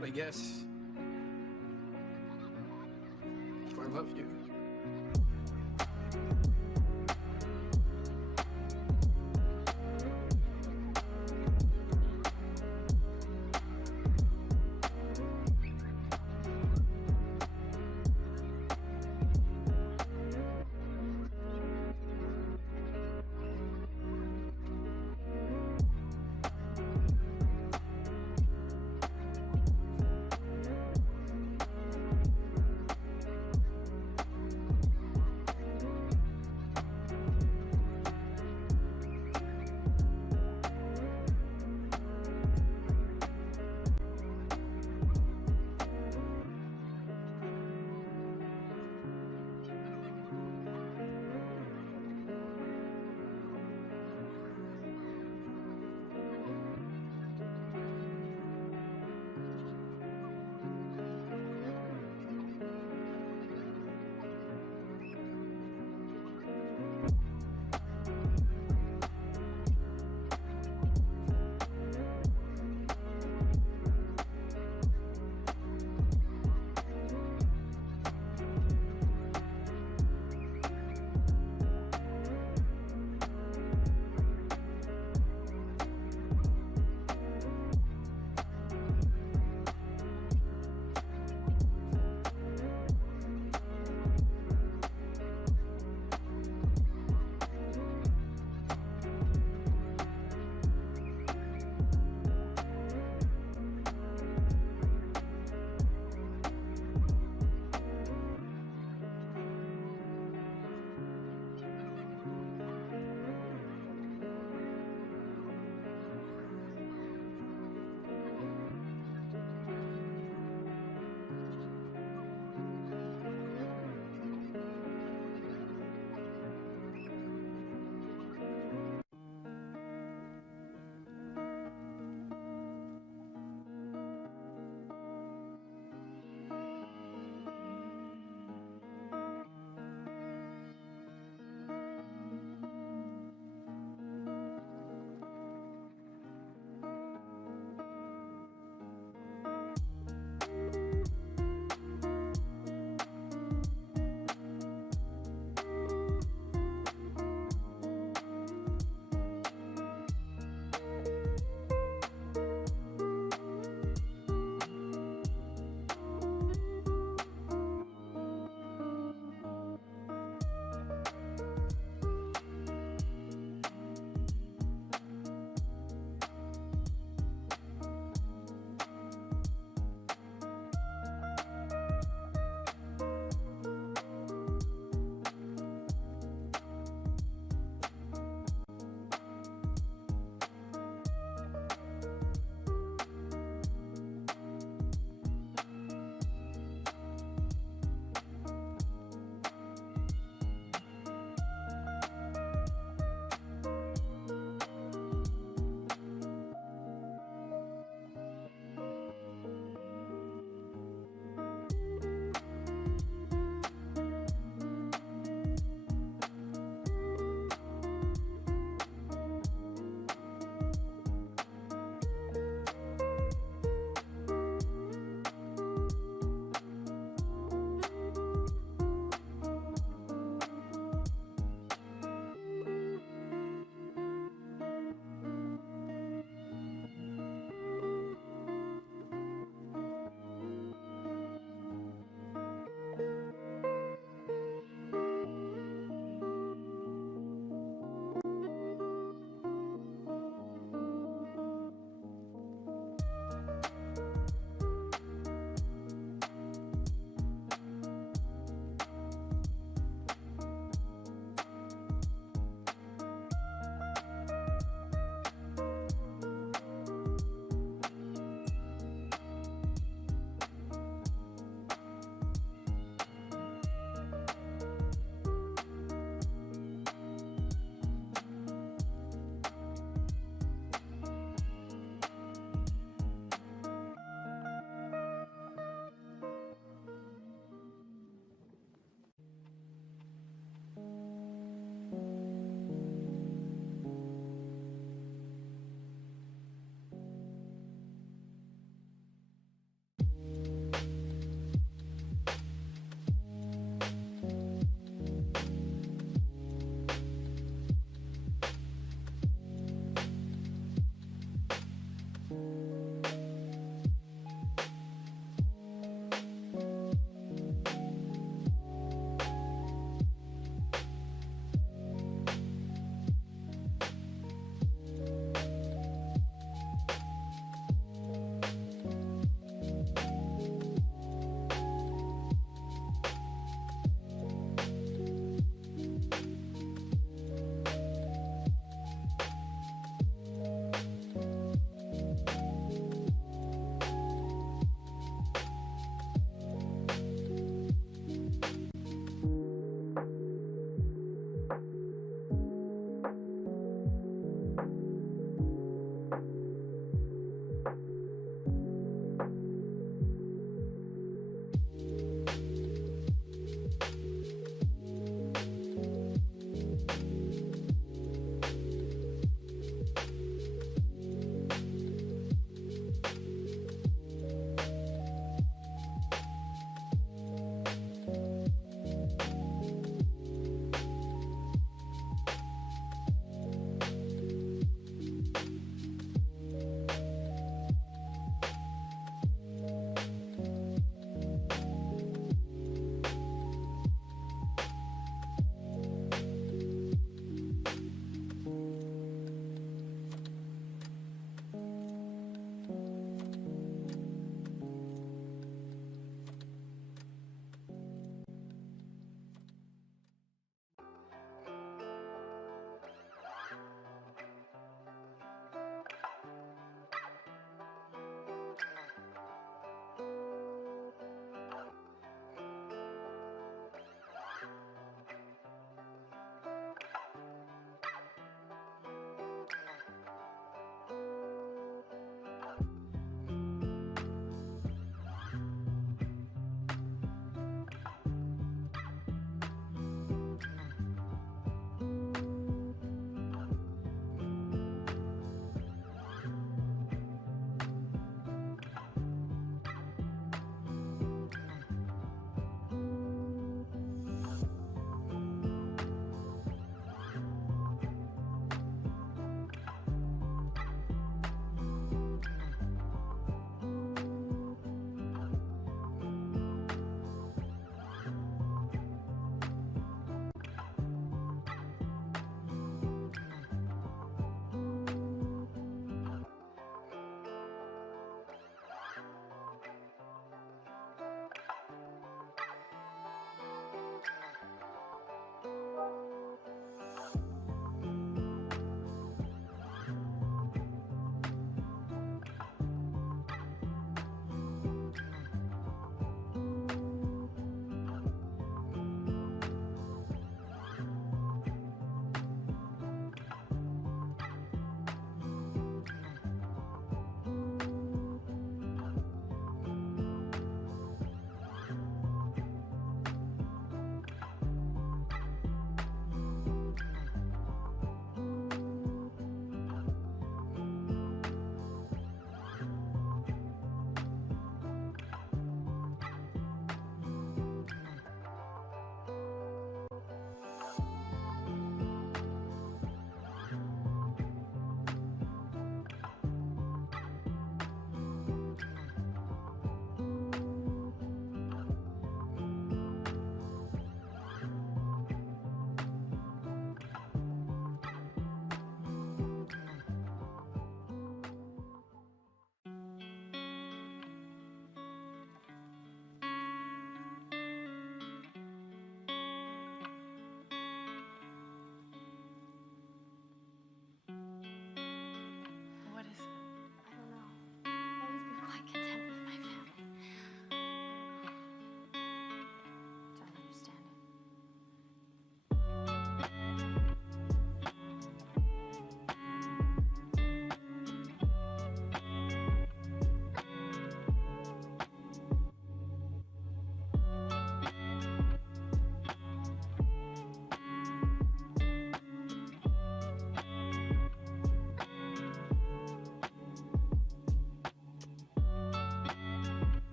but I guess I love you.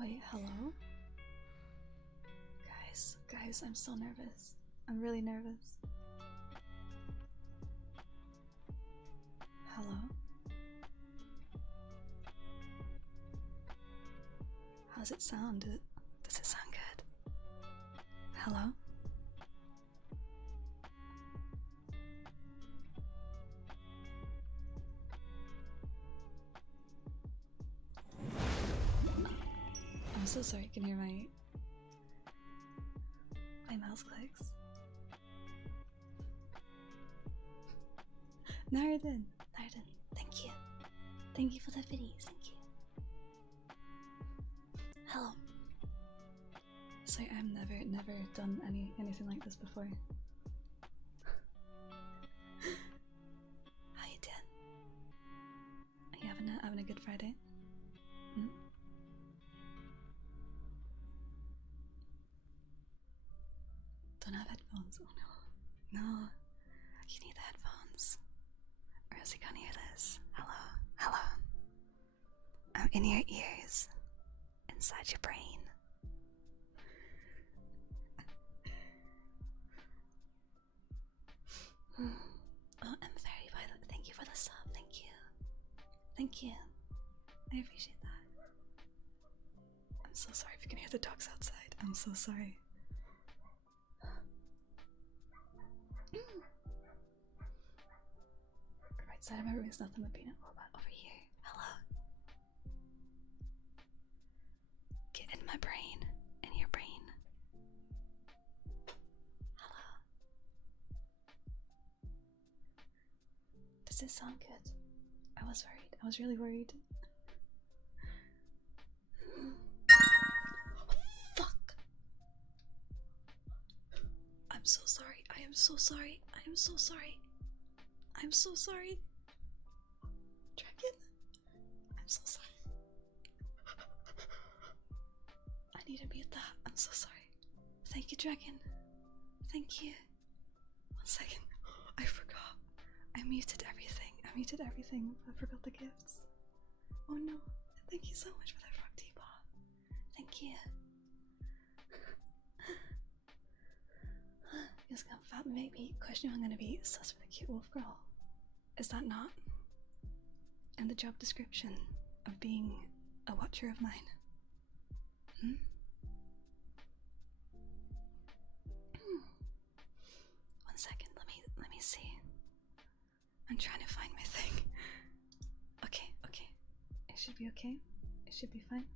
Wait, hello? Guys, I'm so nervous. I'm really nervous. Hello? How's it sound? Does it sound good? Hello? I'm so sorry, can you hear my mouse clicks? Narden, thank you. Thank you for the videos, thank you. Hello. Sorry, I've never done anything like this before. How you doing? Are you having a good Friday? Hmm? Don't have headphones. Oh no. No. You need the headphones. Or else you can't hear this. Hello. I'm in your ears. Inside your brain. Oh, I'm very violent. Thank you for the sub. Thank you. Thank you. I appreciate that. I'm so sorry if you can hear the dogs outside. I'm so sorry. The right side of my room is nothing but peanut. What about over here? Hello. Get in my brain. In your brain. Hello. Does this sound good? I was worried. I was really worried. Fuck! I'm so sorry. I am so sorry. I am so sorry. I'm so sorry. Dragon, I'm so sorry. I need to mute that. I'm so sorry. Thank you, Dragon. Thank you. 1 second. I forgot. I muted everything. I forgot the gifts. Oh no. Thank you so much for that frog teapot. Thank you. Yes, come fat maybe. Question if I'm gonna be sus for the cute wolf girl. Is that not in the job description of being a watcher of mine? Hmm? 1 second, let me see. I'm trying to find my thing. Okay. It should be okay. It should be fine.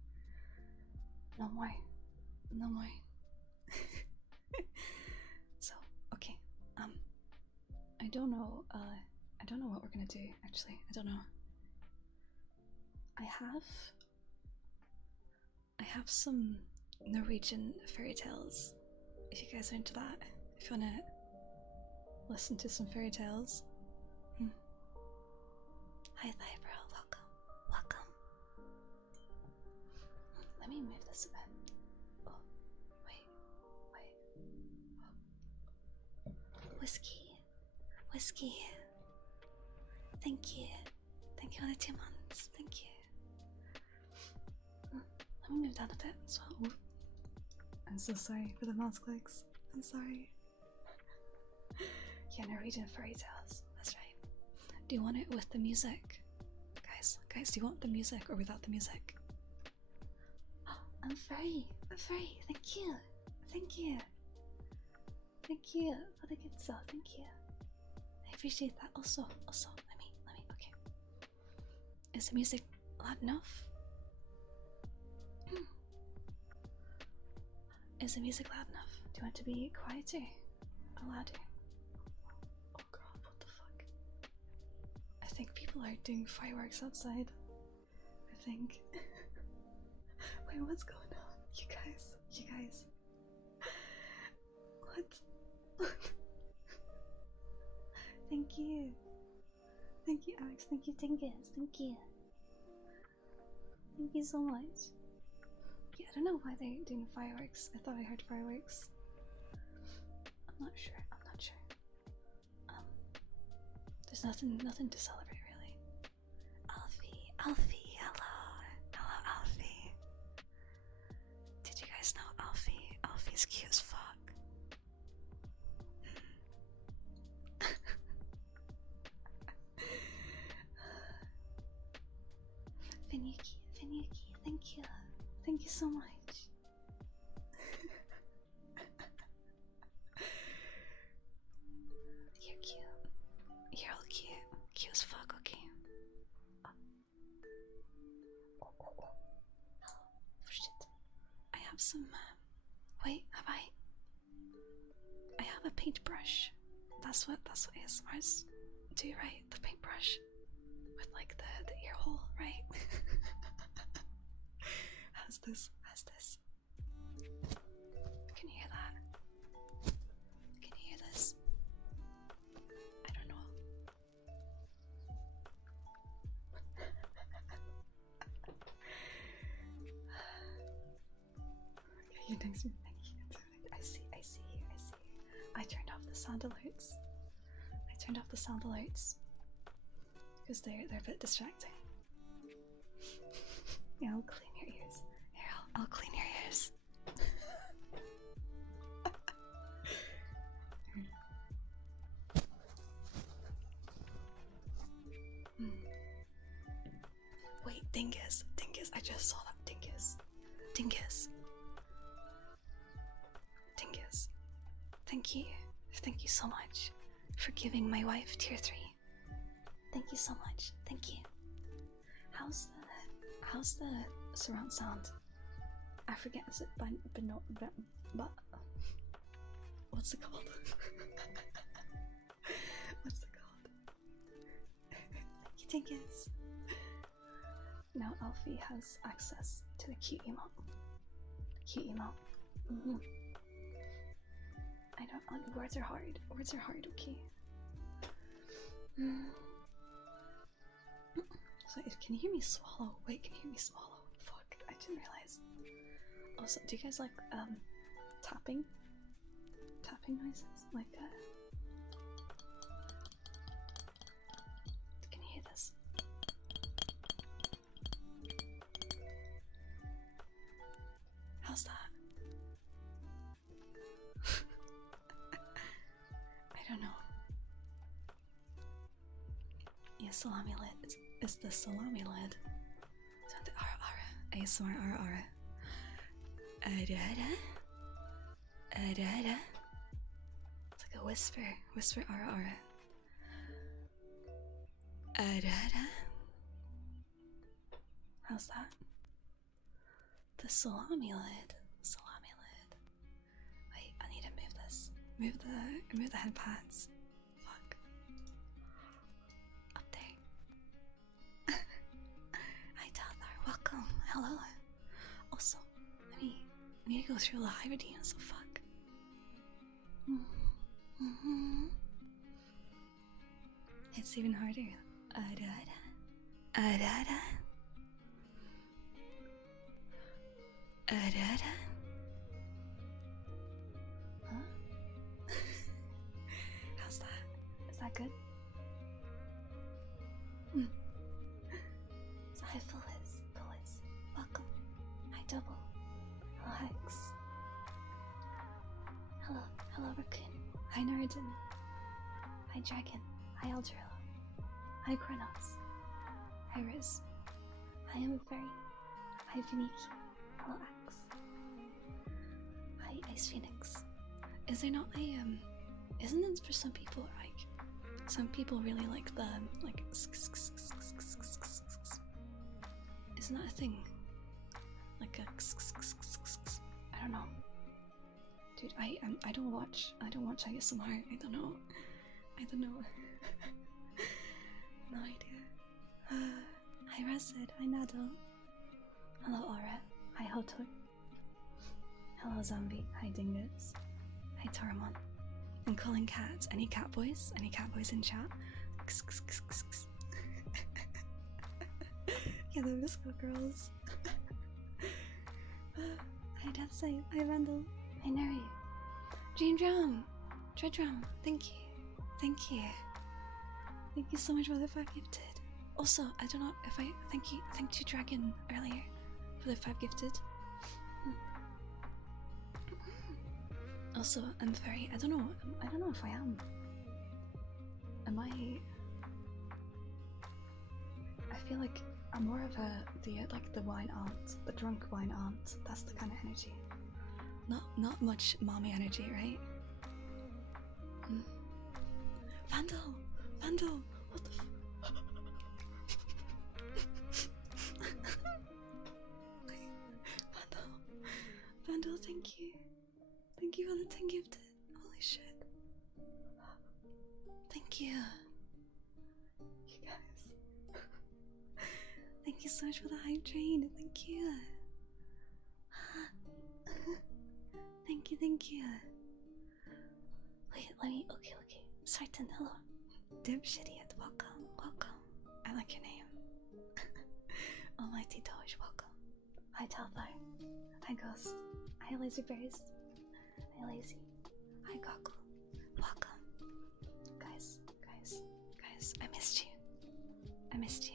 No more. So, okay. I don't know what we're gonna do, actually. I don't know. I have some Norwegian fairy tales. If you guys are into that. If you wanna listen to some fairy tales. Hi there, bro. Welcome. Let me move this a bit. Oh, wait. Oh. Whiskey. Thank you for the 2 months. Thank you. Let me move down a bit as well. Ooh. I'm so sorry for the mouse clicks. I'm sorry. Yeah, Norwegian fairy tales. That's right. Do you want it with the music? Guys, do you want the music or without the music? I'm free. Thank you for the good stuff. Thank you. I appreciate that. Also, let me. Okay. Is the music loud enough? Is the music loud enough? Do you want it to be quieter or louder? Oh god, what the fuck? I think people are doing fireworks outside. I think. Wait, what's going on? You guys. What? Thank you. Thank you, Alex. Thank you, Dingus. Thank you. Thank you so much. Yeah, I don't know why they're doing fireworks. I thought I heard fireworks. I'm not sure. There's nothing to celebrate really. Alfie, hello. Alfie. Alfie's cute as fuck. Finuki, thank you. Thank you so much. You're cute. You're all cute. Cute as fuck, okay? Oh, shit. I have some. Wait, have I? I have a paintbrush. That's what ASMRs do, right? The paintbrush with like the ear hole, right? How's this? Can you hear that? Can you hear this? I don't know. Okay, you text me. Thank you. I see you. I turned off the sound alerts. Because they're a bit distracting. Yeah, I'll clean your ears. Here, I'll clean your ears. Wait, Dingus. I just saw that. Dingus. Thank you so much for giving my wife tier 3. Thank you so much. Thank you. How's the surround sound? I forget. Is it but what's it called? What's it called? Thank you, Dingus. Now Alfie has access to the cute emote. I don't. Words are hard. Okay. So, can you hear me swallow? Wait, can you hear me swallow? Fuck, I didn't realize. Also, do you guys like tapping noises? Like can you hear this? How's that? I don't know. Yeah, salami lid. It's the salami lid. It's not the ara. ASMR ara. It's like a whisper ara. How's that? The salami lid. Wait, I need to move this. Move the head pads. Fuck. Up there. Hi Toddler, welcome. Hello. Also, I need to go through the high routine, so fuck. It's even harder. Huh? How's that? Is that good? So hi Phyllis. Welcome. Hi Double. Hello Hex. Hello Raccoon. Hi Naruto. Hi Dragon. Hi Aldrilla. Hi Kronos. Hi Riz. Hi Fairy. Hi Finiki. Hello Axe. Hi Ice Phoenix. Is there not a isn't it for some people like some people really like the like isn't that a thing? Like a I don't know. Dude, I don't watch ASMR. I don't know. No idea. Hi Rasid, hi Nado. Hello Aura. Hi Hotor. Hello Zombie. Hi Dingus. Hi Taramon. I'm calling cats. Any cat boys? Any cat boys in chat? Yeah, the Visco girls. Hi Deathsight. Hi Vandal. Hi Neri. Dream Drum. Thank you. Thank you so much for the 5 gifted. Also, I don't know if I thank you Dragon earlier for the 5 gifted. Also, I'm very. I don't know. I don't know if I am. Am I? I feel like I'm more of like the wine aunt, the drunk wine aunt. That's the kind of energy. Not much mommy energy, right? Vandal, Vandal, what the? Vandal, thank you for the 10 gifted. Holy shit! Thank you, you guys. Thank you so much for the hype train. Thank you. Thank you. Wait, let me. Okay. Sartan, hello. Dipshitty, welcome. I like your name. Almighty Doge, welcome. Hi, Talthar. Hi, Ghost. Hi, Lazy Bears. Hi, Lazy. Hi, Goggle. Welcome. Guys. I missed you. I missed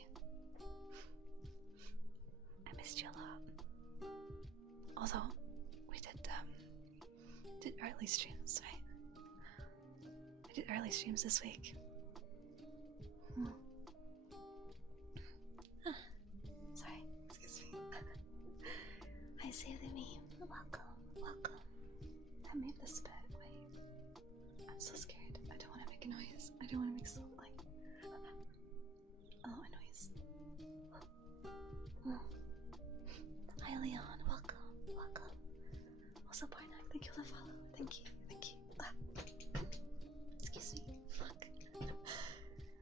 you a lot. Although, we did early streams, right? I did early streams this week. Sorry, excuse me. I see the meme. Welcome. I made this bit. Wait. I'm so scared. I don't want to make a noise. I don't want to make so like a noise. Hi Leon, welcome. Also Barnack, thank you for the follow. Thank you. Excuse me. Fuck.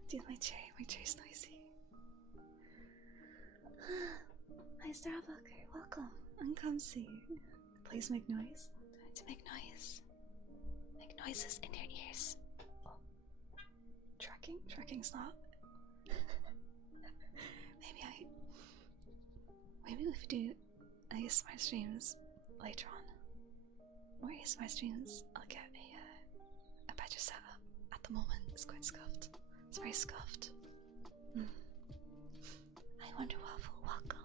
Dude, my chair's noisy. Hi Starbucker, welcome. Uncomfy. Please make noise. To make noise. Make noises in your ears. Oh. Tracking's not. Maybe if we do ASMR streams later on, more ASMR streams, I'll get a better setup. At the moment, it's quite scuffed. It's very scuffed. I Wonder Waffle, welcome.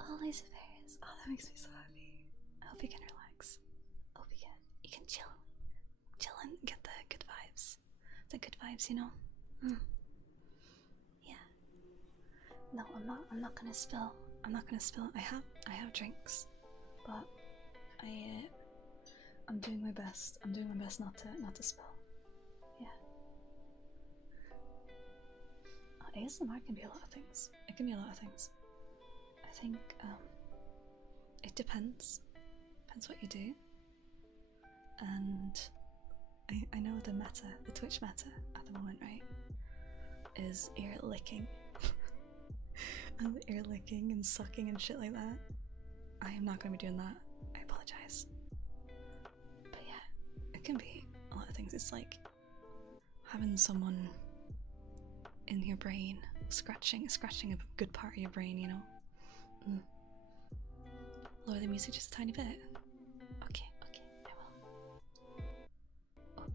Oh, Lazy Bears. Oh, that makes me so happy. I hope you can relax. I hope you can chill and get the good vibes. The good vibes, you know? Yeah. No, I'm not gonna spill. I have drinks, but I'm doing my best. I'm doing my best not to spill. Yeah. ASMR can be a lot of things. It can be a lot of things. I think it depends. Depends what you do. And I know the Twitch meta at the moment, right, is ear licking. And ear licking and sucking and shit like that. I am not going to be doing that. I apologize. But yeah, it can be a lot of things. It's like having someone in your brain scratching a good part of your brain, you know? Lower the music just a tiny bit. Okay, I will.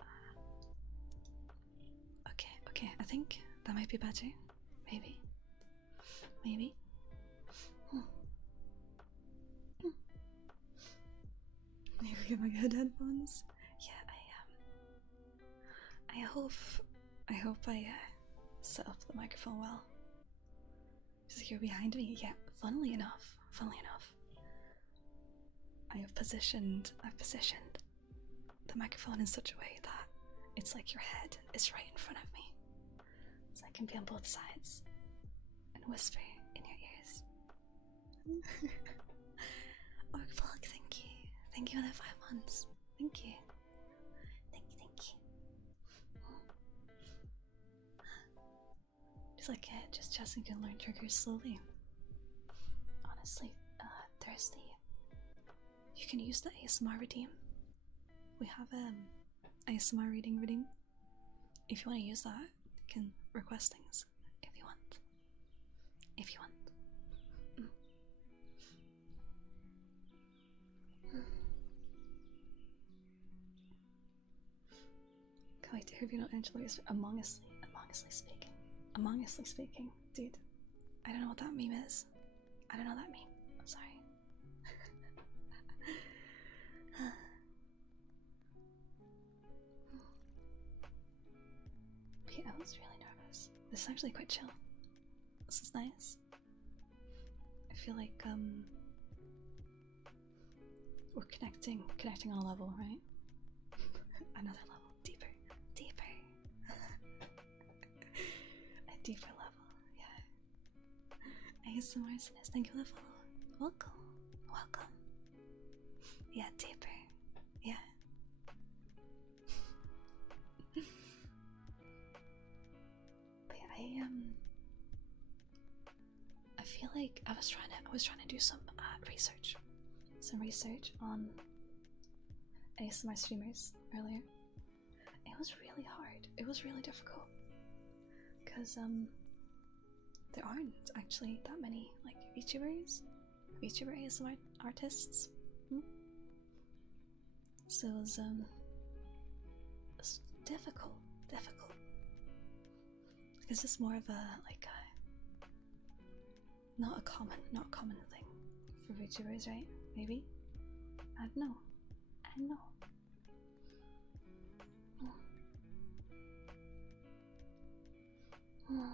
Oh, okay, I think that might be better. Maybe. Maybe get my good headphones. Yeah, I hope I set up the microphone well. Just here behind me. Yeah, funnily enough, I've positioned the microphone in such a way that it's like your head is right in front of me, so I can be on both sides and whisper in your ears. Orkvlog, thank you for the 5 months. Thank you. Just Justin can learn triggers slowly. Honestly, Thursday, you can use the ASMR redeem. We have ASMR reading redeem. If you want to use that, you can request things if you want. Have you not enjoyed Among Us speaking? Among Us speaking, dude. I don't know what that meme is. I don't know that meme. I'm sorry. But yeah, I was really nervous. This is actually quite chill. This is nice. I feel like we're connecting on a level, right? Another level, deeper. A deeper level, yeah. ASMR says, thank you for the follow. Welcome. Yeah, deeper. Yeah. But yeah, I feel like I was trying to do some research on ASMR streamers earlier. It was really hard. It was really difficult because there aren't actually that many like VTuber ASMR artists. So it was difficult because it's more of a like not a common thing for VTubers, right? Maybe? I don't know. What?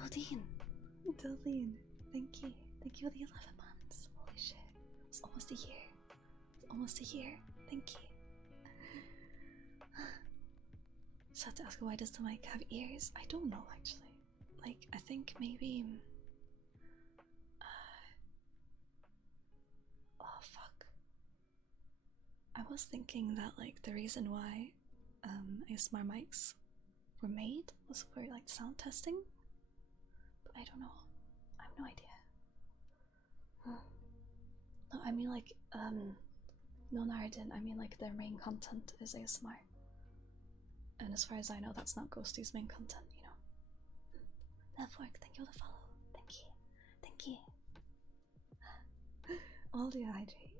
Dildine, thank you for the 11 months. Holy shit, it's almost a year. Thank you. Just have to ask, why does the mic have ears? I don't know actually. Like, I think maybe oh fuck. I was thinking that like the reason why ASMR mics were made was for like sound testing, but I don't know. I have no idea. No, I mean like no, Naruto. I mean like their main content is ASMR, and as far as I know, that's not Ghosty's main content. You know. Network, thank you for the follow. Thank you. All dehydrate.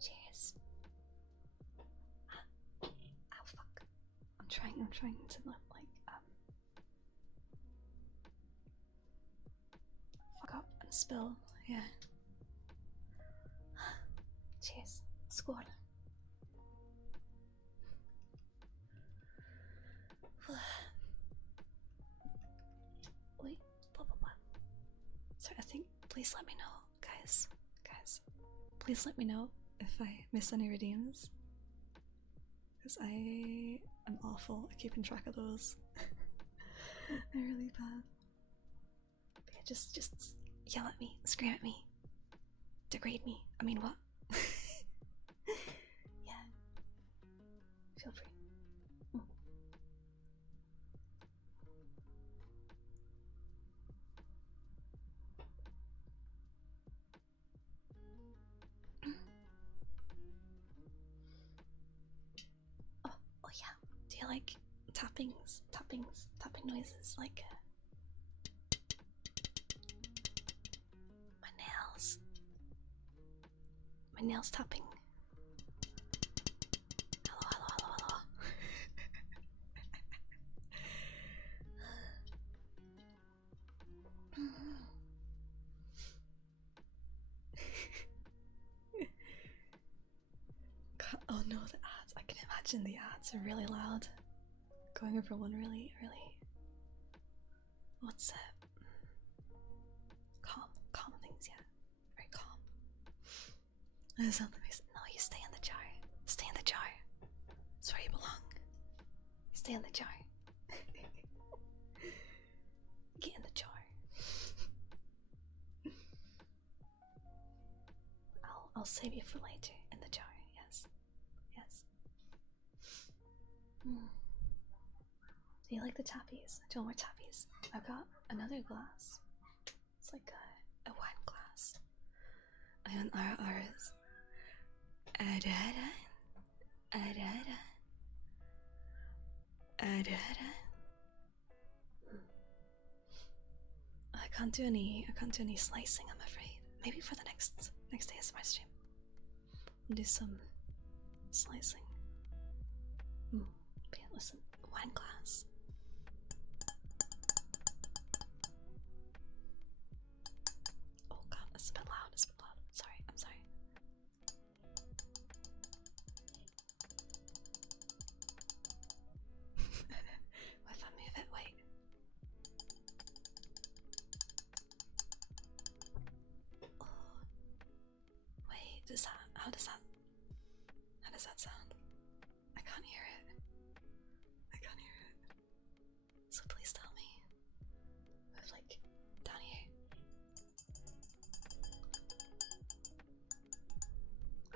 Cheers. Ow, fuck. I'm trying to not like fuck up and spill. Yeah. Cheers. Squad. Wait, blah. Sorry, I think please let me know, guys. Please let me know if I miss any redeems. Because I am awful at keeping track of those. They're really bad. But yeah, just yell at me, scream at me, degrade me. I mean, what? Yeah. Feel free. Oh yeah. Do you like tapping noises like my nails tapping? Hello. God, oh no, the ads. I can imagine the ads are really loud. Going over one really what's it? Calm things, yeah. Very calm. That's not the reason. No, you stay in the jar. It's where you belong. Stay in the jar. Get in the jar. I'll save you for later in the jar. Yes. Do you like the tappies? Do you want more tappies? I've got another glass. It's like a wine glass. And ours. I can't do any slicing, I'm afraid. Maybe for the next ASMR stream. do some slicing. But yeah, listen, wine glass. Oh god, it's a bit loud, it's a bit loud. Sorry, I'm sorry. What if I move it? Wait. Oh. Wait, how does that sound? I can't hear it. I can't hear it. So please tell me. Move like down here.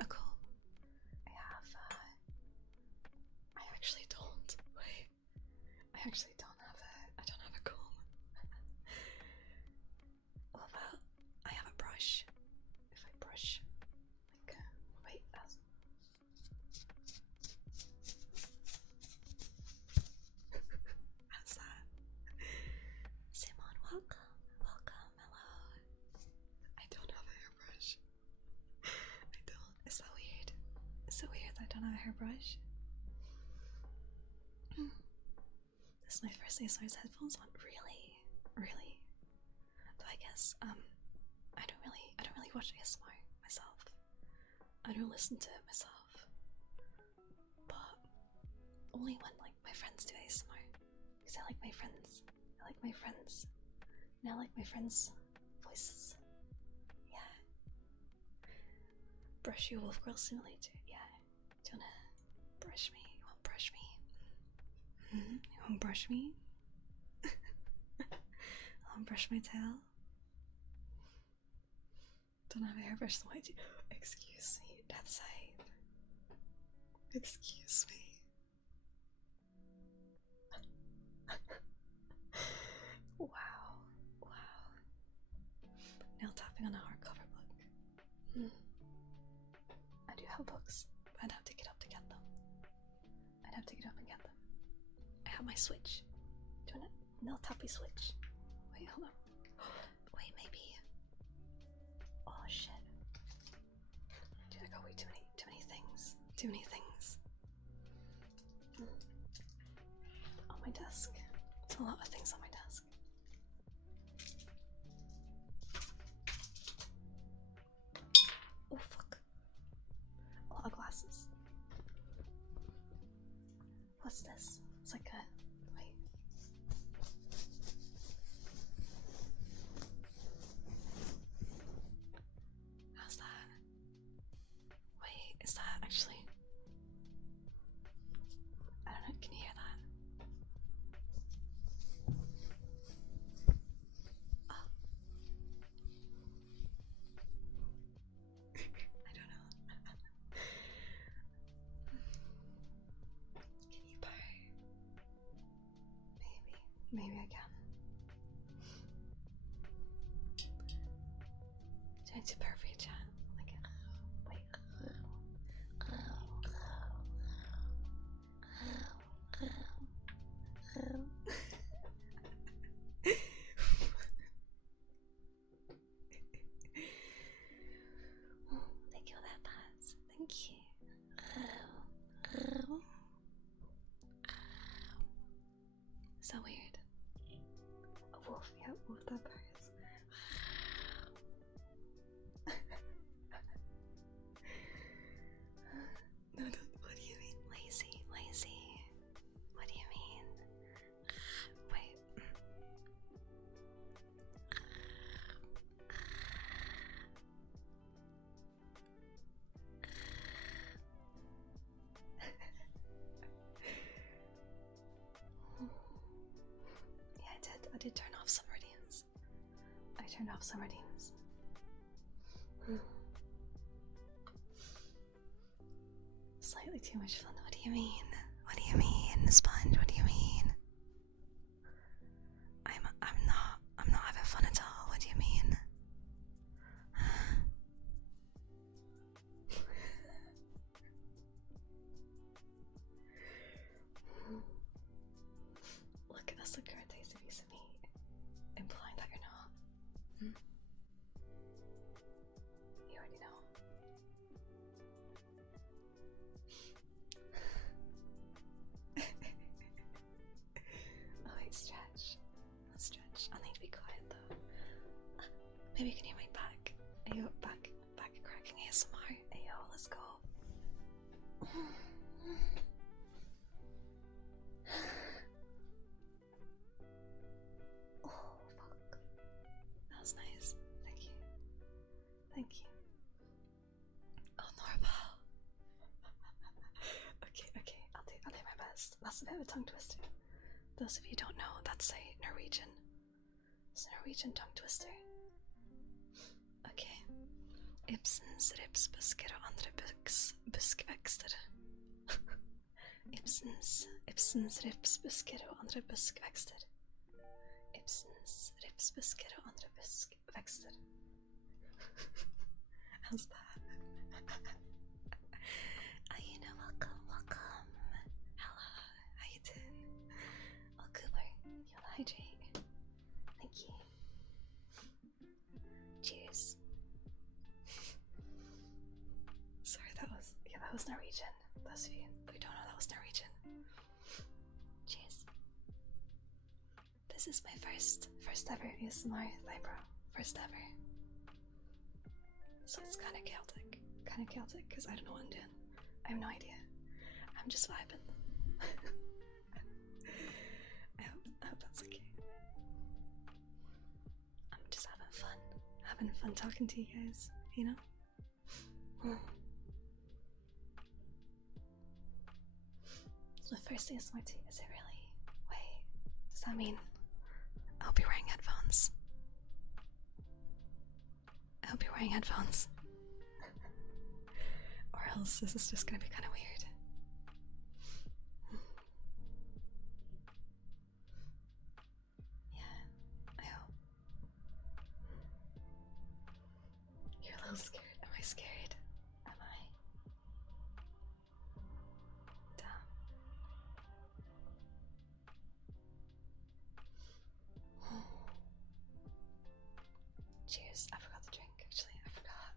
Oh cool. I actually don't. Wait. I actually don't have a comb. What about I have a brush? If I brush like wait, that's how's that? Simon, welcome. Welcome, hello. I don't have a hairbrush. I don't. Is that weird? Is it weird that I don't have a hairbrush? This is my first ASMR's headphones on. Really? Really? But I guess I don't really watch ASMR myself. I don't listen to it myself. But only when like my friends do ASMR. Because I like my friends. I like my friends. And I like my friends' voices. Yeah. Brush you, Wolf Girl Simulator. Yeah. Do you wanna brush me? You wanna brush me? You wanna brush me? I wanna brush my tail? Don't have a hairbrush, so why do you? Excuse me, that's safe. Excuse me. Wow. Nail tapping on a hardcover book. I do have books, but I'd have to get up to get them. I have my Switch. Do you want a nail tappy Switch? Wait, hold on. Wait, maybe. Oh shit. Dude, I got way too many things. Too many things. On my desk. There's a lot of things on my desk. Oh fuck. A lot of glasses. What's this? It's like a wait. How's that? Wait, is that actually? I don't know, can you hear that? Oh. I don't know. Can you purr? Maybe I can. Do I need to purr for your chat? Like, wait. Thank you for that pass. Thank you. So weird. A wolf, yeah, wolf that purrs. No, what do you mean? Lazy. What do you mean? Wait. Yeah, I did turn off some redeems. Slightly too much fun. What do you mean? Sponge, what do you mean? I'm not having fun at all. What do you mean? Look, that's the current taste of piece of meat, implying that you're not. You already know. gosh, I need to be quiet though. Maybe you can hear my back. Ayo, back cracking ASMR. Ayo, let's go. Oh, fuck. That was nice. Thank you. Thank you. Oh, Norval. Okay. I'll do my best. That's a bit of a tongue twister. Those of you who don't know, that's a Norwegian. It's a Norwegian tongue twister. Okay. Ibsens rips busker og andre buskvekster. Ibsens rips busker og andre buskvekster. Ibsens rips busker og andre buskvekster. How's that? Ayuna, welcome. Hello, how you doing? Oh, Cooper, you'll hydrate. Thank you. Cheers. Sorry, that was Norwegian. Those of you who don't know, that was Norwegian. Cheers. This is my first ever ASMR eyebrow. First ever. So it's kind of chaotic because I don't know what I'm doing. I have no idea. I'm just vibing. I hope that's okay. I'm just having fun talking to you guys, you know? It's my first ASMR tea, is it really? Wait, does that mean I'll be wearing headphones? I hope you're wearing headphones. Or else this is just gonna be kind of weird. Yeah, I hope. You're a little scared. Am I scared? Am I? Damn. Cheers. I forgot the drink, actually. I forgot.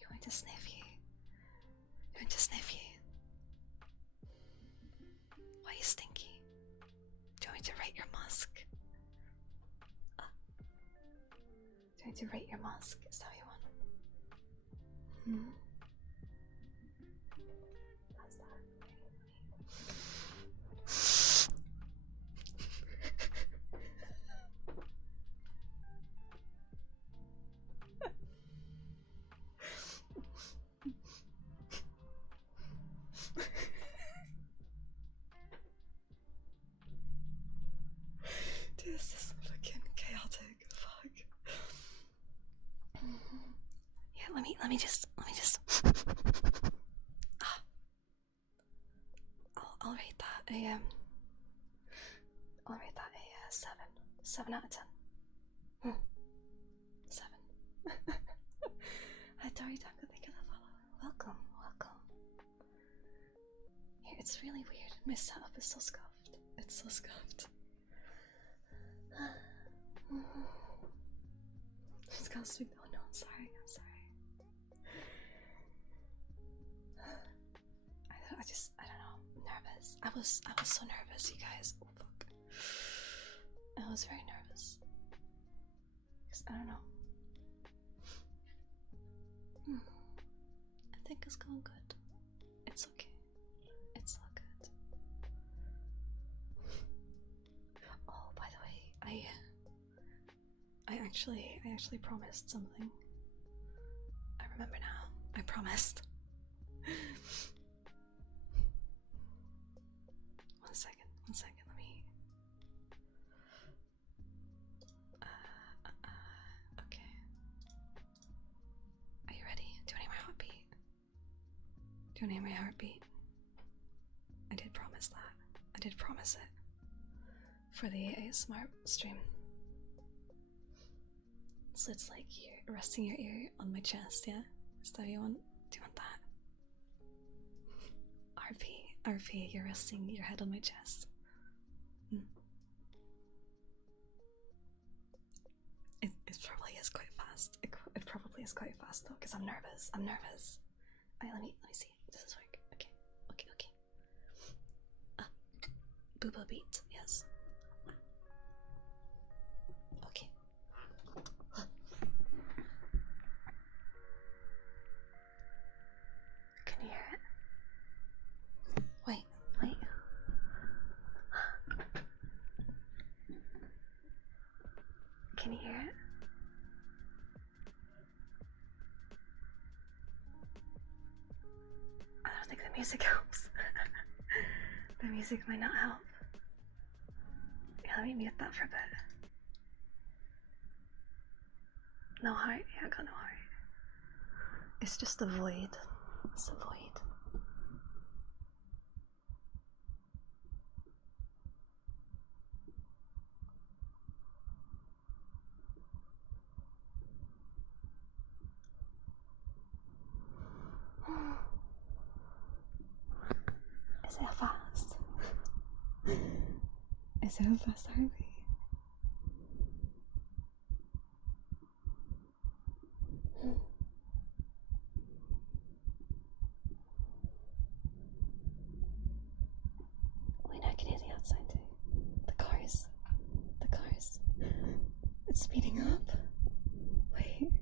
You want to sniff you? You want to sniff you? Why are you stinky? Do you want me to rate your musk? Do you want me to rate your musk? Is that what you want? How's that? Dude, this is fucking chaotic. Fuck. Yeah, let me just. I'll rate that a I'll rate that a 7 out of 10. 7. Hi Tori Taco, thank you for the follow. Welcome. Here, it's really weird. My setup is so scuffed. It's so scuffed. It's got sweet. Oh no, I'm sorry. I don't know. I'm nervous. I was so nervous, you guys. Oh fuck. I was very nervous. Cause I don't know. I think it's going good. It's okay. It's all good. Oh, by the way, I actually promised something. I remember now. I promised. One second, let me. Okay. Are you ready? Do you want to hear my heartbeat? Do you want to hear my heartbeat? I did promise that. I did promise it. For the ASMR stream. So it's like you're resting your ear on my chest, yeah? Is that what you want? Do you want that? RP, you're resting your head on my chest. It probably is quite fast. It probably is quite fast though, because I'm nervous. Alright, let me see. Does this work? Okay. Booba beat, yes. Can you hear it? I don't think the music helps. The music might not help. Yeah, let me mute that for a bit. No heart? Yeah, I got no heart. It's just a void. It's a void. Is it fast? Is it a fast heartbeat? Wait, I can hear the outside too. The cars. The cars. It's speeding up. Wait.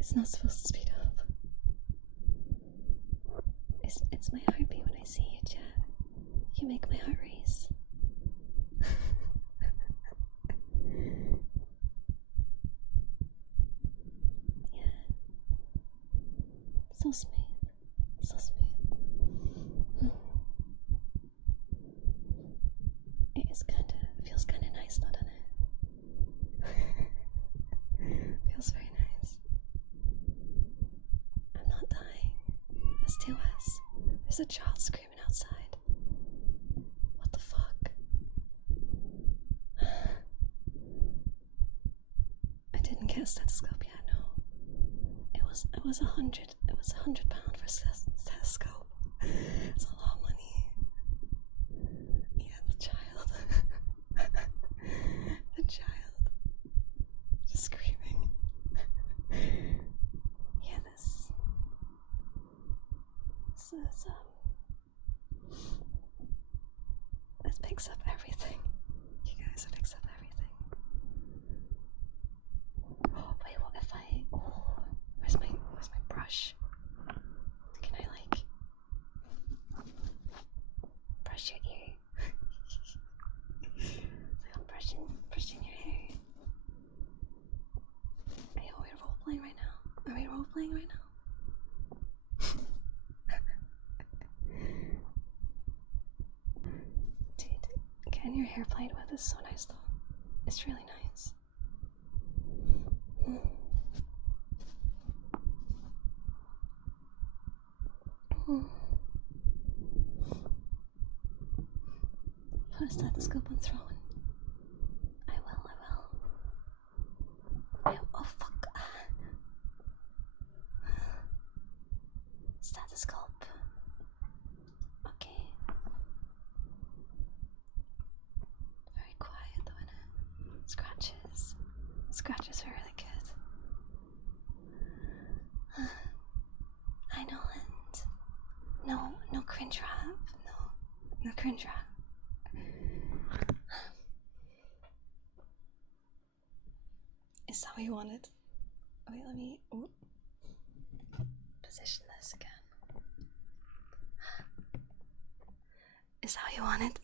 It's not supposed to speed up. It's my heartbeat when I see you, chat. You make my heart race. Yeah. So smooth. So smooth. It is feels kinda nice though, doesn't it? Feels very nice. I'm not dying. There's 2S. There's a child screaming outside. What the fuck? I didn't get a stethoscope yet, no. It was £100 for a stethoscope. It's a lot of money. Yeah, the child. The child. Just screaming. Yeah, this picks up everything. You guys, it picks up everything. Oh, wait, what if where's my brush? Can I brush your ear? It's like I'm brushing your hair. Hey, are we role-playing right now? Are we role-playing right now? Dude, getting your hair played with is so nice though. It's really nice. Put a stethoscope on throne. I will. Oh fuck. Stethoscope. Okay. Very quiet though, innit? Scratches. Scratches are really good. Hi Noland. No cringe rap. No cringe rap. Is that what you wanted? Wait, let me position this again. Is that what you wanted?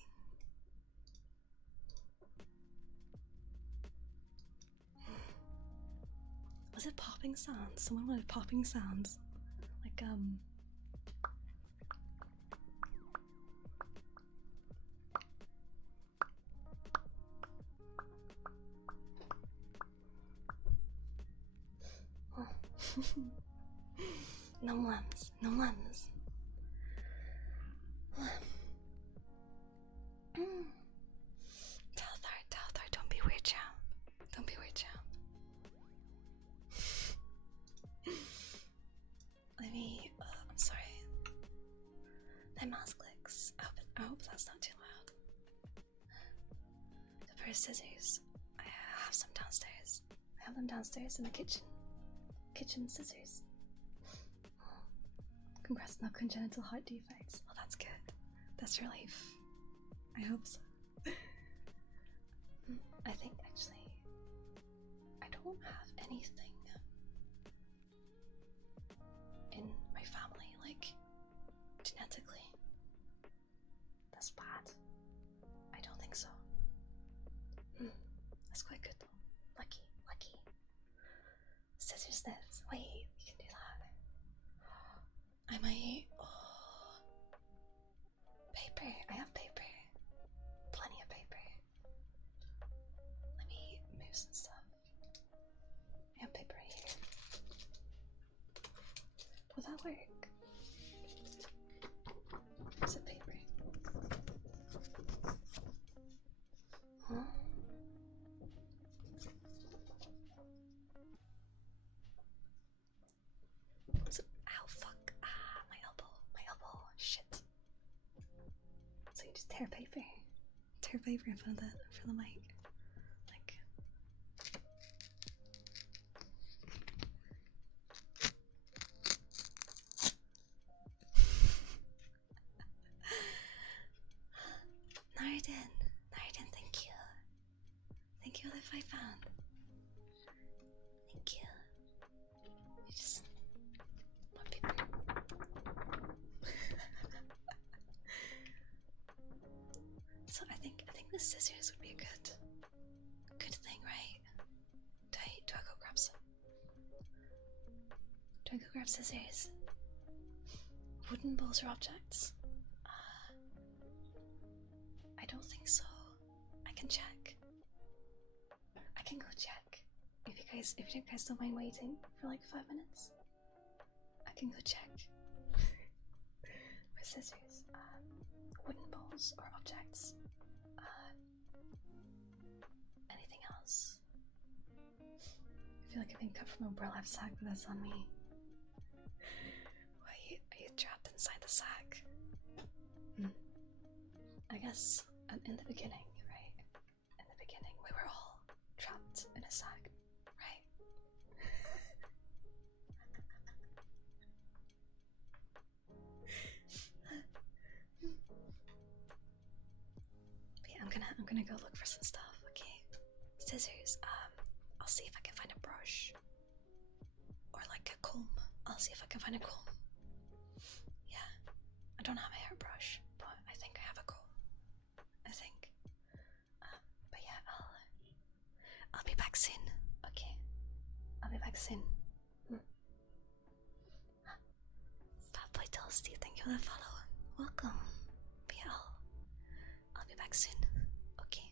Was it popping sounds? Someone wanted popping sounds. Like, no lems. Talthar, don't be weird, champ. Don't be weird, champ. Let me, I'm sorry. My mouse clicks. I hope that's not too loud. The pair of scissors. I have some downstairs. I have them downstairs in the kitchen. Kitchen scissors. Congrats, no congenital heart defects. Oh, that's good. That's relief. I hope so. I think actually I don't have anything in my family, like genetically. That's bad. I don't think so. That's quite good though. use this. Wait, we can do that. I might. Oh, paper. I have paper. Plenty of paper. Let me move some stuff. I have paper right here. Will that work? Is it paper? Huh? Ow, fuck. Ah, my elbow. My elbow. Shit. So you just tear paper. Tear paper in front of the mic. Like. Narden, thank you. Thank you for the £5. Thank you. You just want paper. So I think the scissors would be a good thing, right? Do I go grab some? Do I go grab scissors? Wooden bowls or objects? I don't think so. I can check. I can go check. If you guys don't mind waiting for like 5 minutes, I can go check. With scissors. Wooden bowls or objects. Anything else? I feel like I'm being cut from a burlap sack, but that's on me. Wait, are you trapped inside the sack? I guess in the beginning, right? In the beginning, we were all trapped in a sack, right? But yeah, I'm gonna go look for some stuff. Okay, scissors. I'll see if I can find a brush or like a comb. I'll see if I can find a comb. Yeah, I don't have a hairbrush, but I think I have a comb. I think. But yeah, I'll be back soon. Okay, I'll be back soon. Fat Boy Toasty, thank you for the follow. Welcome. But yeah, I'll be back soon. Okay.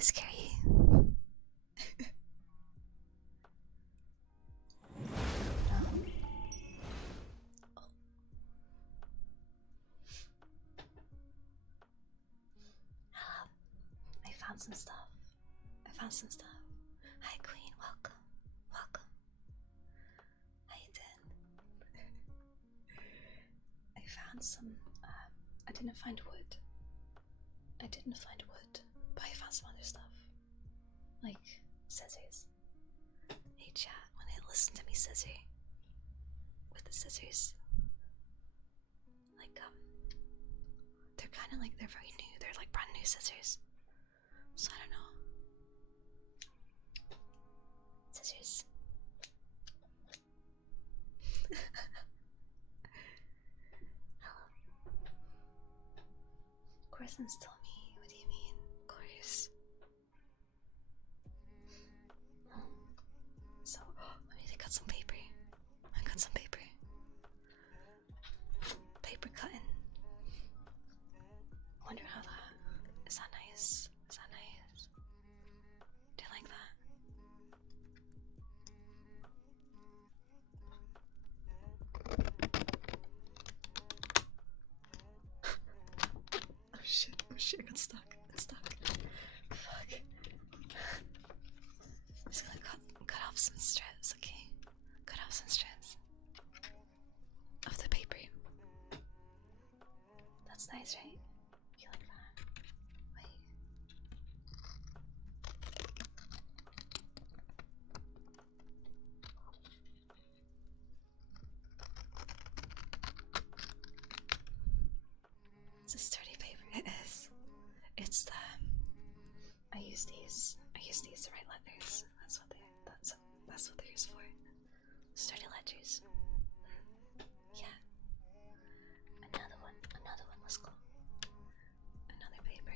scary. I found some stuff. Hi, Queen. Welcome. How you doing? I found some. I didn't find wood. But I found some other stuff, like scissors. Hey, chat. When they listen to me, with the scissors, like they're kind of like they're very new. They're like brand new scissors. So I don't know. Scissors. Hello. Of course I'm still me. What do you mean? Of course. So, I need to cut some paper. I cut some paper. Paper cutting. I wonder how that is. That nice? Do you like that? Oh shit, I got stuck. It's stuck. Fuck. I'm just gonna cut off some strips, okay? Cut off some strips of the paper. That's nice, right? You like that? Wait. It's a sturdy paper. It is. It's the. I use these to write letters. That's what they're used for. Sturdy ledgers. Yeah. Another one. Let's go. Another paper.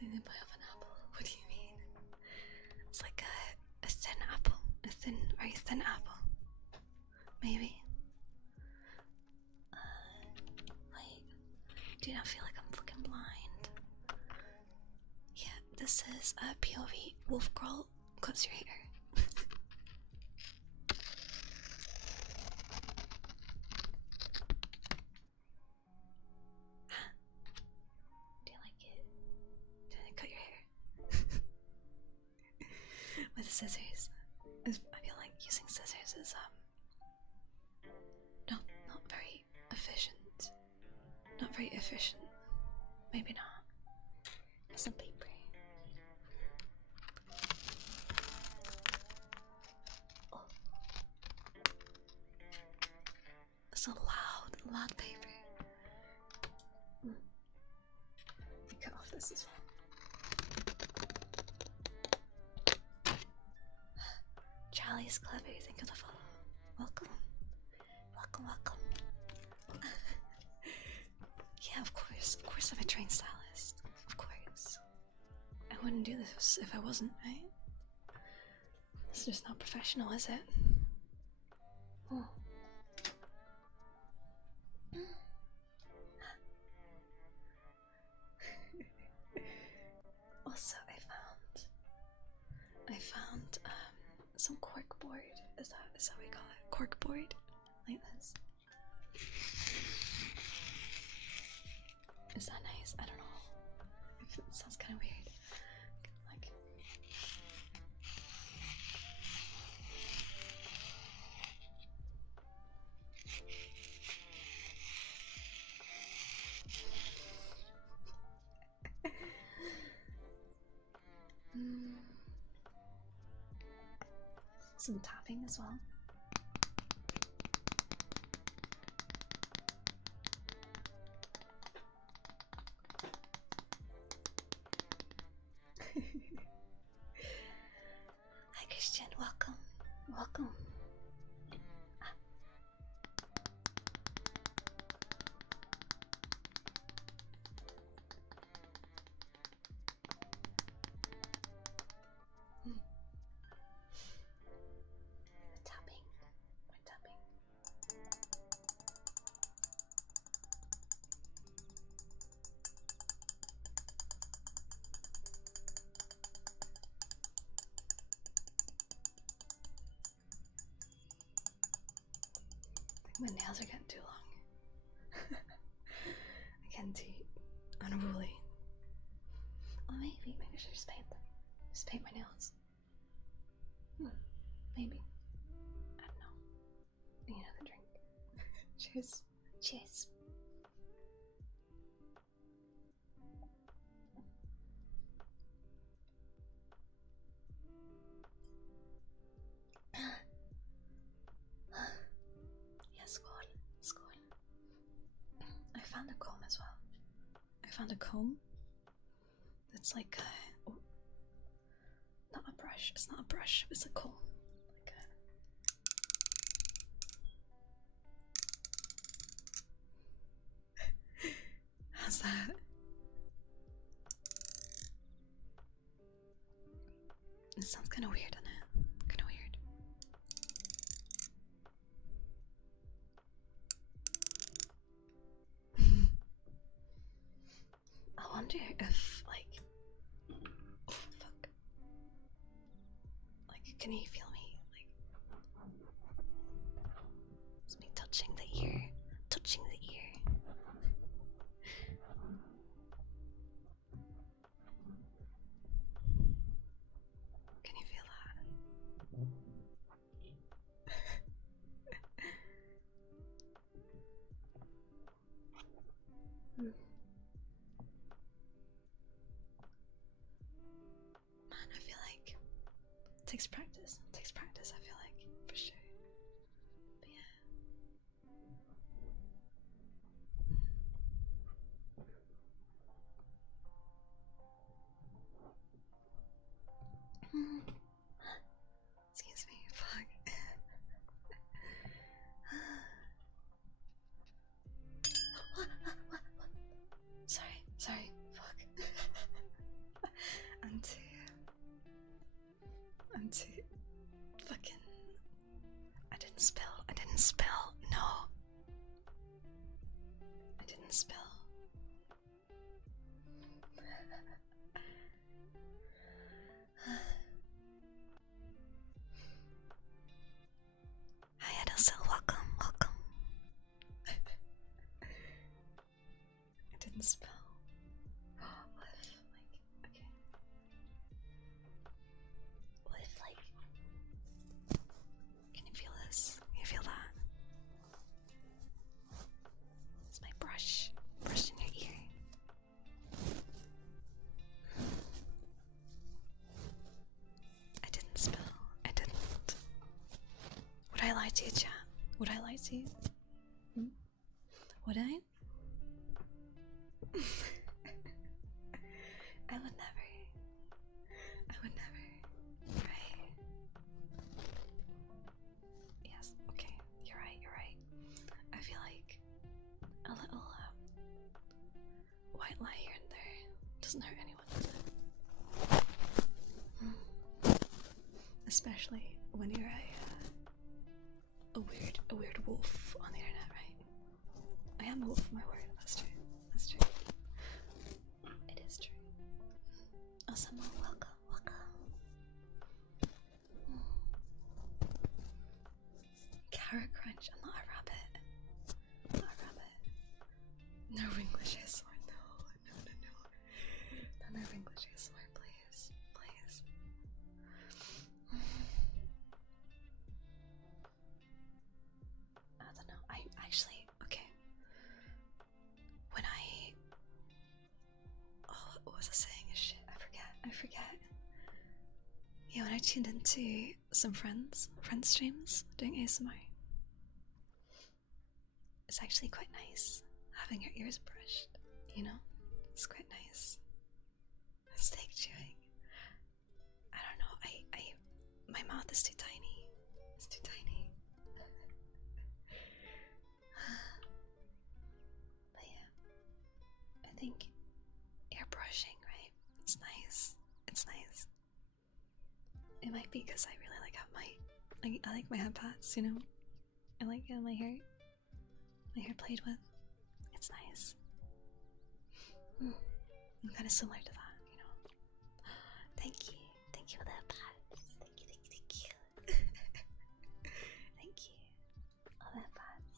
They didn't buy off an apple. What do you mean? It's like a thin apple. Very thin apple. Maybe. Wait. Do you not feel like I'm fucking blind? Yeah, this is a POV. Wolf Girl cuts your hair. Do you like it? Did I cut your hair? With scissors. I feel like using scissors is not very efficient. Not very efficient. Maybe not. Some paper. Oh. It's a loud paper. Let me cut off this as well. Charlie's clever. Thank you for the follow. Welcome. Yeah, of course. I'm a trained stylist. Of course. I wouldn't do this if I wasn't, right? It's just not professional, is it? Oh. Also, I found some cork board. Is that what we call it? Cork board? Like this. Is that nice? I don't know. It sounds kind of weird. Like. Some tapping as well. Hi Christian, welcome. Tapping. My nails are getting too long. Getting too unruly. Oh, maybe I should just paint them. Just paint my nails. Maybe. I don't know. I need another drink. Cheers. Cheers. Yeah, skål. I found a comb as well. I found a comb. It's like not a brush. It's not a brush. It's a comb. Like how's that? It sounds kind of weird, doesn't it? Kind of weird. I wonder if, like, oh, fuck. Like, can you feel me? Like, it's me touching the ear. Touching the ear. Can you feel that? Man, I feel like it takes practice. It takes practice, I feel like, for sure. But yeah. Excuse me, fuck. What? Sorry, fuck. I'm too fucking. I didn't spill, no. I didn't spill. Hi Edelsil, welcome. I didn't spill. What if, like, okay. What if, like, can you feel this? Can you feel that? It's my brush. Brush in your ear. I didn't spill. I didn't. Would I lie to you, chat? Would I lie to you? Would I? I would never. Right? Yes, okay. You're right. I feel like a little white lie here and there doesn't hurt anyone, does it? Especially when you're a weird wolf on the internet, right? I am a wolf of my word, that's true. It is true. Awesome, welcome. Carrot crunch, I'm not a rabbit. No English ASMR, no. No English ASMR, please. I don't know. I actually, okay. When what was I saying? Shit, I forget. Yeah, when I tuned into some friends streams doing ASMR, it's actually quite nice having your ears brushed, you know? It's quite nice. Steak chewing. I don't know, my mouth is too tiny. It's too tiny. But yeah, I think ear brushing, right? It's nice. It might be because I really like how I like my head pats, you know? I like how my hair played with. It's nice. I'm kind of similar to that, you know? Thank you for the pats. Thank you. Thank you. All the pats.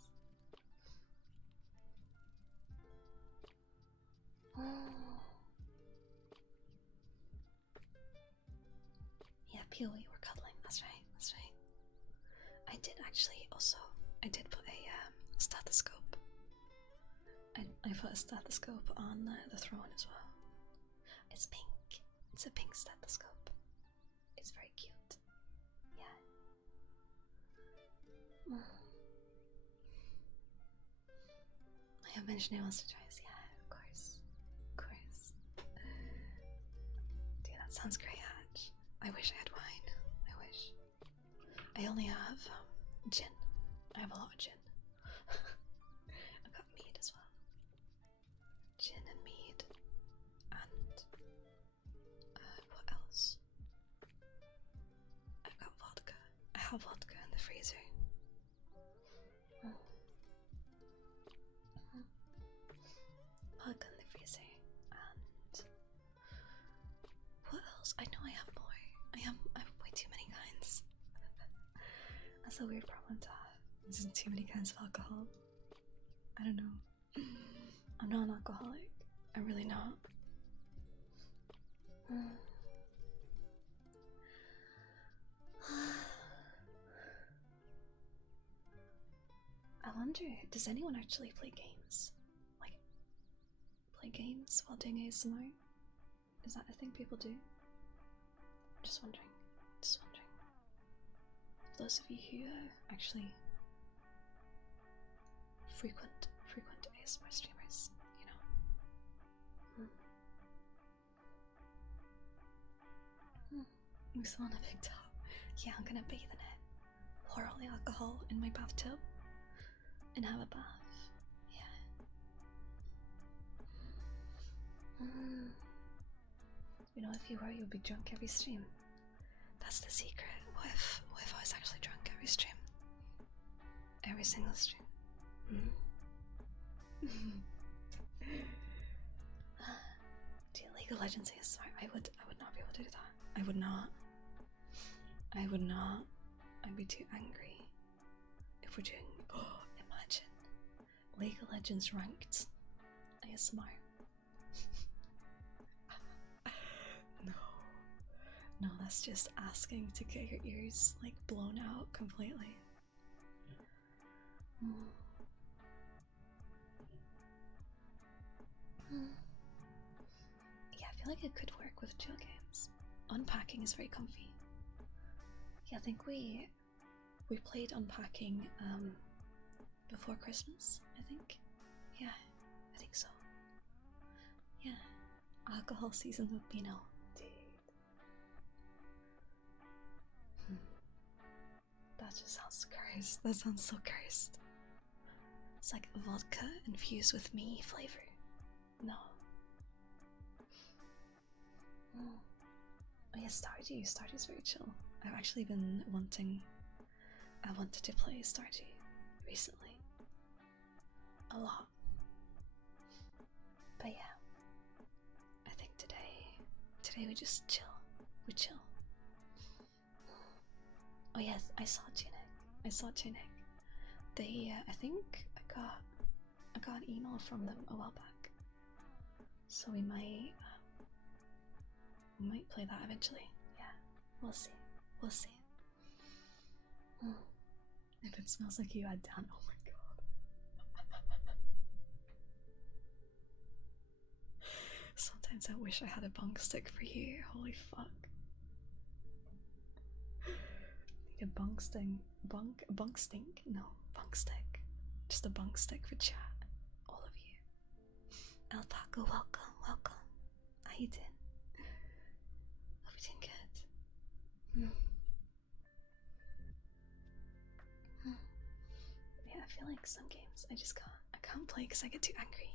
POE, we're cuddling. That's right. That's right. I did actually also. I did put a stethoscope. I put a stethoscope on the throne as well. It's pink. It's a pink stethoscope. It's very cute. Yeah. I have mentioned he wants to try this. Yeah, of course. Of course. Dude, that sounds great, Hatch. I wish I had wine. I wish. I only have gin. I have a lot of gin. I got mead as well. Gin and mead. And what else? I've got vodka. I have vodka in the freezer. Vodka in the freezer. And what else? I know I have more. I have way too many kinds. That's a weird problem to have. There's too many kinds of alcohol. I don't know. I'm not an alcoholic. I'm really not. I wonder, does anyone actually play games? Like, play games while doing ASMR? Is that a thing people do? Just wondering. Just wondering. For those of you who actually frequent ASMR streamers, you know. You still on a big top. Yeah, I'm gonna bathe in it. Pour all the alcohol in my bathtub and have a bath. Yeah. You know, if you were, you'd be drunk every stream. That's the secret. What if I was actually drunk every stream? Every single stream. Do League of Legends ASMR? I would not be able to do that. I would not. I'd be too angry if we're doing. Oh, imagine League of Legends ranked ASMR. No, that's just asking to get your ears like blown out completely. Yeah, I feel like it could work with chill games. Unpacking is very comfy. Yeah, I think we played Unpacking before Christmas, I think. Yeah, I think so. Yeah. Alcohol season with Beano. Dude. That just sounds cursed. That sounds so cursed. It's like vodka infused with me flavor. No. Oh yeah, Stardew. Stardew's very chill. I've actually been wanting. I wanted to play Stardew recently. A lot. But yeah. I think today we just chill. We chill. Oh yes, I saw Tunic. They, I think I got an email from them a while back. So we might play that eventually. Yeah, we'll see. We'll see. If it smells like you had down, oh my god. Sometimes I wish I had a bunk stick for you. Holy fuck. Need a bunk stink. Bunk stink? No, bunk stick. Just a bunk stick for chat. All of you. Alpaca, welcome. How you doing? Hope you're doing good. Yeah, I feel like some games I can't play because I get too angry.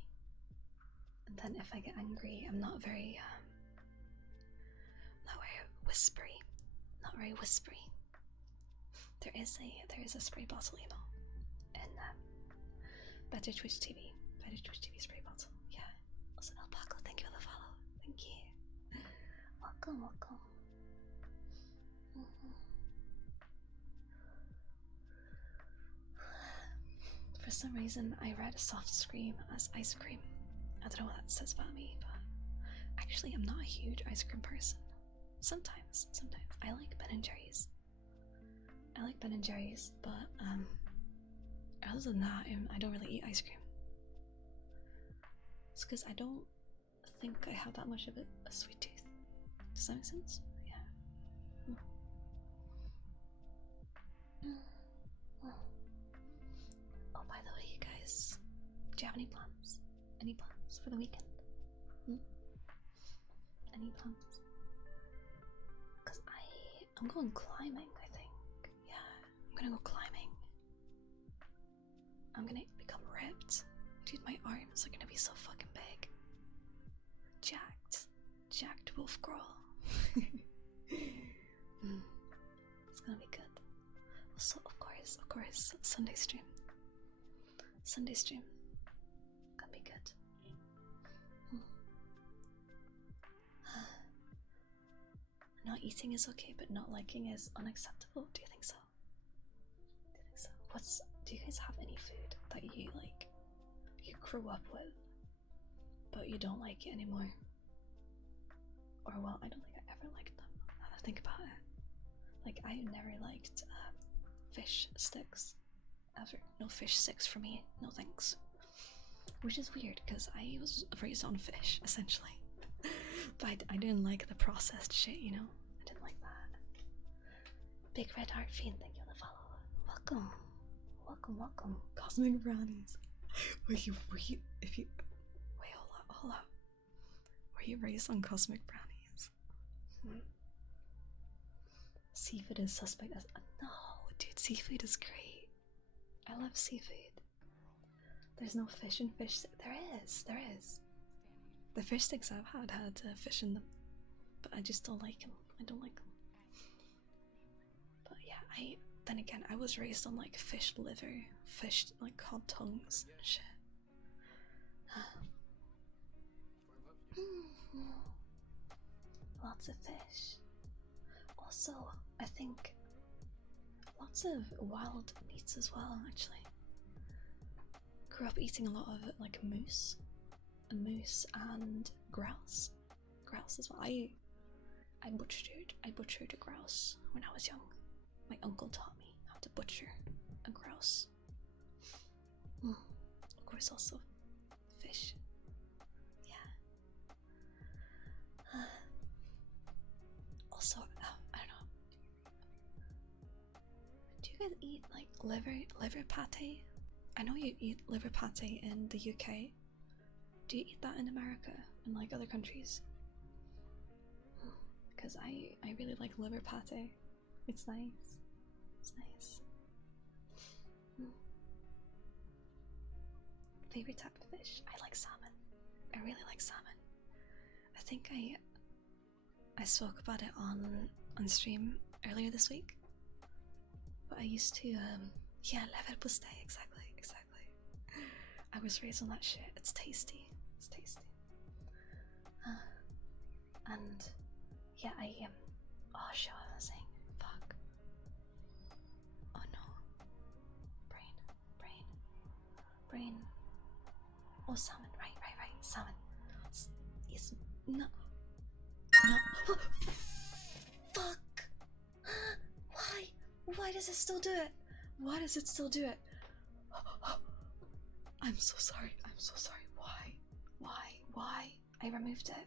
And then if I get angry, I'm not very whispery. Not very whispery. There is a spray bottle emo in Better Twitch TV. Better Twitch TV spray bottle. Yeah. Also, Alpaca, thank you for the follow. Thank you. Welcome. For some reason, I read soft scream as ice cream. I don't know what that says about me, but actually, I'm not a huge ice cream person. Sometimes. I like Ben and Jerry's. But other than that, I don't really eat ice cream. It's because I don't think I have that much of a sweet tooth. Does that make sense? Yeah. Oh, by the way, you guys, do you have any plans? Any plans for the weekend? Any plans? Because I'm going climbing, I think. Yeah, I'm gonna go climbing. I'm gonna become ripped. Dude, my arms are gonna be so fucking big. Jacked wolf crawl. It's gonna be good. Also, of course, Sunday stream. Gonna be good. Not eating is okay, but not liking is unacceptable. Do you think so? Do you guys have any food that you like, you grew up with, but you don't like it anymore? Or, well, I don't think I ever liked them. Now that I think about it, like, I never liked fish sticks ever. No fish sticks for me. No thanks. Which is weird because I was raised on fish essentially, but I didn't like the processed shit. You know, I didn't like that. Big Red Heart Fiend, thank you for the follow. Welcome. Cosmic brownies. Were you wait, hold up. Were you raised on cosmic brownies? Seafood is suspect as no, dude. Seafood is great. I love seafood. There's no fish in fish. There is. The fish sticks I've had fish in them, but I just don't like them. I don't like them. But yeah, then again, I was raised on like fish liver, fish like cod tongues and shit. Lots of fish. Also, I think lots of wild meats as well, actually. Grew up eating a lot of like moose and grouse as well. I butchered a grouse when I was young. My uncle taught me how to butcher a grouse. Of course, also fish. Yeah. Also, I don't know. Do you guys eat like liver pate? I know you eat liver pate in the UK. Do you eat that in America and like other countries? Because I really like liver pate. It's nice. Favorite type of fish? I like salmon. I really like salmon. I think I spoke about it on stream earlier this week. But I used to yeah, lever puste, exactly. I was raised on that shit. It's tasty. And yeah, oh shit, what was I saying? Fuck. Oh no. Brain. Oh, salmon, right. Salmon. Yes. No. Fuck. Why does it still do it? I'm so sorry. Why? I removed it.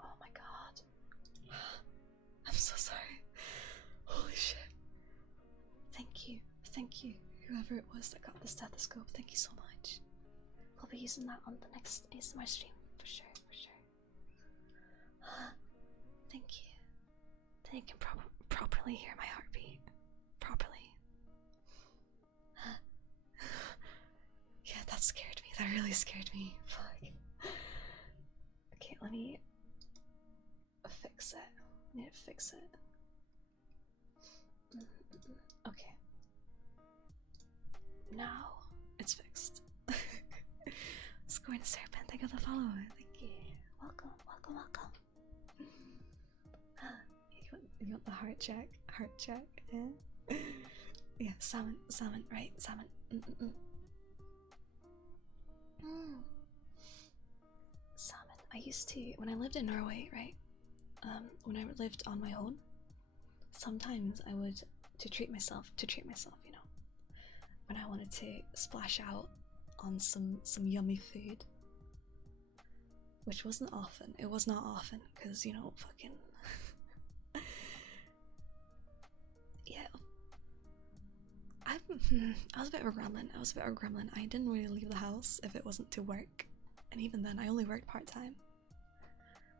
Oh my god. I'm so sorry. Holy shit. Thank you. Whoever it was that got the stethoscope, thank you so much. I'll be using that on the next ASMR stream, for sure. Thank you. Then you can properly hear my heartbeat. Properly. Yeah, that scared me. That really scared me. Fuck. Okay, let me fix it. I need to fix it. Okay. Now it's fixed. Scoring a serpent, thank you for the follow. Thank you. Welcome. You want the heart check? Yeah. Yeah, salmon, right? Salmon. Salmon. I used to, when I lived in Norway, right? When I lived on my own, sometimes I would, to treat myself, you know, when I wanted to splash out on some yummy food, which wasn't often. It was not often, because, you know, fucking yeah. I was a bit of a gremlin. I didn't really leave the house if it wasn't to work, and even then, I only worked part-time.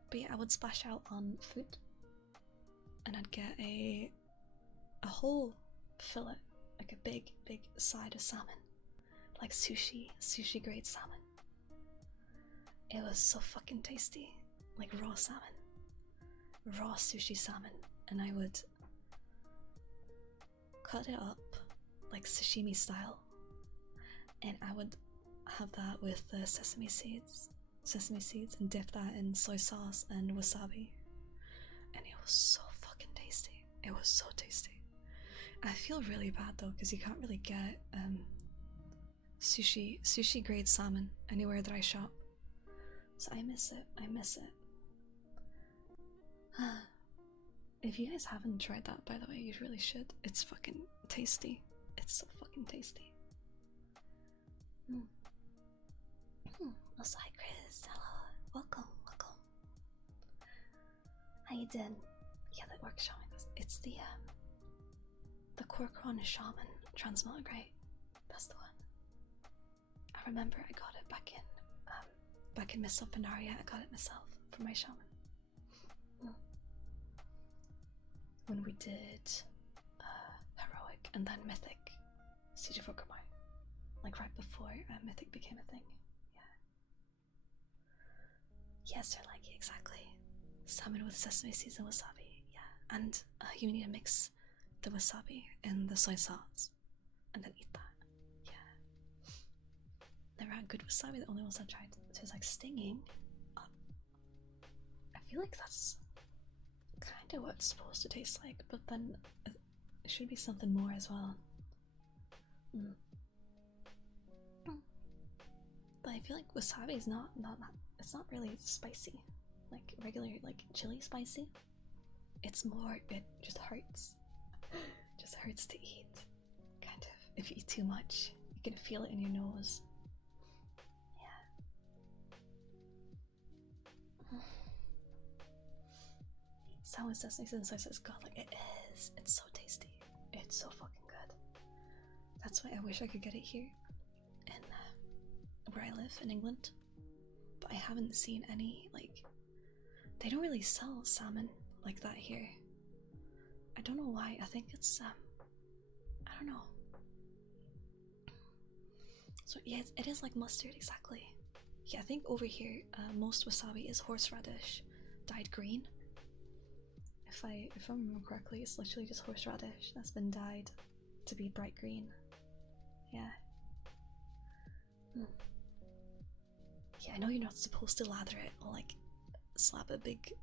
But yeah, I would splash out on food, and I'd get a whole fillet, like a big side of salmon, like sushi grade salmon. It was so fucking tasty, like raw salmon, raw sushi salmon, and I would cut it up like sashimi style, and I would have that with the sesame seeds, and dip that in soy sauce and wasabi, and it was so fucking tasty. It was so tasty. I feel really bad though, because you can't really get sushi grade salmon anywhere that I shop, so I miss it. If you guys haven't tried that, by the way, you really should. It's fucking tasty. It's so fucking tasty. Oh, hi Chris. Hello. Welcome. How you doing? Yeah, that works, shaman. It's the Corcoran shaman transmograte. That's the one. I remember I got it back in Miss Opinaria. I got it myself for my shaman. When we did heroic and then mythic Siege of Orgrimmar, like right before mythic became a thing. Yes, they're like, exactly. Salmon with sesame seeds and wasabi. Yeah, and you need to mix the wasabi and the soy sauce, and then eat that. Yeah. Never had good wasabi. The only ones I tried, it was like stinging. I feel like that's kind of what it's supposed to taste like, but then it should be something more as well. But I feel like wasabi is not it's not really spicy, like regular like chili spicy. It's more, it just hurts. Just hurts to eat, kind of. If you eat too much, you can feel it in your nose. Yeah. Someone says and so says, God, like it is. It's so tasty. It's so fucking good. That's why I wish I could get it here in where I live in England. But I haven't seen any, like, they don't really sell salmon like that here. I don't know why. I think it's I don't know. So yeah, it is like mustard, exactly. Yeah, I think over here most wasabi is horseradish dyed green. If I remember correctly, it's literally just horseradish that's been dyed to be bright green. Yeah. Yeah, I know you're not supposed to lather it or like slap a big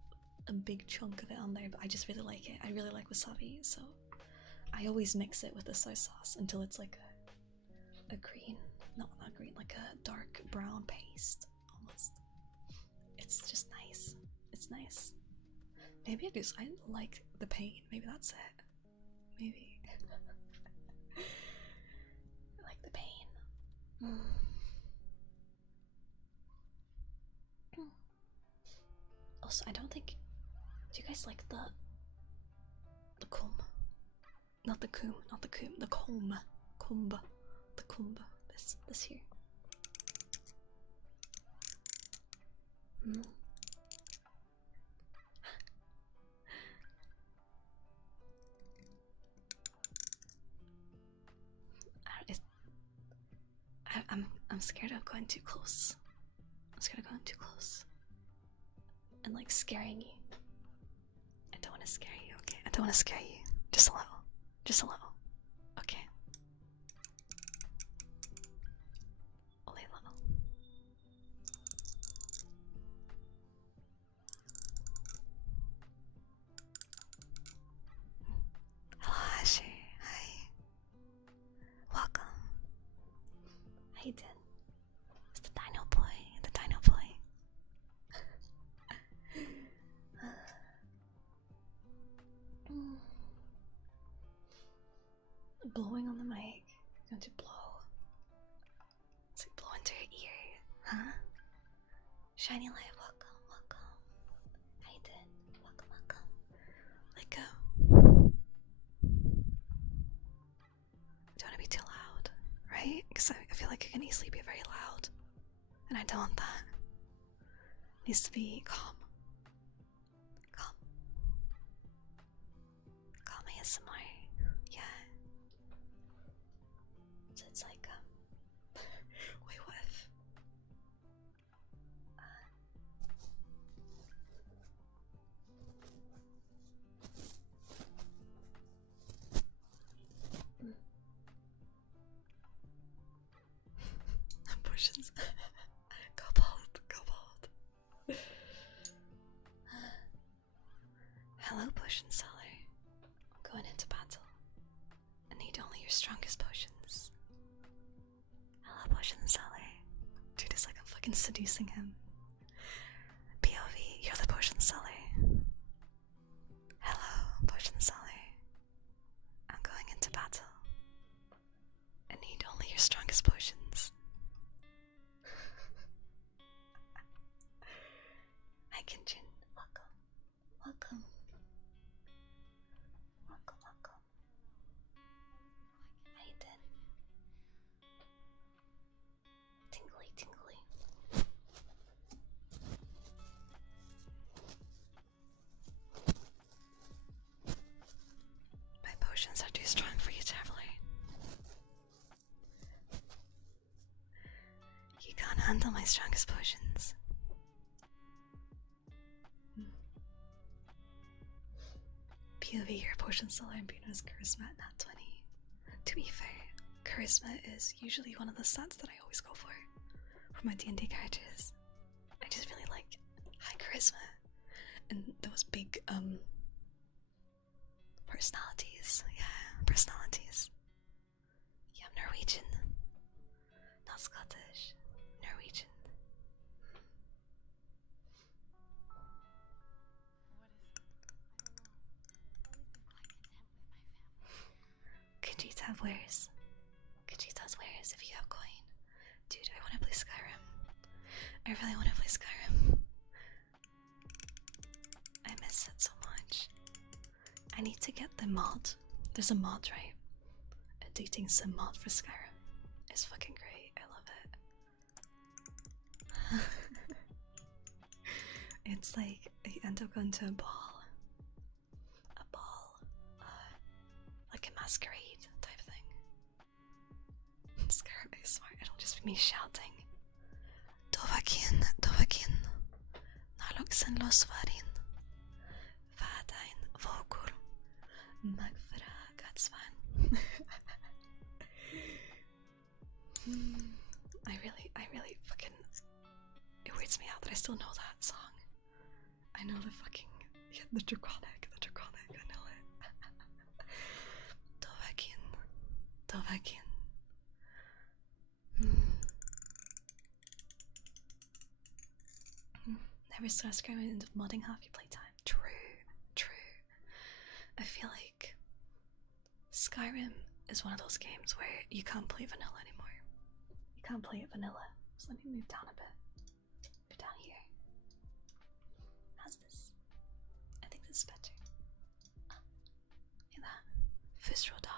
chunk of it on there, but I just really like it. I really like wasabi, so I always mix it with the soy sauce until it's like a green, not green, like a dark brown paste almost. It's just nice. It's nice. Maybe I like the pain. Maybe that's it. Maybe. I like the pain. Also, I don't think. Do you guys like the comb? Not the comb. The comb. The comb. This here. I'm scared of going too close. And like scaring you. I don't want to scare you, okay? I don't want to scare you. Just a little. Okay. Only a little. Hello, Asher. Hi. Welcome. How you doing? It's the Dino Boy. blowing on the mic. Going to blow. It's like blow into your ear, huh? Shiny light, welcome, welcome. How you doing? Welcome, welcome. Let go. Don't want to be too loud, right? Because I feel like it can easily be very loud, and I don't want that. It needs to be calm. Calm. Calm ASMR. Yeah. So it's like, wait, what if? Potions. Go bald, go bald. Hello, potion seller. I'm going into battle. I need only your strongest potions. Hello, potion seller. Dude, it's like I'm fucking seducing him. POV, you're the potion seller. Hello, potion seller. I'm going into battle. I need only your strongest potions. Hi, Kinchin. Welcome. Welcome. Welcome, welcome. How you doing? Tingly, tingly. My potions are too strong for you, traveler. You can't handle my strongest potions. POV, your potion seller and Bruno's charisma at nat 20. To be fair, charisma is usually one of the stats that I always go for my D&D characters. I just really like high charisma and those big personalities. Yeah, personalities. Yeah, I'm Norwegian, not Scottish. Norwegian. Khajiit have wares. Khajiit has wares if you have coin. Dude, I want to play Skyrim. I really want to play Skyrim. I miss it so much. I need to get the mod. There's a mod, right? A dating sim mod for Skyrim. It's fucking great. I love it. It's like you end up going to a ball. Like a masquerade type thing. Skyrim is smart. It'll just be me shouting. Dovakin, Dovakin. Naloksen losvarin. Vadain vogul. Magfra gatsvan. I really fucking. It weirds me out that I still know that song. I know the fucking. Yeah, the draconic, I know it. Dovakin. Dovakin. Never start screaming into modding half your playtime. True. I feel like Skyrim is one of those games where you can't play vanilla anymore. You can't play it vanilla. So let me move down a bit. Move down here. How's this? I think this is better. Like that. Fusroda.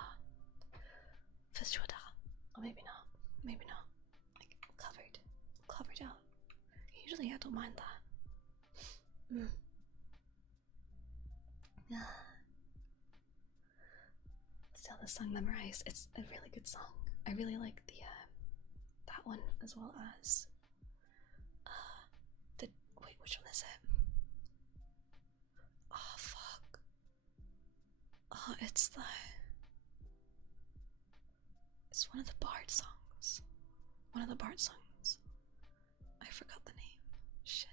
Oh, maybe not. Like covered out. Usually I don't mind that. Still, this song memorized. It's a really good song. I really like the that one as well as the which one is it? Oh fuck. Oh, it's one of the Bard songs. I forgot the name. Shit.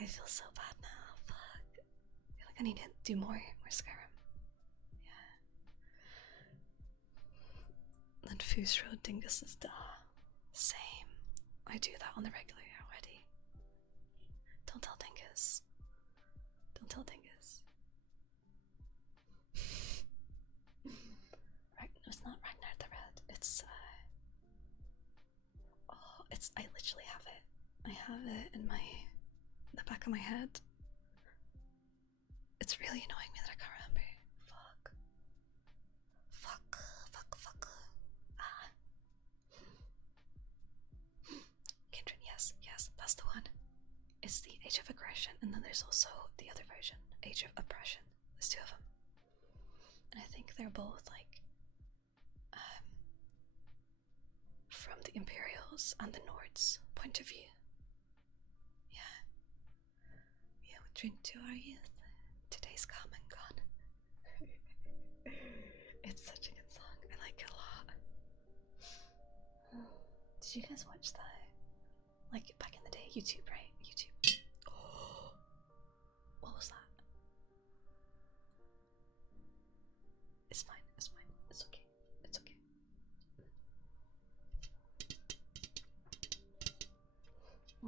I feel so bad now. Fuck. I feel like I need to do more Skyrim. Yeah. And Fusro Dingus is da. Same. I do that on the regular already. Don't tell Dingus. I literally have it. I have it in the back of my head. It's really annoying me that I can't remember. Fuck. Ah. Kindred, yes, that's the one. It's the Age of Aggression, and then there's also the other version, Age of Oppression. There's two of them. And I think they're both like from the Imperials and the Nords point of view. Yeah. Yeah, we drink to our youth. Today's come and gone. It's such a good song. I like it a lot. Did you guys watch that? Like back in the day, YouTube, right? YouTube. Oh, what was that? It's fine. It's fine. It's okay. It's okay. I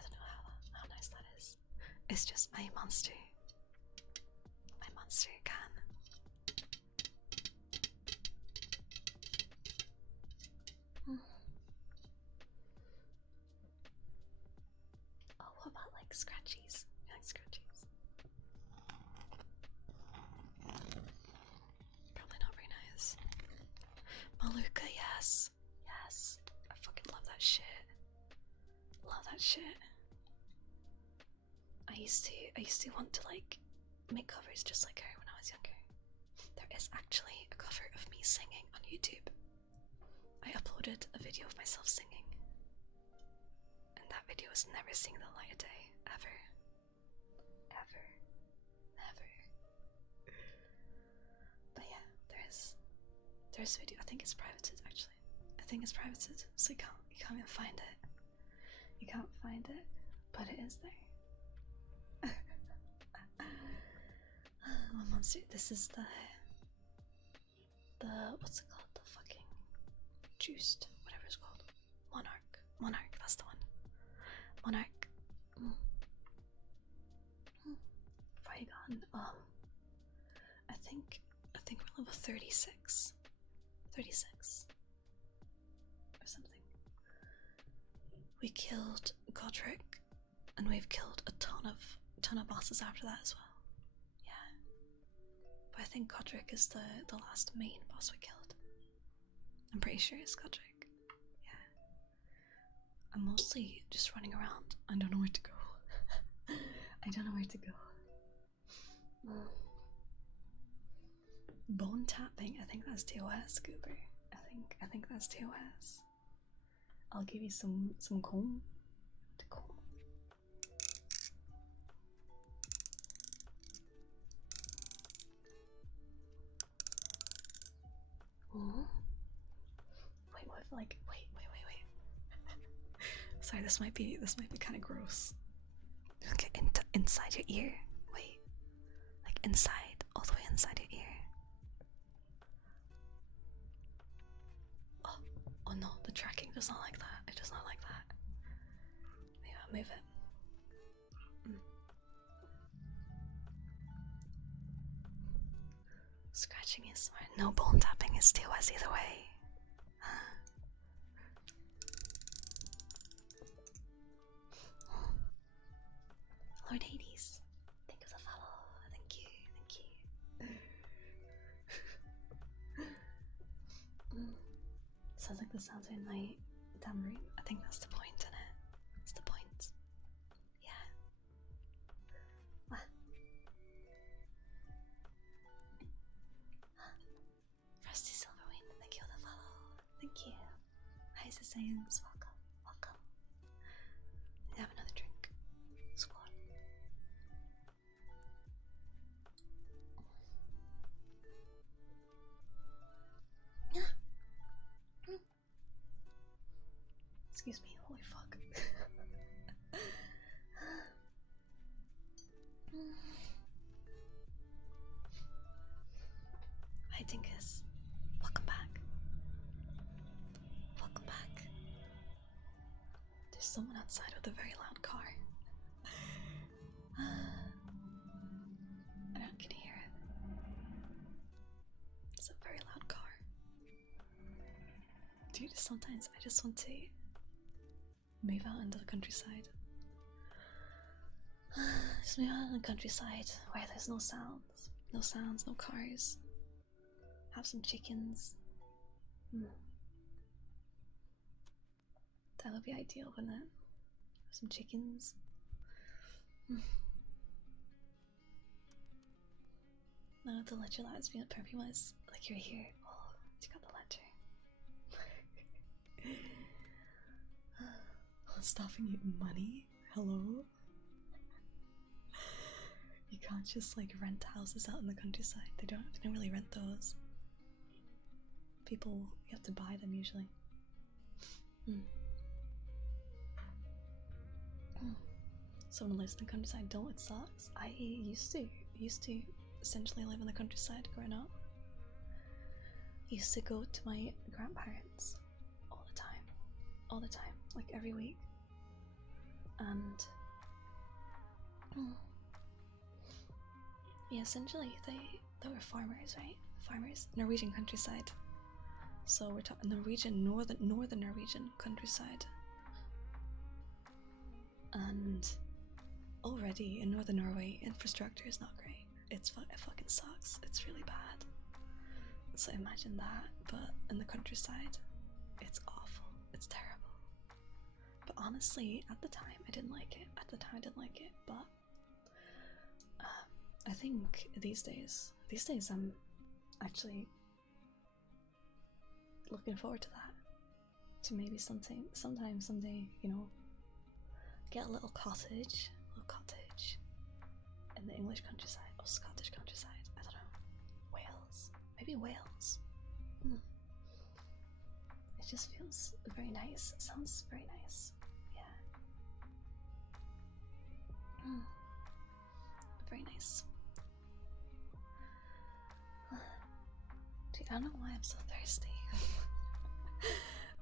don't know how nice that is. It's just my monster. My monster can. Oh, what about like scratchies? You like scratchies? Probably not very nice. Maluka, yes. Yes. I fucking love that shit. Love that shit. I used to want to like make covers just like her when I was younger. There is actually a cover of me singing on YouTube. I uploaded a video of myself singing, and that video has never seen the light of day, ever. Ever. Never. But yeah, there's a video. I think it's privated actually. I think it's privated, so you can't even find it. You can't find it, but it is there. Oh, monster! This is the what's it called? The fucking juiced, whatever it's called. Monarch. That's the one. Monarch. Frygon. I think we're level 36. 36 or something. We killed Godric, and we've killed a ton of bosses after that as well. Yeah, but I think Godric is the last main boss we killed. I'm pretty sure it's Godric. Yeah, I'm mostly just running around. I don't know where to go. I don't know where to go. Bone tapping. I think that's TOS, Goober. I think that's TOS. I'll give you some comb to comb. Wait, what if like wait. Sorry, this might be kind of gross. Okay, inside your ear. Wait, like inside, all the way inside your ear. Oh no, the tracking does not like that. It does not like that. Maybe I'll move it. Scratching is smart. No, bone tapping is TOS either way. Lord Hades, thank you for the follow. Thank you. Sounds like the sounds in my tambourine. I think that's the point in it. It's the point. Yeah. What? Rusty Silverwing, thank you for the follow. Thank you. Hi, Saiyans. Welcome. Have another drink. Squad. Excuse me, holy fuck. Hi Dinkus. Welcome back. Welcome back. There's someone outside with a very loud car. I don't get to hear it. Dude, sometimes I just want to move out into the countryside. Just move out in the countryside where there's no sounds. No sounds, no cars. Have some chickens. That would be ideal, wouldn't it? Have some chickens. No, the ledger lives being perfume was like you're here. Oh, you got the ledger. Stopping you money? Hello? You can't just like rent houses out in the countryside. They don't really rent those. People, you have to buy them usually. Someone lives in the countryside, don't it sucks? I used to essentially live in the countryside growing up. I used to go to my grandparents all the time, like every week. And yeah, essentially they were farmers, right? Farmers, Norwegian countryside. So we're talking Norwegian, northern Norwegian countryside. And already in northern Norway, infrastructure is not great. It fucking sucks. It's really bad. So imagine that, but in the countryside, it's awful. It's terrible. But honestly, at the time, I didn't like it. But I think these days I'm actually looking forward to that. To maybe someday, you know, get a little cottage in the English countryside or Scottish countryside. I don't know. Wales, maybe Wales. It just feels very nice. It sounds very nice. Yeah. Very nice. Dude, I don't know why I'm so thirsty.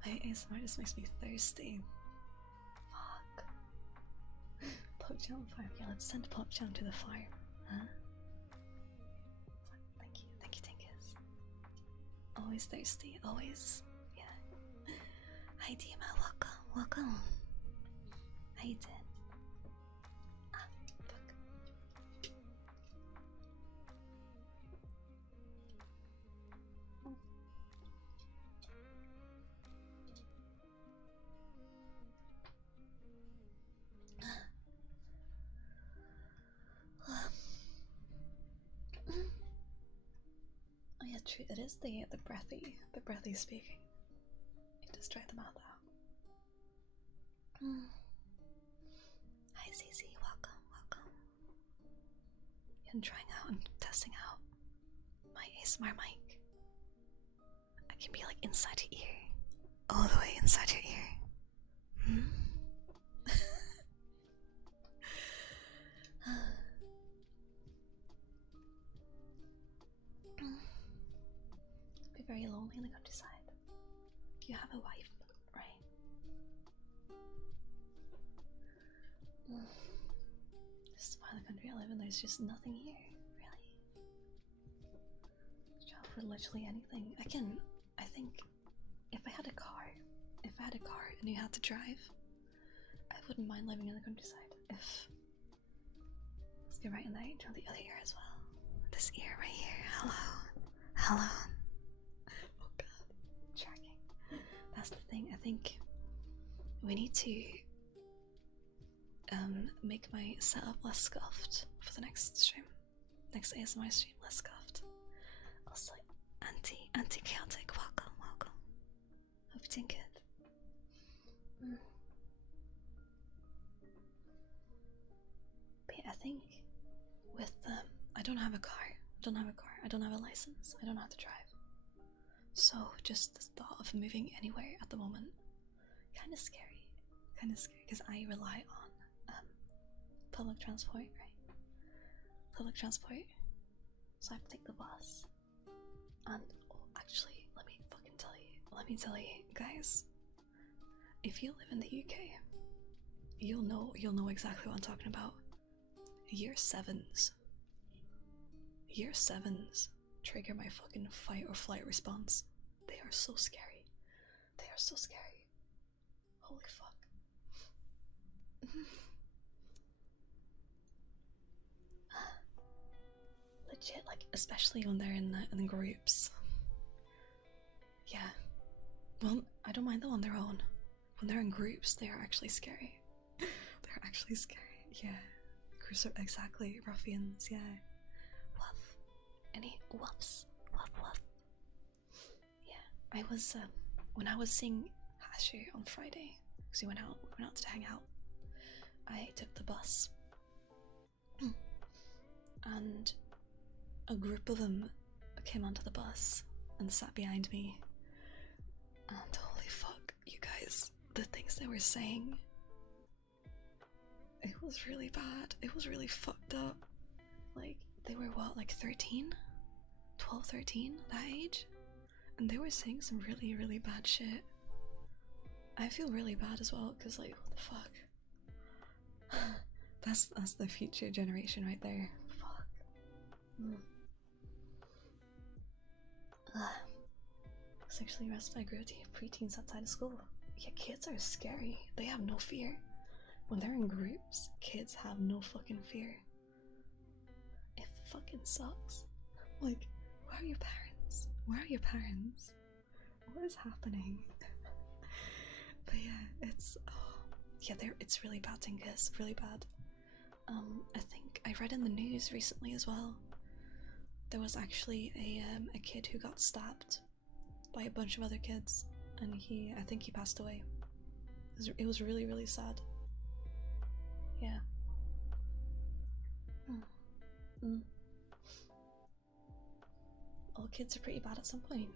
My ASMR just makes me thirsty. Fuck. Popjam farm. Yeah, let's send Popjam to the farm. Huh? Thank you, Tinkus. Always thirsty, always. Yeah. Hi Dima, welcome. How you doing? Ah, fuck. Oh yeah, true. It is the breathy speaking. You just try the mouth out. Hi ZZ, welcome. I'm trying out and testing out my ASMR mic. I can be like inside your ear, all the way inside your ear. Be very lonely in the countryside. You have a wife, right? This is why the country I live in, there's just nothing here, really. Job for literally anything. I think if I had a car and you had to drive, I wouldn't mind living in the countryside. Let's get right in there and turn the other ear as well. This ear right here. Hello. Oh god, tracking. That's the thing. I think we need to make my setup less scuffed for the next stream. Next ASMR stream, less scuffed. Also, anti-chaotic, welcome. Hope you're doing good. But yeah, I think with I don't have a car. I don't have a license. I don't know how to drive. So just the thought of moving anywhere at the moment, kind of scary. Because I rely on public transport, right? Public transport. So I have to take the bus. And actually, let me tell you, guys. If you live in the UK, you'll know exactly what I'm talking about. Year 7s trigger my fucking fight or flight response. They are so scary. They are so scary. Holy fuck. Legit, like, especially when they're in the groups. Yeah. Well, I don't mind them on their own. When they're in groups, they are actually scary. They're actually scary. Yeah. Groups are exactly ruffians. Yeah. Woof. Any woofs? Woof woof. Yeah. I was when I was seeing Hashu on Friday, because we went out to hang out. I took the bus, and a group of them came onto the bus and sat behind me. And holy fuck, you guys, the things they were saying, it was really bad. It was really fucked up. Like, they were what, like 13? 12, 13, that age? And they were saying some really, really bad shit. I feel really bad as well, because like, what the fuck? That's the future generation right there. Fuck. Sexually arrested by a group of preteens outside of school. Yeah, kids are scary. They have no fear. When they're in groups, kids have no fucking fear. It fucking sucks. Like, where are your parents? Where are your parents? What is happening? But yeah, it's it's really bad, Tingus. Really bad. I think I read in the news recently as well. There was actually a kid who got stabbed by a bunch of other kids, and I think he passed away. It was really, really sad. Yeah. All kids are pretty bad at some point.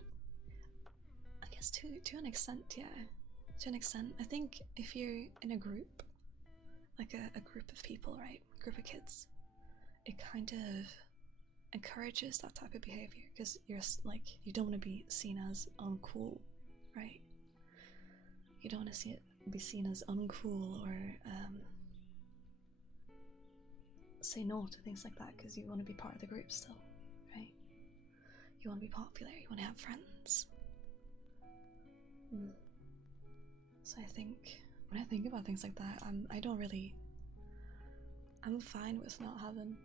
I guess to an extent, yeah. To an extent. I think if you're in a group, like a group of people, right? A group of kids, it kind of encourages that type of behavior, because you're like, you don't want to be seen as uncool, right? You don't want to be seen as uncool or say no to things like that, because you want to be part of the group still, right? You want to be popular, you want to have friends. So I think when I think about things like that, I'm fine with not having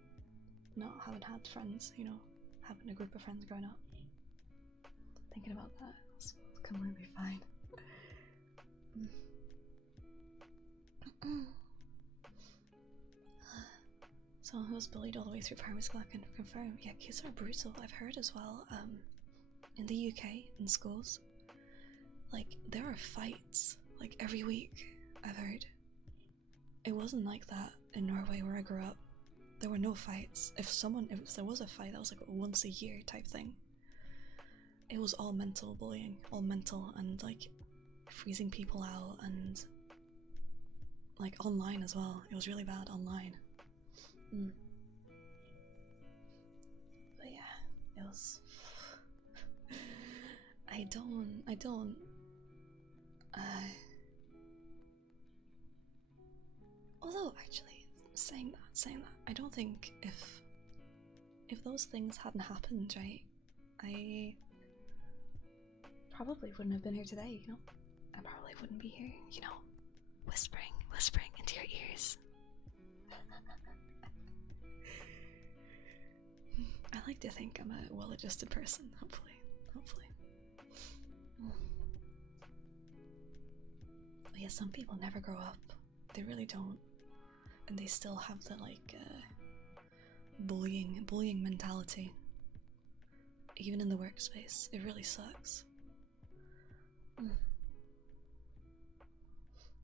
had friends, you know, having a group of friends growing up. Thinking about that, it's completely fine. Someone who was bullied all the way through primary school, I can confirm. Yeah, kids are brutal. I've heard as well, in the UK, in schools, like, there are fights, like, every week, I've heard. It wasn't like that in Norway where I grew up. There were no fights. If there was a fight, that was like a once a year type thing. It was all mental bullying, all mental, and like freezing people out, and like online as well. It was really bad online. But yeah, it was. I don't. Although actually, saying that, I don't think if those things hadn't happened, right, I probably wouldn't have been here today, you know? I probably wouldn't be here, you know, whispering into your ears. I like to think I'm a well-adjusted person, hopefully. But yeah, some people never grow up. They really don't. And they still have the, like, bullying mentality. Even in the workspace. It really sucks.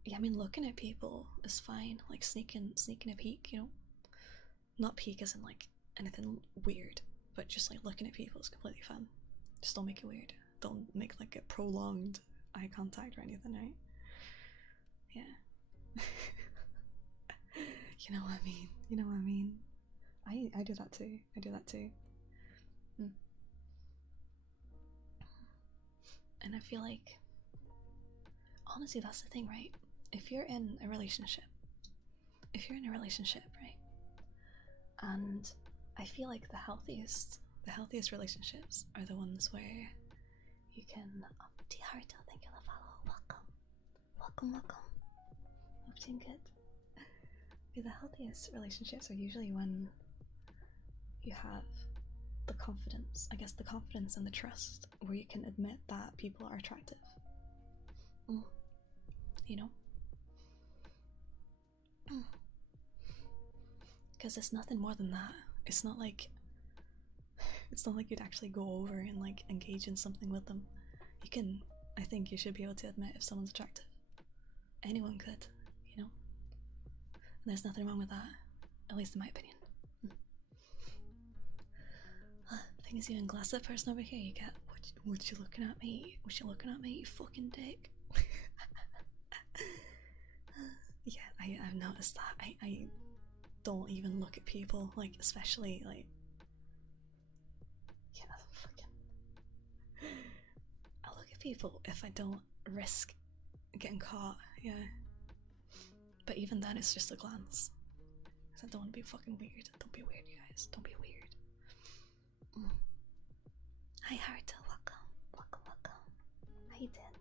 Yeah, I mean, looking at people is fine. Like, sneaking a peek, you know? Not peek as in, like, anything weird, but just, like, looking at people is completely fun. Just don't make it weird. Don't make, like, a prolonged eye contact or anything, right? Yeah. You know what I mean? I do that too. And I feel like, honestly, that's the thing, right? If you're in a relationship, right? And I feel like the healthiest relationships are the ones where you can, T-Heart, thank you for the follow. Welcome, welcome. Hope you're doing good. The healthiest relationships are usually when you have the confidence, I guess the confidence and the trust, where you can admit that people are attractive. You know? Because it's nothing more than that. It's not like you'd actually go over and like engage in something with them. You can, I think you should be able to admit if someone's attractive. Anyone could, you know? And there's nothing wrong with that, at least in my opinion. Thing is, you even glass that person over here, you get, what you looking at me? What you looking at me, you fucking dick? Yeah, I've noticed that. I don't even look at people, like, especially, like, yeah, fucking, I look at people if I don't risk getting caught, yeah. But even then, it's just a glance. Because I don't want to be fucking weird. Don't be weird, you guys. Don't be weird. Hi, Haruto. Welcome. Welcome, welcome. How you doing?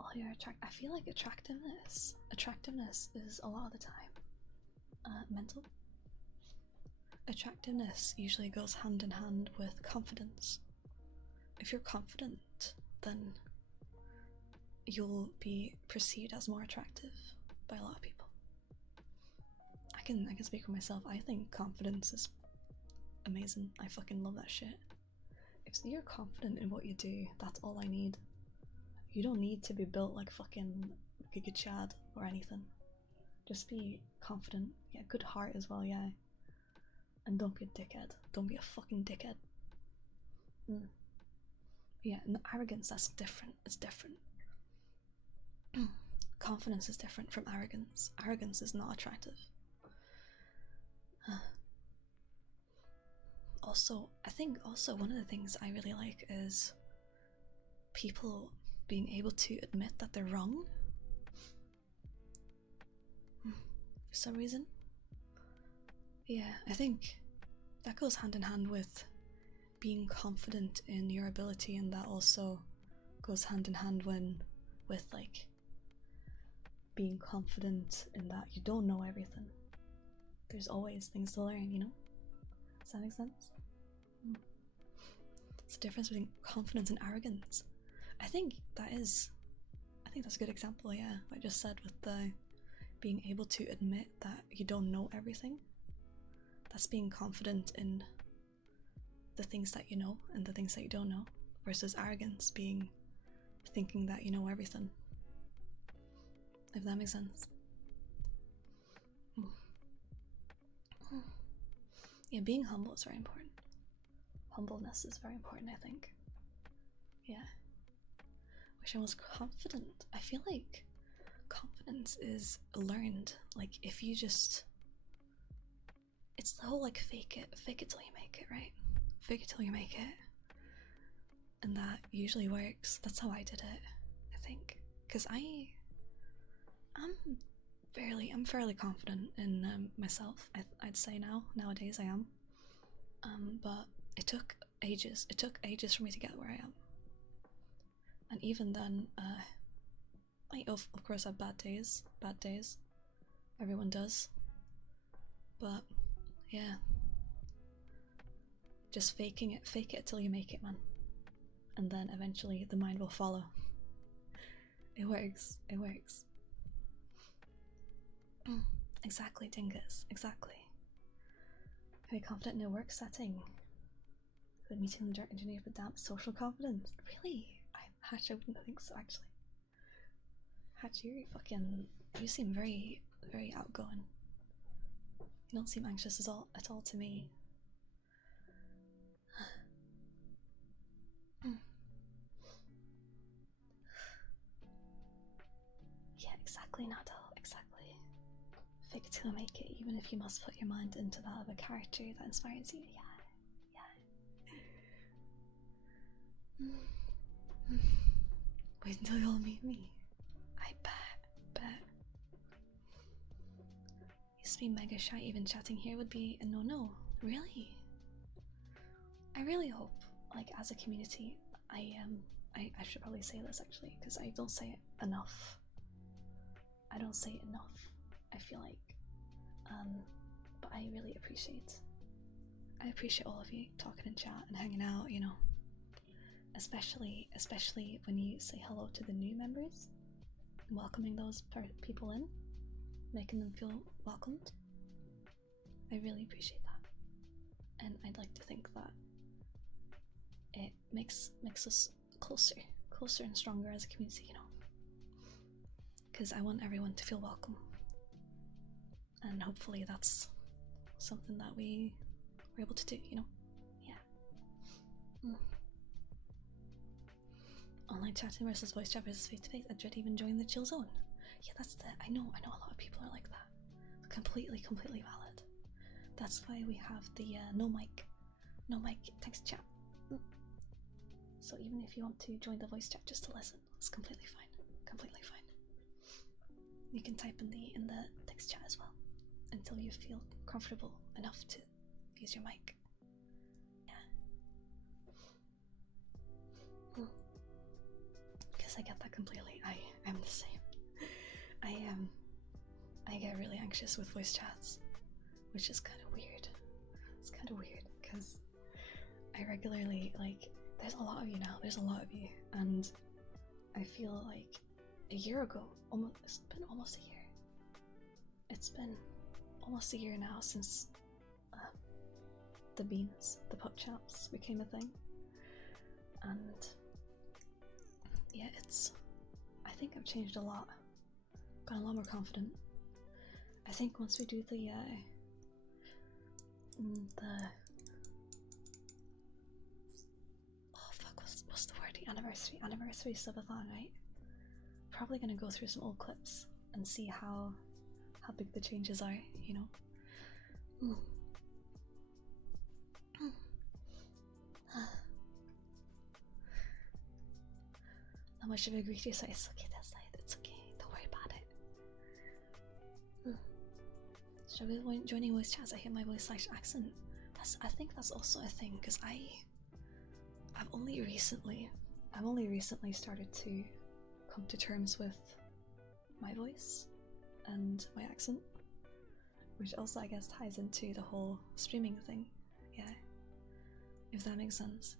Oh, you're I feel like attractiveness is a lot of the time mental. Attractiveness usually goes hand in hand with confidence. If you're confident, then you'll be perceived as more attractive by a lot of people. I can speak for myself. I think confidence is amazing. I fucking love that shit. If you're confident in what you do, that's all I need. You don't need to be built like fucking Giga Chad or anything. Just be confident. Yeah, good heart as well, yeah. And don't be a dickhead. Don't be a fucking dickhead. Yeah, and arrogance, that's different. It's different. Confidence is different from arrogance. Arrogance is not attractive. Also, I think also one of the things I really like is people being able to admit that they're wrong. For some reason. Yeah, I think that goes hand in hand with being confident in your ability, and that also goes hand in hand with like being confident in that you don't know everything. There's always things to learn, you know? Does that make sense? It's the difference between confidence and arrogance. I think that's a good example, yeah, what I just said with the being able to admit that you don't know everything. That's being confident in the things that you know and the things that you don't know, versus arrogance being thinking that you know everything. If that makes sense. Yeah, being humble is very important. Humbleness is very important, I think. Yeah. Wish I was confident. I feel like confidence is learned. Like, if you just... It's the whole, like, fake it till you make it, right? Fake it till you make it. And that usually works. That's how I did it, I think. Because I'm fairly confident in myself. I'd say nowadays I am. But it took ages. It took ages for me to get where I am. And even then, I of course have bad days. Everyone does. But yeah, just fake it till you make it, man. And then eventually the mind will follow. It works. Exactly, dingus. Exactly. Very confident in a work setting. Good meeting the direct engineer for damp social confidence. Really? Hatch, I wouldn't think so, actually. Hatch, you seem very, very outgoing. You don't seem anxious at all to me. Yeah, exactly, Nadal, exactly. Fake it till you make it, even if you must put your mind into that of a character that inspires you. Yeah. Wait until you all meet me. I bet. Used to be mega shy, even chatting here would be a no. Really? I really hope, like, as a community, I should probably say this actually, because I don't say it enough. I don't say it enough, I feel like. But I really appreciate all of you talking in chat and hanging out, you know. Especially when you say hello to the new members, welcoming those people in, making them feel welcomed. I really appreciate that, and I'd like to think that it makes us closer and stronger as a community, you know. Because I want everyone to feel welcome, and hopefully that's something that we were able to do, you know. Yeah. Online chatting versus voice chat versus face-to-face. I dread even joining the chill zone. Yeah, that's the. I know a lot of people are like that. Completely valid. That's why we have the no mic text chat. So even if you want to join the voice chat just to listen, it's completely fine. You can type in the text chat as well until you feel comfortable enough to use your mic. Yeah. Because I get that completely. I'm the same. I get really anxious with voice chats, which is kind of weird. It's kind of weird because I regularly, like, there's a lot of you now. There's a lot of you, and I feel like a year ago, it's been almost a year. It's been almost a year now since the beans, the pop chats became a thing, and yeah, I think I've changed a lot, got a lot more confident. I think once we do the oh fuck, what's the word? The anniversary subathon, right? Probably gonna go through some old clips and see how big the changes are, you know. Not much of a greeter, so it's okay, it's okay, don't worry about it. Should I be joining voice chats? I hear my voice accent. I think that's also a thing, because I've only recently started to come to terms with my voice and my accent, which also I guess ties into the whole streaming thing, yeah, if that makes sense.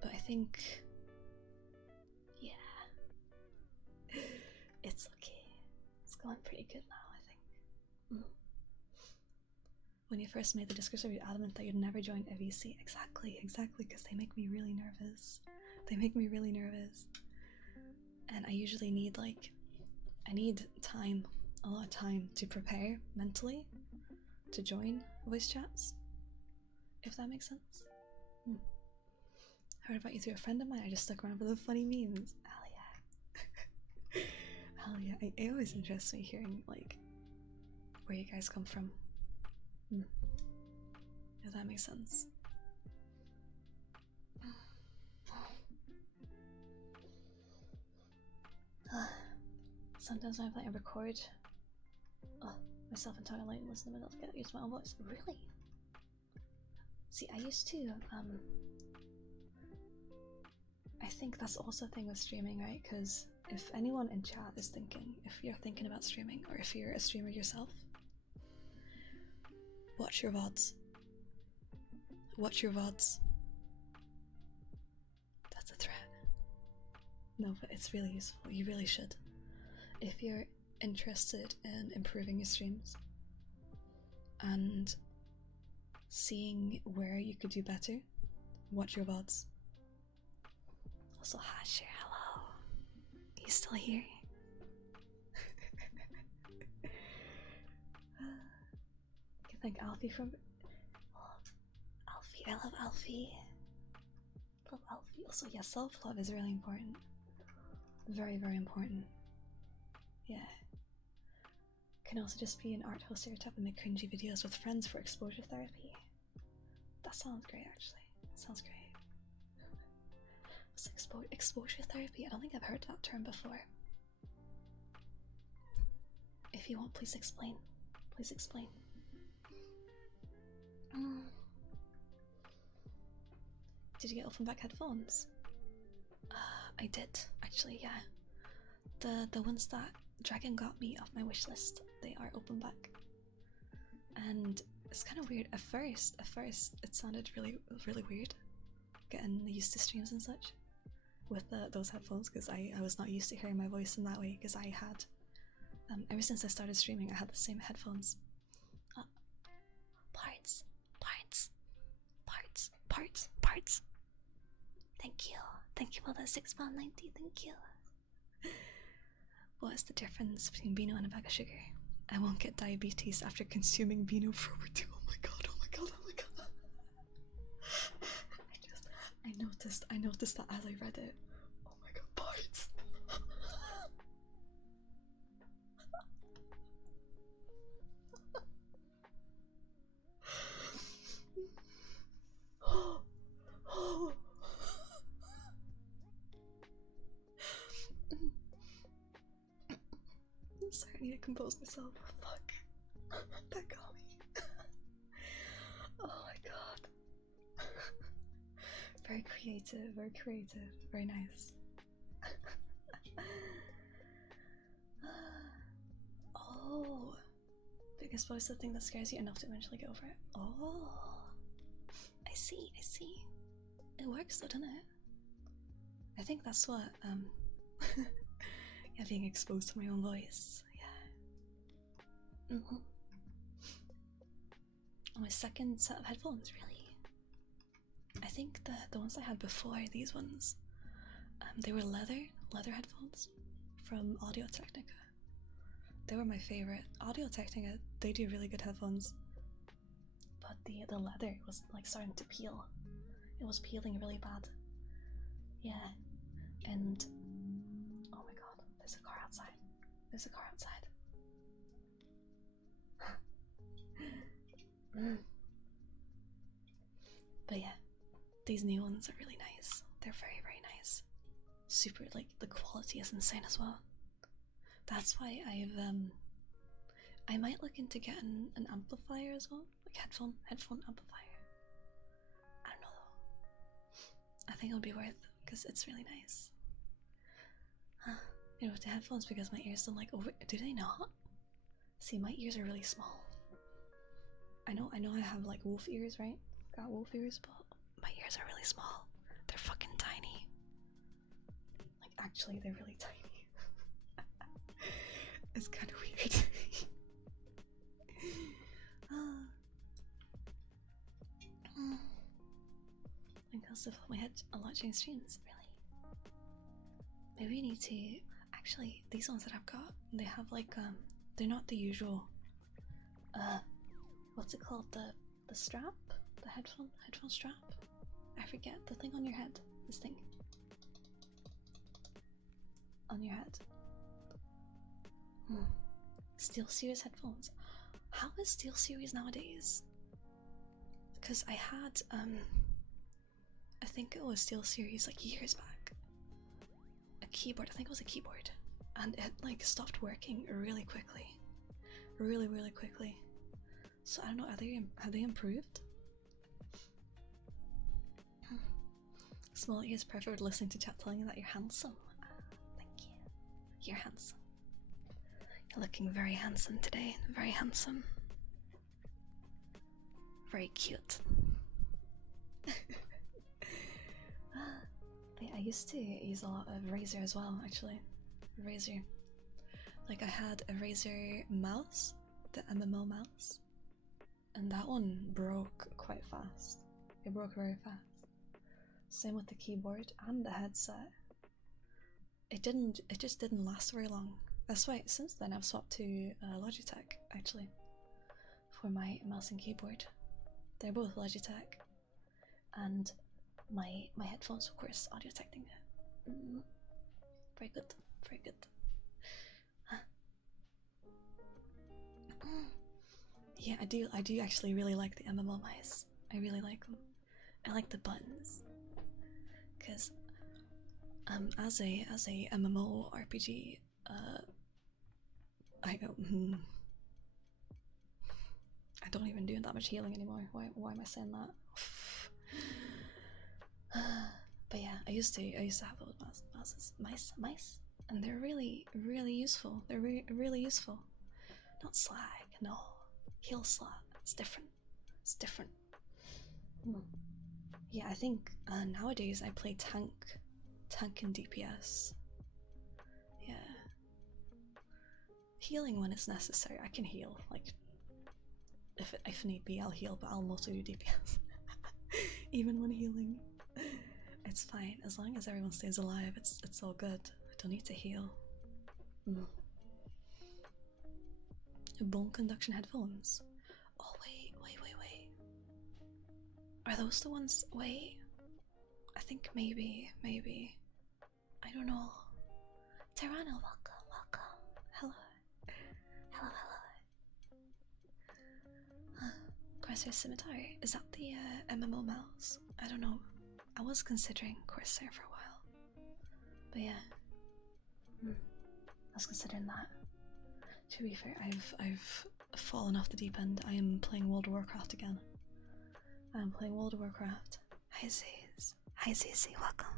But I think, yeah, it's okay. It's going pretty good now, I think. When you first made the Discord, you were adamant that you'd never join a VC. Exactly, because they make me really nervous. And I usually need, I need time, a lot of time to prepare mentally to join voice chats, if that makes sense. Heard about you through a friend of mine. I just stuck around for the funny memes. Hell yeah. It always interests me hearing, like, where you guys come from. If that makes sense. Sometimes when I play and record myself entirely and listen to myself get use my own voice. Really? See, I used to I think that's also a thing with streaming, right? Because if anyone in chat is thinking, if you're thinking about streaming, or if you're a streamer yourself, watch your VODs. Watch your VODs. That's a threat. No, but it's really useful. You really should. If you're interested in improving your streams and seeing where you could do better, watch your VODs. Also, hi, share, hello. Are you still here? I thank Alfie from. Oh, Alfie, I love Alfie. Love Alfie. Also, yeah, self-love is really important. Very, very important. Yeah. Can also just be an art host stereotype and make cringy videos with friends for exposure therapy. That sounds great, actually. That sounds great. What's exposure therapy? I don't think I've heard that term before. If you want, please explain. Please explain. Did you get open back headphones? I did actually. Yeah, the ones that Dragon got me off my wish list, they are open back, and it's kind of weird. At first, it sounded really weird, getting used to streams and such with those headphones, because I was not used to hearing my voice in that way, because I had ever since I started streaming I had the same headphones. Parts. Thank you for the £6.90. Thank you. What is the difference between Beano and a bag of sugar? I won't get diabetes after consuming Beano for over 2. Oh my god. I noticed that as I read it. Oh my god, parts. I'm sorry, I need to compose myself. Fuck. That got me. Oh my god. Very creative, very nice. Oh, biggest voice the thing that scares you enough to eventually get over it. Oh, I see. It works though, doesn't it? I think that's what yeah, being exposed to my own voice. Yeah. My second set of headphones, really. I think the ones I had before these ones, they were leather headphones from Audio Technica. They were my favorite. Audio Technica, they do really good headphones, but the leather was like starting to peel. It was peeling really bad. Yeah, and oh my god, there's a car outside. But yeah, these new ones are really nice. They're very nice. Super, like, the quality is insane as well. That's why I might look into getting an amplifier as well, like headphone amplifier. I don't know though. I think it would be worth, because it's really nice. You know, with the headphones, because my ears don't like do they not? See, my ears are really small. I know I have like wolf ears, right? Got wolf ears, but my ears are really small. They're fucking tiny. Like, actually, they're really tiny. It's kind of weird. I think I'll still put my head a lot during streams, really. Maybe you need to actually, these ones that I've got, they have like they're not the usual what's it called, the strap, the headphone strap. I forget, the thing on your head. This thing on your head. Steel Series headphones. How is Steel Series nowadays? Because I had I think it was Steel Series like years back. A keyboard, I think it was a keyboard, and it like stopped working really quickly. Really quickly. So I don't know, have they improved? Small ears perfect for listening to chat telling you that you're handsome. Thank you. You're handsome. You're looking very handsome today. Very handsome. Very cute. I used to use a lot of Razer as well, actually. Razer. Like, I had a Razer mouse, the MMO mouse, and that one broke quite fast. It broke very fast. Same with the keyboard and the headset. It just didn't last very long. That's why since then I've swapped to Logitech, actually, for my mouse and keyboard. They're both Logitech, and my headphones, of course, Audio Technica. Very good, very good. Yeah, I do actually really like the MMO mice. I really like them. I like the buttons, because as a MMO RPG, I don't even do that much healing anymore. Why am I saying that? But yeah, I used to have those mice, and they're really useful. They're really useful. Not slag, no. Heal slot. It's different. It's different. Yeah, I think nowadays I play tank and DPS. Yeah. Healing when it's necessary. I can heal. Like, if need be, I'll heal, but I'll mostly do DPS. Even when healing. It's fine. As long as everyone stays alive, it's all good. I don't need to heal. Bone conduction headphones. Oh wait. Are those the ones? Wait. I think maybe. I don't know. Terrano, welcome. Hello. Corsair Scimitar. Is that the MMO mouse? I don't know. I was considering Corsair for a while. But yeah. I was considering that. To be fair, I've fallen off the deep end. I am playing World of Warcraft again. Hi Ziz. Hi Zizi, welcome.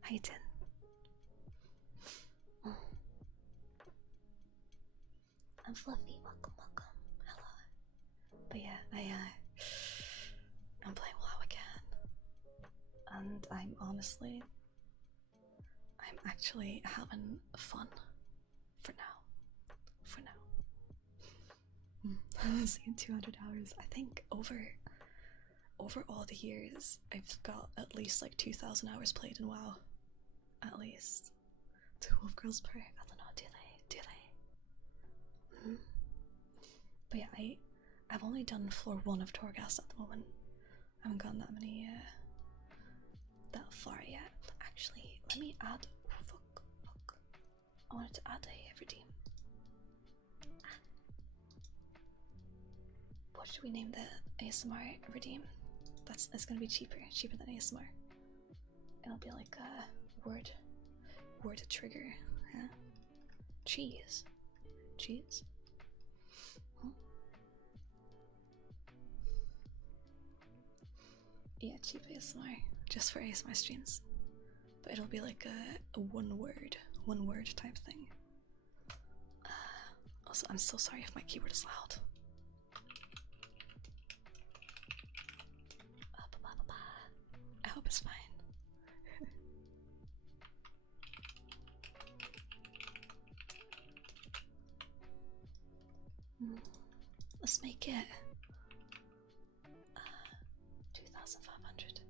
How you doing? I'm Fluffy, welcome. Hello. But yeah, I'm playing WoW again. And I'm actually having fun. For now. Seeing 200 hours. I think over all the years, I've got at least like 2,000 hours played in WoW. At least. 12 girls per. I don't know, do they? But yeah, I've only done floor 1 of Torghast at the moment. I haven't gotten that many, that far yet. Actually, let me add. Fuck. I wanted to add a redeem. What should we name the ASMR redeem? That's gonna be cheaper than ASMR. It'll be like a word trigger. Yeah. Cheese. Yeah, cheap ASMR, just for ASMR streams. But it'll be like a one word type thing. Also, I'm so sorry if my keyboard is loud. I hope it's fine. Let's make it 2,500.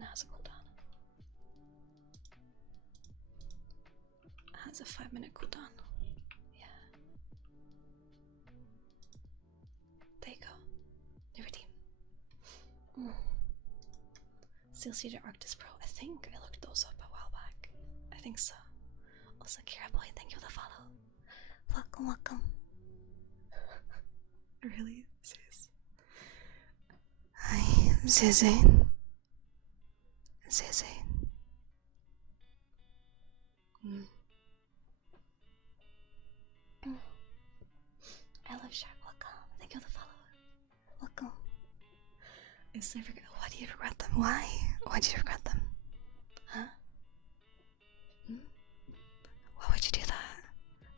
Now it's a cooldown. Has a 5-minute cooldown. Yeah. There you go. New redeem. Steel Cedar Arctis Pro. I think I looked those up a while back. I think so. Also, Kira Boy, thank you for the follow. Welcome. Really? Sis? Hi, Zizane. I love Shark. Welcome. Thank you for the follow. Welcome. Why do you regret them? Why? Why do you regret them? Huh? Why would you do that?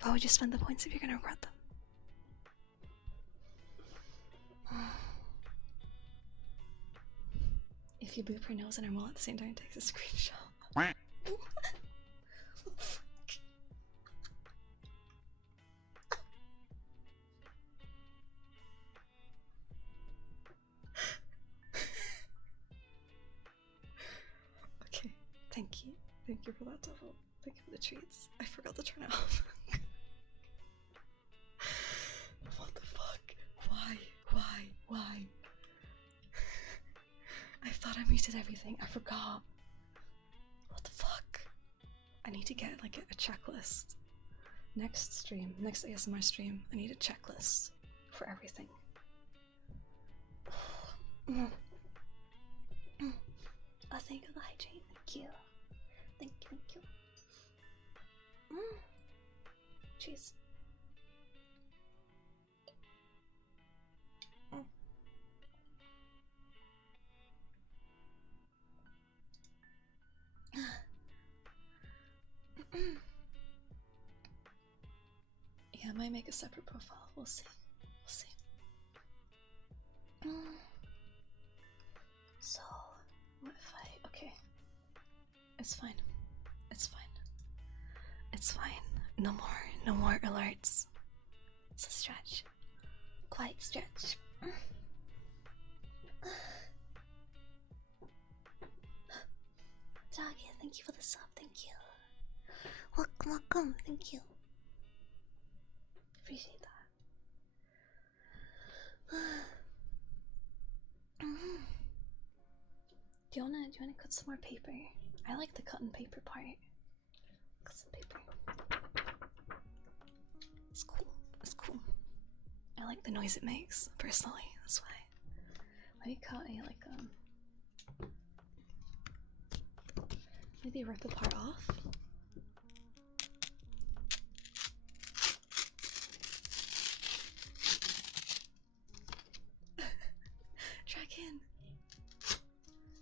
Why would you spend the points if you're gonna regret them? If you boop her nose and her mole at the same time, it takes a screenshot. Okay, thank you for that, Devil. Thank you for the treats. I forgot to turn it off. What the fuck? Why? I thought I muted everything. I forgot. What the fuck? I need to get like a checklist. Next ASMR stream, I need a checklist for everything. Oh, thank you for the hydrate. Thank you. Cheers. make a separate profile. We'll see. We'll see. So, what if I... Okay. It's fine. It's fine. It's fine. No more alerts. It's a stretch. Quite stretch. Doggy, thank you for the sub. Thank you. Welcome. Thank you. Appreciate that. Do you wanna cut some more paper? I like the cutting paper part. Cut some paper. It's cool. It's cool. I like the noise it makes, personally. That's why. Let me cut a maybe rip a part off.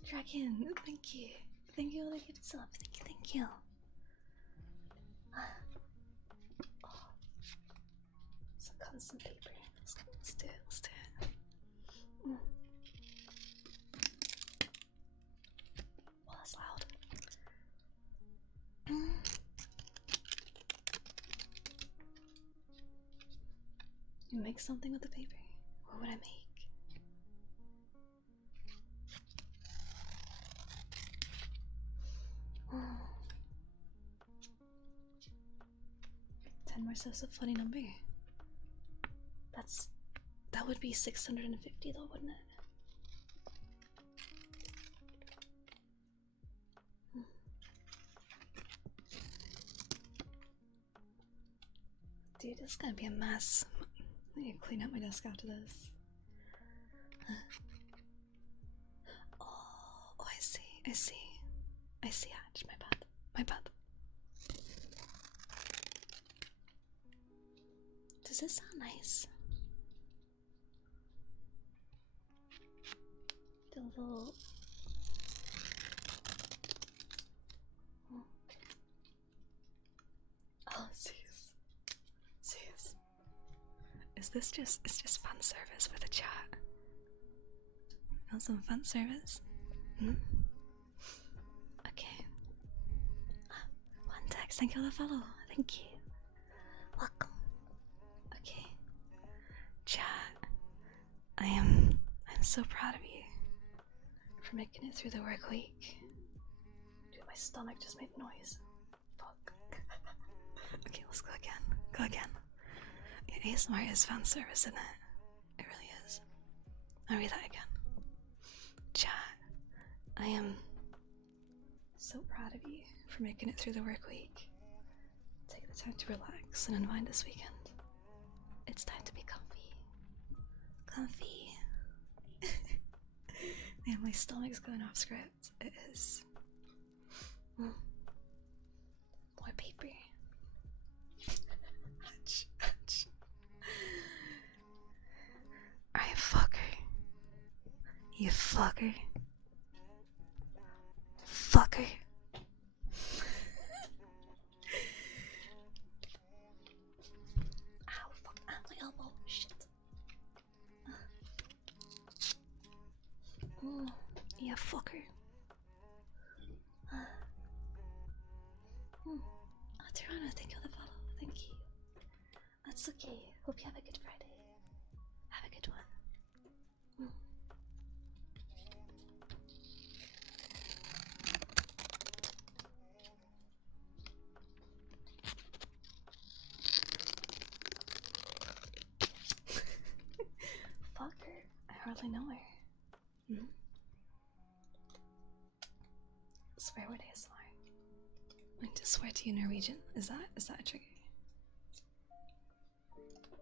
Dragon, thank you. Thank you for the gift sub. Thank you. Oh. So cut some paper. Let's do it. Oh, that's loud. You make something with the paper? What would I make? Oh. 10 more subs, a funny number. That would be 650 though, wouldn't it? Dude, it's gonna be a mess. I need to clean up my desk after this. Oh, I see. Hatch, my bad. Does this sound nice? The little... Oh, jeez. It's just fun service for the chat. You want some fun service? Okay. One text, thank you for the follow. Thank you. Welcome. Okay. Chat. I'm so proud of you for making it through the work week. Dude, my stomach just made noise. Fuck. Okay, let's go again. Yeah, ASMR is fan service, isn't it? It really is. I'll read that again. Chat, I am so proud of you for making it through the work week. Take the time to relax and unwind this weekend. It's time to be comfy. Man, my stomach's going off script. It is. More paper. Ouch. Alright, fucker. You fucker. Ow, fuck. Ow, my elbow. Shit. Yeah, fucker. Toronto, thank you for the follow. Thank you. That's okay. Hope you have a good Friday. Have a good one. Fuck her. I hardly know her. Swear word ASMR. I'm going to swear to you Norwegian. Is that a trigger?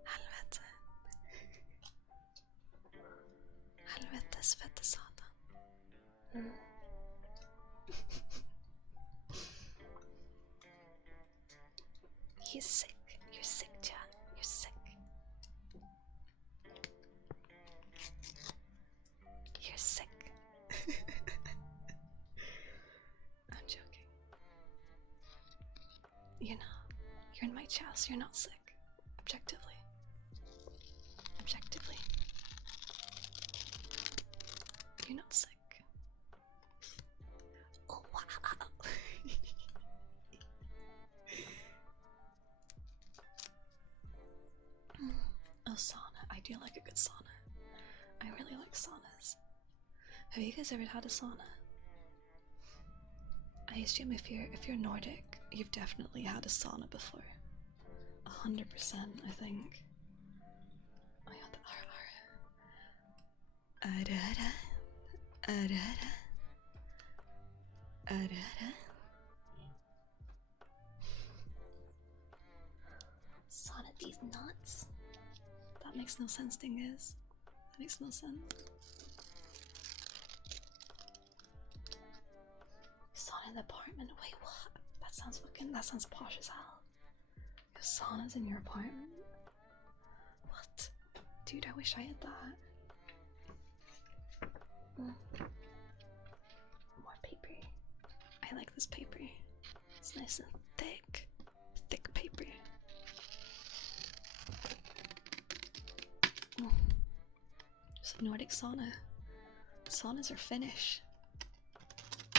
Helvete. Helvetes fette satan. He's sick. You're sick, chat. You're sick. You're sick. I'm joking. You're not. You're in my house. You're not sick. I objectively. Objectively. You're not sick. Oh wow. Oh, sauna. I do like a good sauna. I really like saunas. Have you guys ever had a sauna? I assume if you're Nordic, you've definitely had a sauna before. 100%, I think. Oh yeah, the Arara. Arara. Arara. Sauna these nuts. That makes no sense, dingus. That makes no sense. Sauna in the apartment. Wait, what? That sounds posh as hell. Your saunas in your apartment? What? Dude, I wish I had that. More paper. I like this paper. It's nice and thick. Thick paper. Just a Nordic sauna. Saunas are Finnish.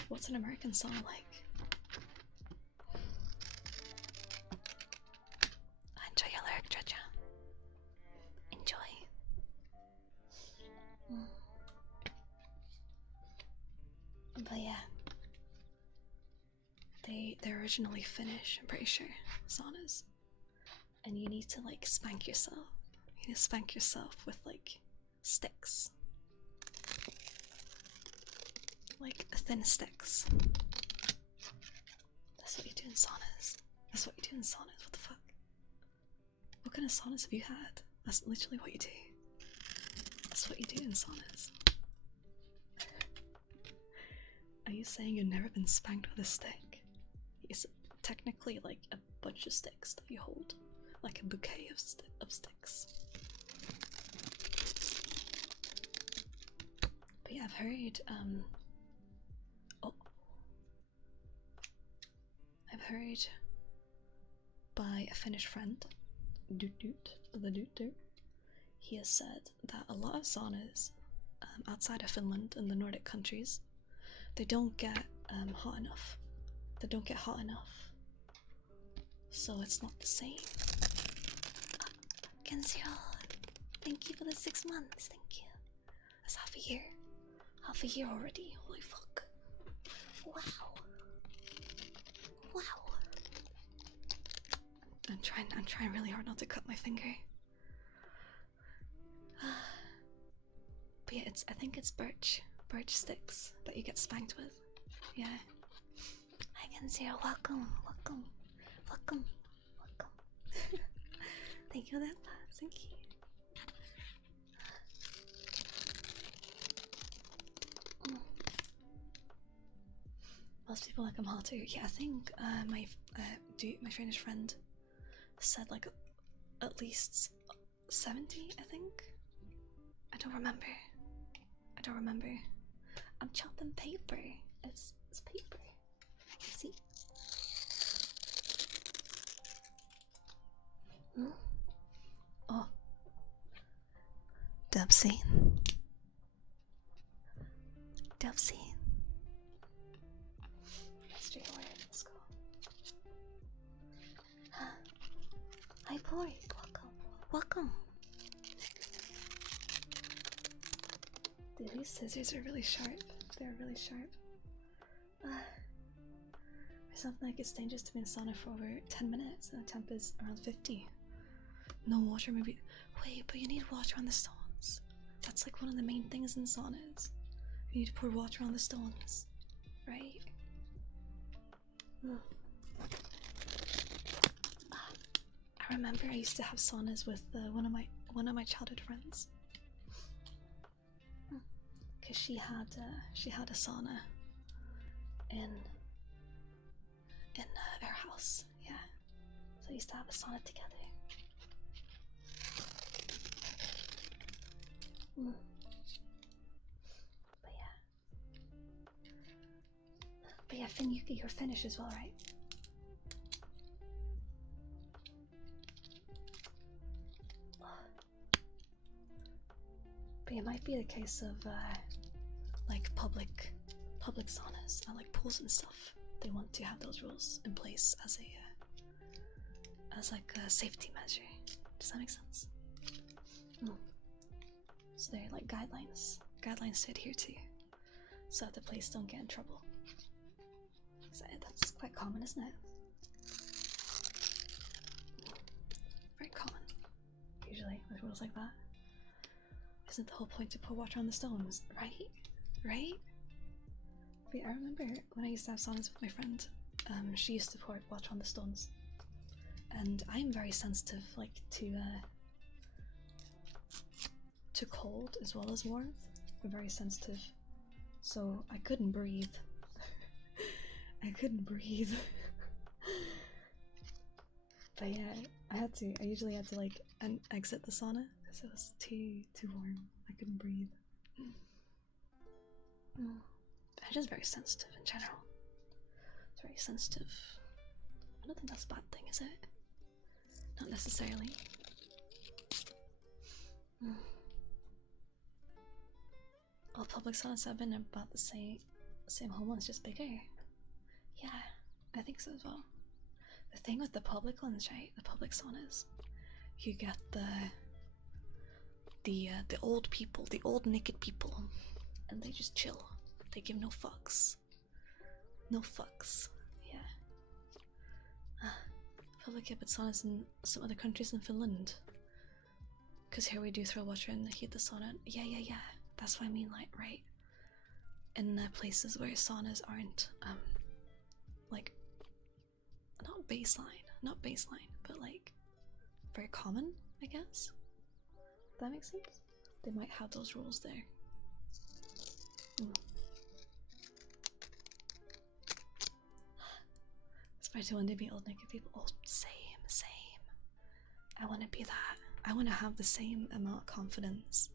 What's an American sauna like? Enjoy your lyric, Georgia. Enjoy. But yeah, they're originally Finnish, I'm pretty sure, saunas. And you need to like spank yourself. You need to spank yourself with like sticks. Like thin sticks. That's what you do in saunas. That's what you do in saunas. What the fuck? What kind of saunas have you had? That's literally what you do. That's what you do in saunas. Are you saying you've never been spanked with a stick? It's technically like a bunch of sticks that you hold. Like a bouquet of sticks. But yeah, I've heard, I've heard by a Finnish friend, the Doot, he has said that a lot of saunas outside of Finland and the Nordic countries, they don't get hot enough. They don't get hot enough. So it's not the same. Kenziro, thank you for the 6 months, thank you. That's half a year. Half a year already, holy fuck. Wow. Wow. I'm trying really hard not to cut my finger. But yeah, I think it's birch sticks that you get spanked with. Yeah. Hi Kenziro, welcome. Thank you for that pass, thank you. Most people like them hotter. Yeah, I think my Finnish friend said like at least 70, I think. I don't remember. I'm chopping paper. It's paper. See? Oh. Dubsy. Straight away, let's go. Hi boy, welcome. Dude, these scissors are really sharp. They're really sharp. For something like it's dangerous to be in sauna for over 10 minutes and the temp is around 50. No water, maybe. Wait, but you need water on the stones. That's like one of the main things in saunas. You need to pour water on the stones, right? I remember I used to have saunas with one of my childhood friends. Cause she had a sauna in our house, yeah. So we used to have a sauna together. But yeah, Finn, you're Finnish as well, right? But it might be the case of like public saunas and like pools and stuff. They want to have those rules in place as like a safety measure. Does that make sense? So they're like guidelines to adhere to, so that the place don't get in trouble. So that's quite common, isn't it? Very common, usually, with rules like that. Isn't the whole point to put water on the stones, right? Right? Wait, I remember when I used to have saunas with my friend, she used to pour water on the stones. And I'm very sensitive, like, to cold as well as warmth. I'm very sensitive. So I couldn't breathe. I couldn't breathe. But yeah, I usually had to like exit the sauna because it was too warm. I couldn't breathe. I'm just very sensitive in general. It's very sensitive. I don't think that's a bad thing, is it? Not necessarily. All public saunas have been about the same whole ones, just bigger. Yeah, I think so as well. The thing with the public ones, right? The public saunas, you get the old people, the old naked people, and they just chill. They give no fucks. No fucks. Yeah. Public saunas in some other countries in Finland. Because here we do throw water and heat the sauna. Yeah. That's what I mean, like, right? In places where saunas aren't, like, not baseline, but like, very common, I guess. That makes sense? They might have those rules there. Especially when they be old naked people. Oh, same. I want to be that. I want to have the same amount of confidence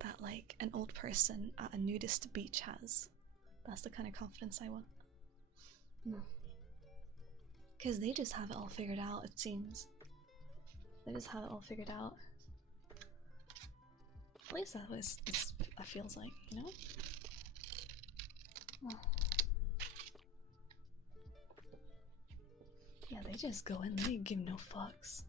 that like an old person at a nudist beach has. That's the kind of confidence I want. Because they just have it all figured out, it seems. They just have it all figured out. At least that feels like, you know? Yeah, they just go in, they give no fucks.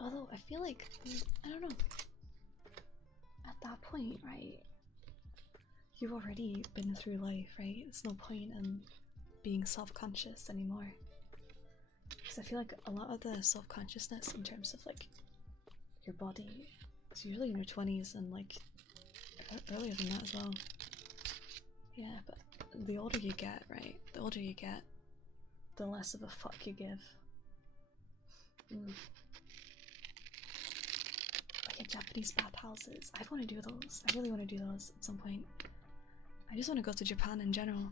Although I feel like, I don't know, at that point, right, you've already been through life, right? There's no point in being self-conscious anymore. Because I feel like a lot of the self-consciousness in terms of like your body is usually in your 20s and like earlier than that as well. Yeah, but the older you get, right, the older you get, the less of a fuck you give. Like Japanese bathhouses. I want to do those. I really want to do those at some point. I just want to go to Japan in general.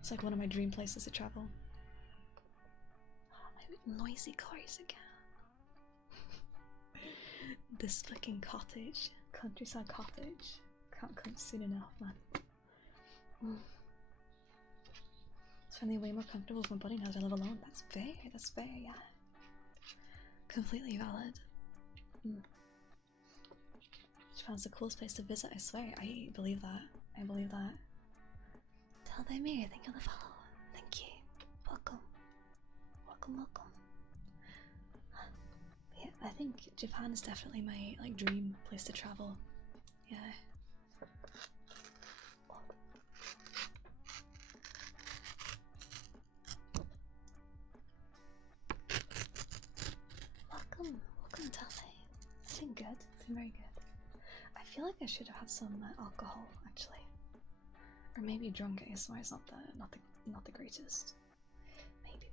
It's like one of my dream places to travel. Oh, my noisy cars again. This fucking cottage. Countryside cottage. Can't come soon enough, man. It's finally way more comfortable with my body now that I live alone. That's fair, yeah. Completely valid. Japan's the coolest place to visit, I swear. I believe that. Tell them here, thank you for the follow. Thank you. Welcome. Yeah, I think Japan is definitely my like dream place to travel. Yeah. Welcome, Tally. It's been good. It's been very good. I feel like I should have had some alcohol actually, or maybe drunk ASMR is not the greatest. Maybe.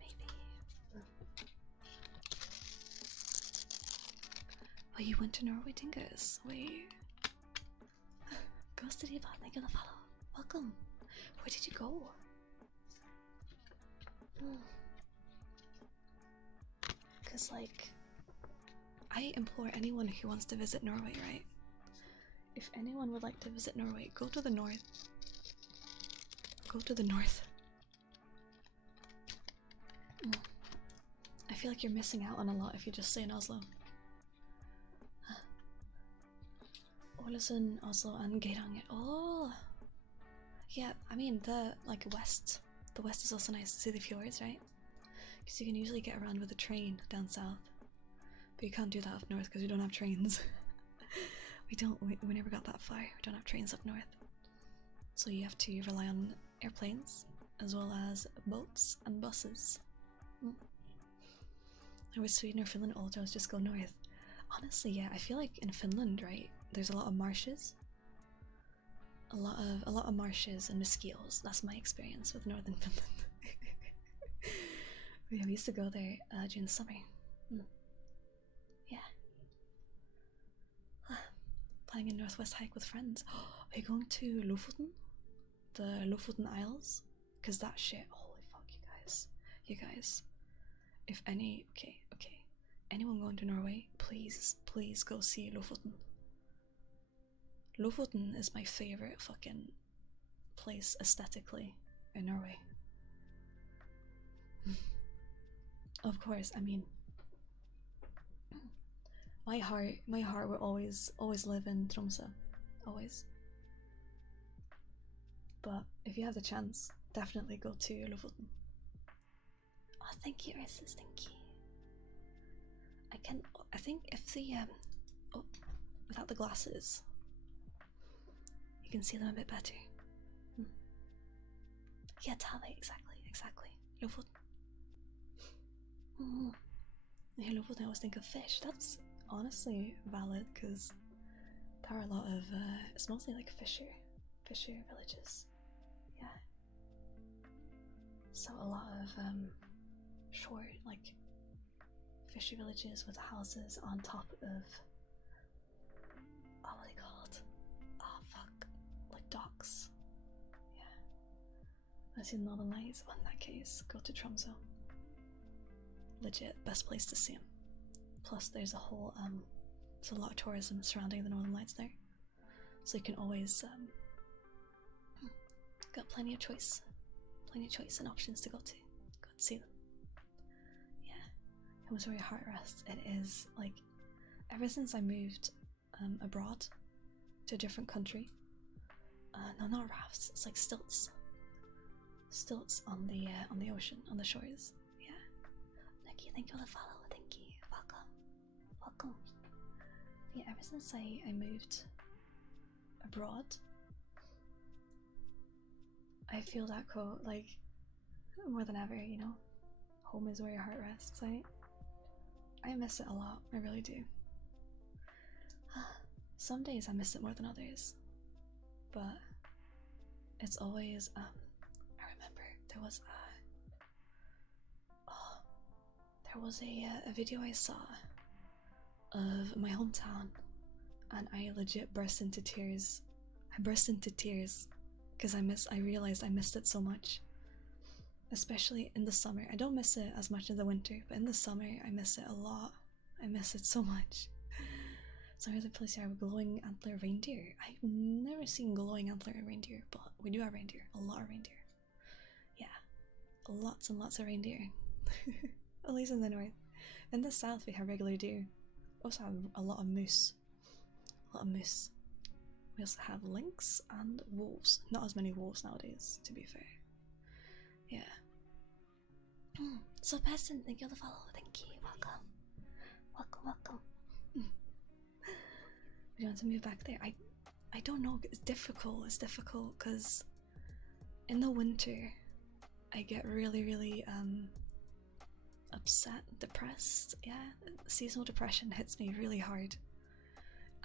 Oh, you went to Norway, Dingus. Wait. Ghost Diva, thank you for the follow. Welcome. Where did you go? Because, like, I implore anyone who wants to visit Norway, right? If anyone would like to visit Norway, go to the north. Go to the north. feel like you're missing out on a lot if you just stay in Oslo. Ålesund, Oslo, and Geiranger. Oh, yeah. I mean the west. The west is also nice to see the fjords, right? Because you can usually get around with a train down south, but you can't do that up north because we don't have trains. We never got that far. We don't have trains up north, so you have to rely on airplanes as well as boats and buses. Or with Sweden or Finland, all those just go north. Honestly, yeah, I feel like in Finland, right, there's a lot of marshes. A lot of marshes and mosquitoes. That's my experience with northern Finland. Yeah, we used to go there during the summer. Yeah. Planning a northwest hike with friends. Are you going to Lofoten? The Lofoten Isles? Because that shit, holy fuck, you guys. If anyone going to Norway, please go see Lofoten. Lofoten is my favorite fucking place aesthetically in Norway. Of course, I mean, my heart will always live in Tromsø, always. But if you have the chance, definitely go to Lofoten. Oh, thank you, Isis, thank you. I think if the without the glasses, you can see them a bit better. Yeah, Tale, exactly. Lofoten. Yeah, Lofoten, I always think of fish. That's honestly valid because there are a lot of it's mostly like fisher villages. Yeah. So a lot of short like fisher villages with houses on top of what are they called? Oh fuck, like docks. Yeah. I see the Northern Lights. Oh, in that case, go to Tromsø. Legit, best place to see them. Plus, there's a whole there's a lot of tourism surrounding the Northern Lights there, so you can always got plenty of choice and options to go to see them. It was where your heart rests. It is like ever since I moved abroad to a different country. No, not rafts. It's like stilts on the ocean, on the shores. Yeah. Nikki, thank you for the follow. Thank you. Welcome. Yeah, ever since I moved abroad, I feel that quote like more than ever. You know, home is where your heart rests. I miss it a lot. I really do. Some days I miss it more than others, but it's always I remember there was a video I saw of my hometown, and I legit burst into tears. I burst into tears because I realized I missed it so much, especially in the summer. I don't miss it as much in the winter, but in the summer I miss it a lot. I miss it so much. So here's a place here with glowing antler reindeer. I've never seen glowing antler reindeer, but we do have reindeer. A lot of reindeer. Yeah. Lots and lots of reindeer. At least in the north. In the south we have regular deer. We also have a lot of moose. We also have lynx and wolves. Not as many wolves nowadays, to be fair. Yeah. So Peston, thank you for the follow. Thank you. Welcome. We want to move back there. I don't know. It's difficult because in the winter I get really upset, depressed. Yeah, seasonal depression hits me really hard,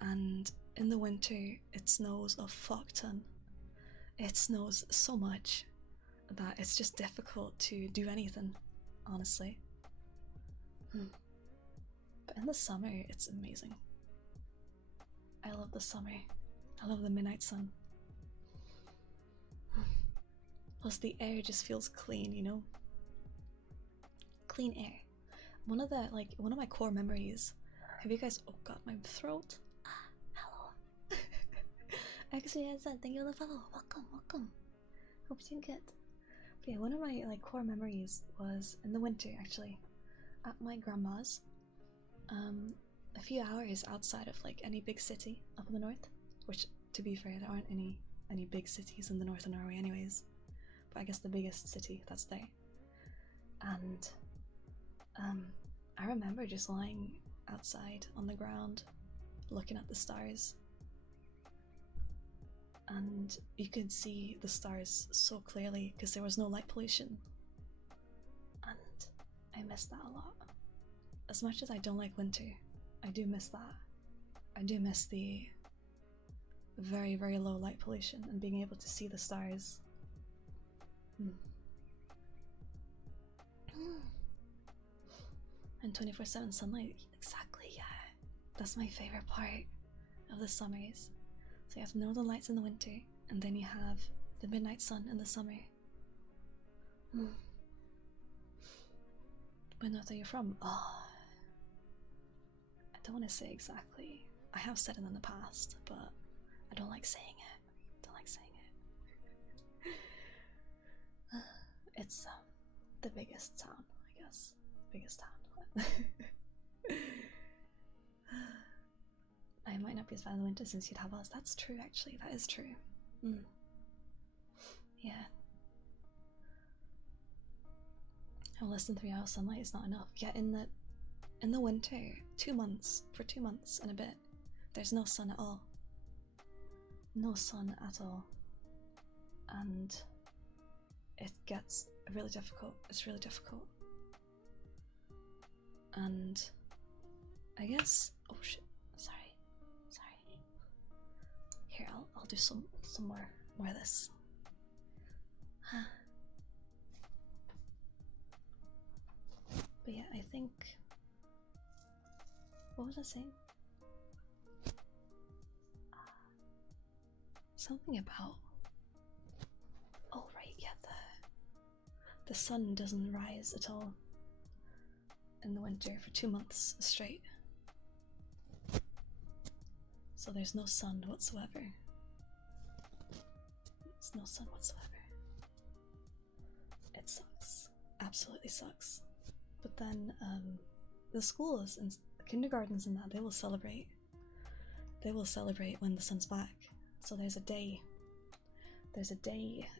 and in the winter it snows a fuck ton. It snows so much that it's just difficult to do anything, honestly. But in the summer it's amazing. I love the summer. I love the midnight sun. Plus the air just feels clean, you know? Clean air. One of my core memories. Have you guys, oh god, my throat. Hello. Actually, I said thank you for the follow. Welcome. Hope you're good. But yeah, one of my core memories was in the winter actually. at my grandma's, a few hours outside of like any big city up in the north, which to be fair there aren't any big cities in the north of Norway anyways, but I guess the biggest city that's there. And I remember just lying outside on the ground looking at the stars, and you could see the stars so clearly because there was no light pollution, and I miss that a lot. As much as I don't like winter, I do miss that. I do miss the very, very low light pollution and being able to see the stars. And 24/7 sunlight, exactly, yeah. That's my favorite part of the summers. So you have northern lights in the winter, and then you have the midnight sun in the summer. Where north are you from? Oh, I don't want to say exactly. I have said it in the past, but I don't like saying it. Don't like saying it. It's the biggest town, I guess. Biggest town. I might not be as bad in the winter since you'd have us. That's true, actually. That is true. Yeah. Oh, less than 3 hours sunlight is not enough. Yeah, in the winter, 2 months, for 2 months and a bit, there's no sun at all. No sun at all. And it gets really difficult. It's really difficult. And I guess, oh shit, sorry. Here, I'll do some more of this. But yeah, I think, what was I saying? Something about, oh right, yeah, the sun doesn't rise at all in the winter for 2 months straight. So there's no sun whatsoever. There's no sun whatsoever. It sucks. Absolutely sucks. But then the schools and kindergartens and that, they will celebrate. They will celebrate when the sun's back. So there's a day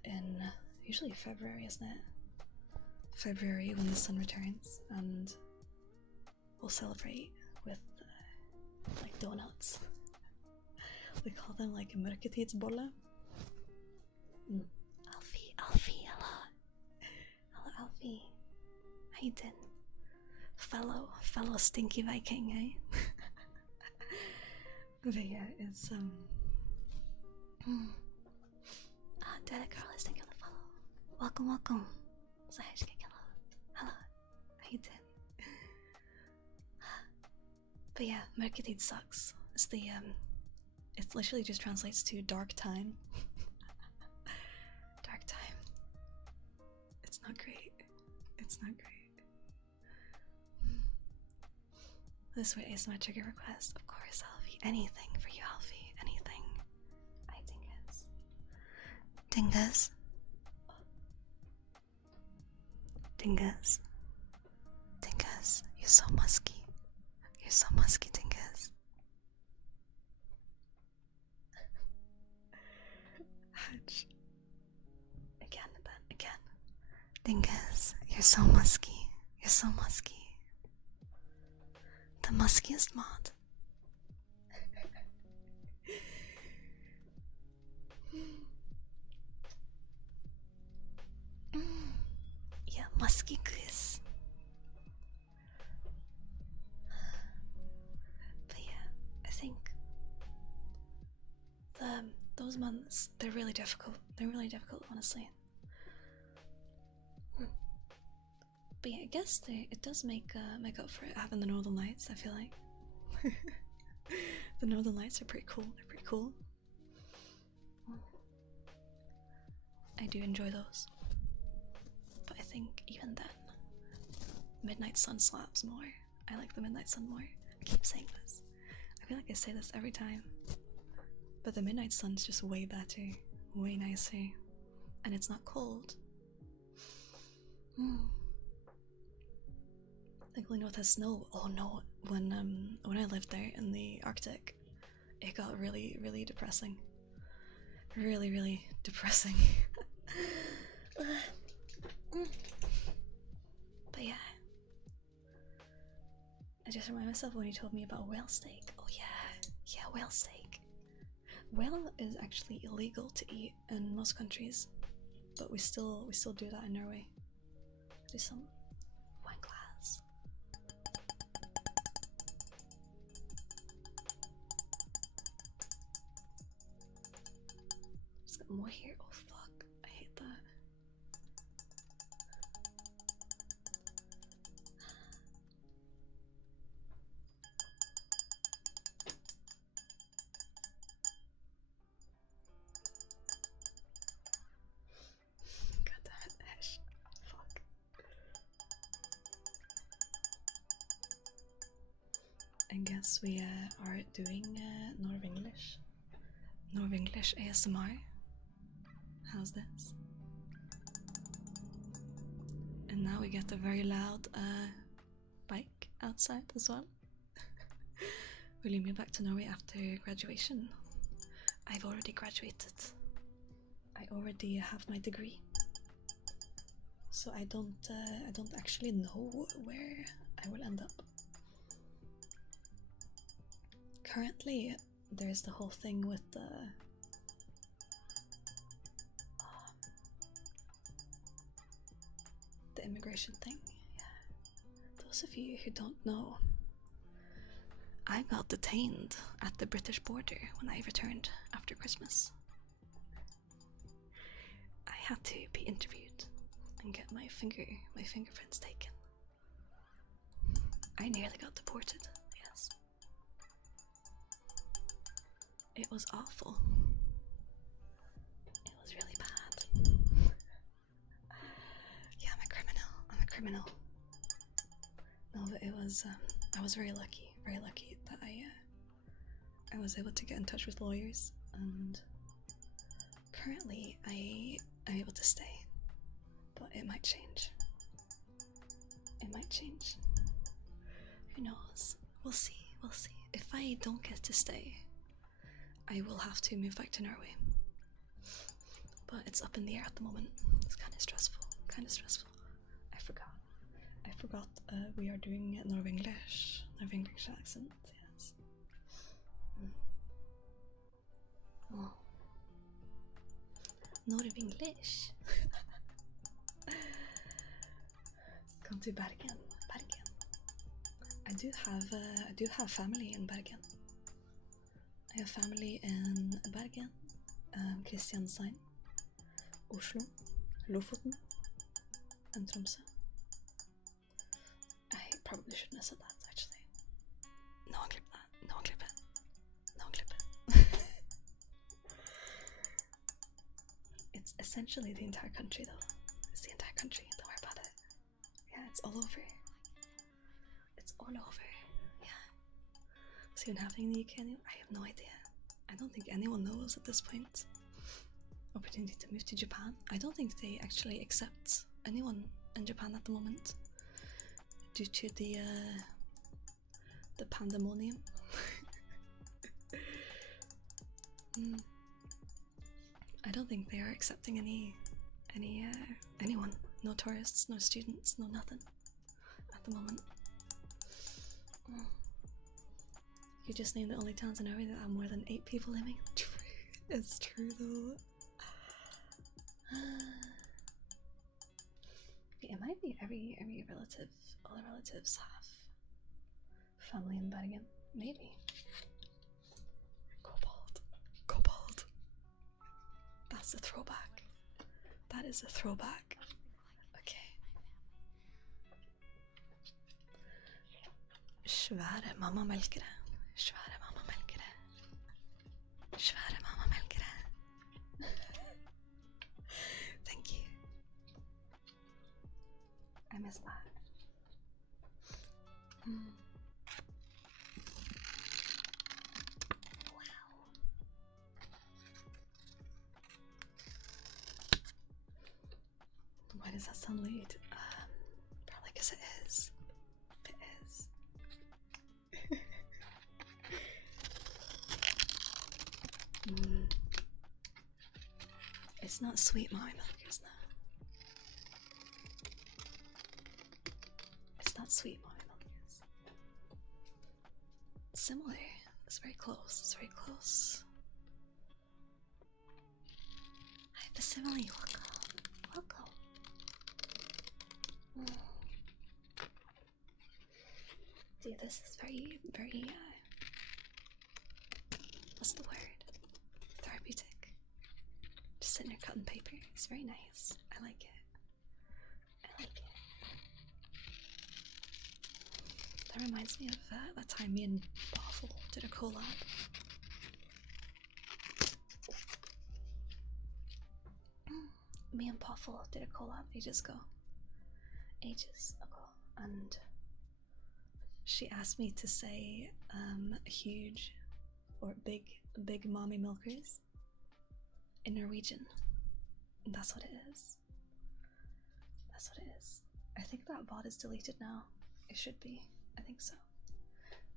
in usually February, isn't it? February when the sun returns, and we'll celebrate with like donuts. We call them like mørketidsbolle. Alfie, hello. Hello, Alfie. How you doing? Fellow stinky Viking, eh? But yeah, it's Derek Carlos, thank you for the follow. Welcome. Hello. How you doing? But yeah, Mørketid sucks. It's the it literally just translates to dark time. Dark time. It's not great. It's not great. This way is my trigger request. Of course, Alfie. Anything for you, Alfie. Anything. I dingus. Dingus. Dingus. Dingus. You're so musky. You're so musky, Dingus. Again. Dingus, you're so musky. You're so musky. The muskiest mod. Yeah, musky goose. But yeah, I think those months, they're really difficult. They're really difficult, honestly. But yeah, I guess it does make up for it having the Northern Lights, I feel like. The Northern Lights are pretty cool. They're pretty cool. I do enjoy those. But I think even then, Midnight Sun slaps more. I like the Midnight Sun more. I keep saying this. I feel like I say this every time. But the Midnight Sun's just way better, way nicer, and it's not cold. Thankfully north has snow. Oh no, when I lived there in the Arctic, it got really, really depressing. Really, really depressing. But yeah. I just remind myself when you told me about whale steak. Oh yeah, yeah, whale steak. Whale is actually illegal to eat in most countries, but we still do that in Norway. Do some wine glass. Just got more here. Oh fuck, I hate that. God damn it, Ash. Fuck. I guess we are doing Norwenglish ASMR. How's this? And now we get a very loud bike outside as well. Will you move back to Norway after graduation? I've already graduated. I already have my degree. So I don't actually know where I will end up. Currently, there's the whole thing with the immigration thing. Yeah. Those of you who don't know, I got detained at the British border when I returned after Christmas. I had to be interviewed and get my fingerprints taken. I nearly got deported, yes. It was awful. It was really bad. Yeah, I'm a criminal. No, but it was, I was very lucky that I was able to get in touch with lawyers, and currently I'm able to stay, but it might change. It might change. Who knows? We'll see. If I don't get to stay, I will have to move back to Norway. But it's up in the air at the moment. It's kind of stressful. I forgot we are doing Norwenglish accent, yes. Oh. Norwenglish. Come to Bergen. I do have family in Bergen. I have family in Bergen, Kristiansand, Oslo, Lofoten, and Tromsø. I probably shouldn't have said that, actually. No one clip that. No one clip it. It's essentially the entire country, though. It's the entire country. Don't worry about it. Yeah, it's all over. It's all over. Yeah. What's even happening in the UK? I have no idea. I don't think anyone knows at this point. Opportunity to move to Japan. I don't think they actually accept anyone in Japan at the moment due to the pandemonium. I don't think they are accepting anyone. No tourists, no students, no nothing at the moment. You just named the only towns in Norway that have more than 8 people living. True. It's true though. It might be every relative, all the relatives have family in Bergen. Maybe. Kobold. That's a throwback. That is a throwback. Okay. Svære mammamelkere. Thank you. I missed that. Wow. Why does that sound late? Probably because it is. But It's not sweet mommy milkers, no. It's not sweet mommy milkers. Similar. It's very close. It's very close. Hi, Facsimile. Welcome. Welcome. Dude, this is very, very, what's the word? Therapeutic. Just sitting there cutting paper. It's very nice. I like it. I like it. That reminds me of that time me and Boffle did a collab. Me and Boffle did a collab ages ago. And she asked me to say huge or big mommy milkers in Norwegian. And that's what it is. That's what it is. I think that bot is deleted now. It should be. I think so.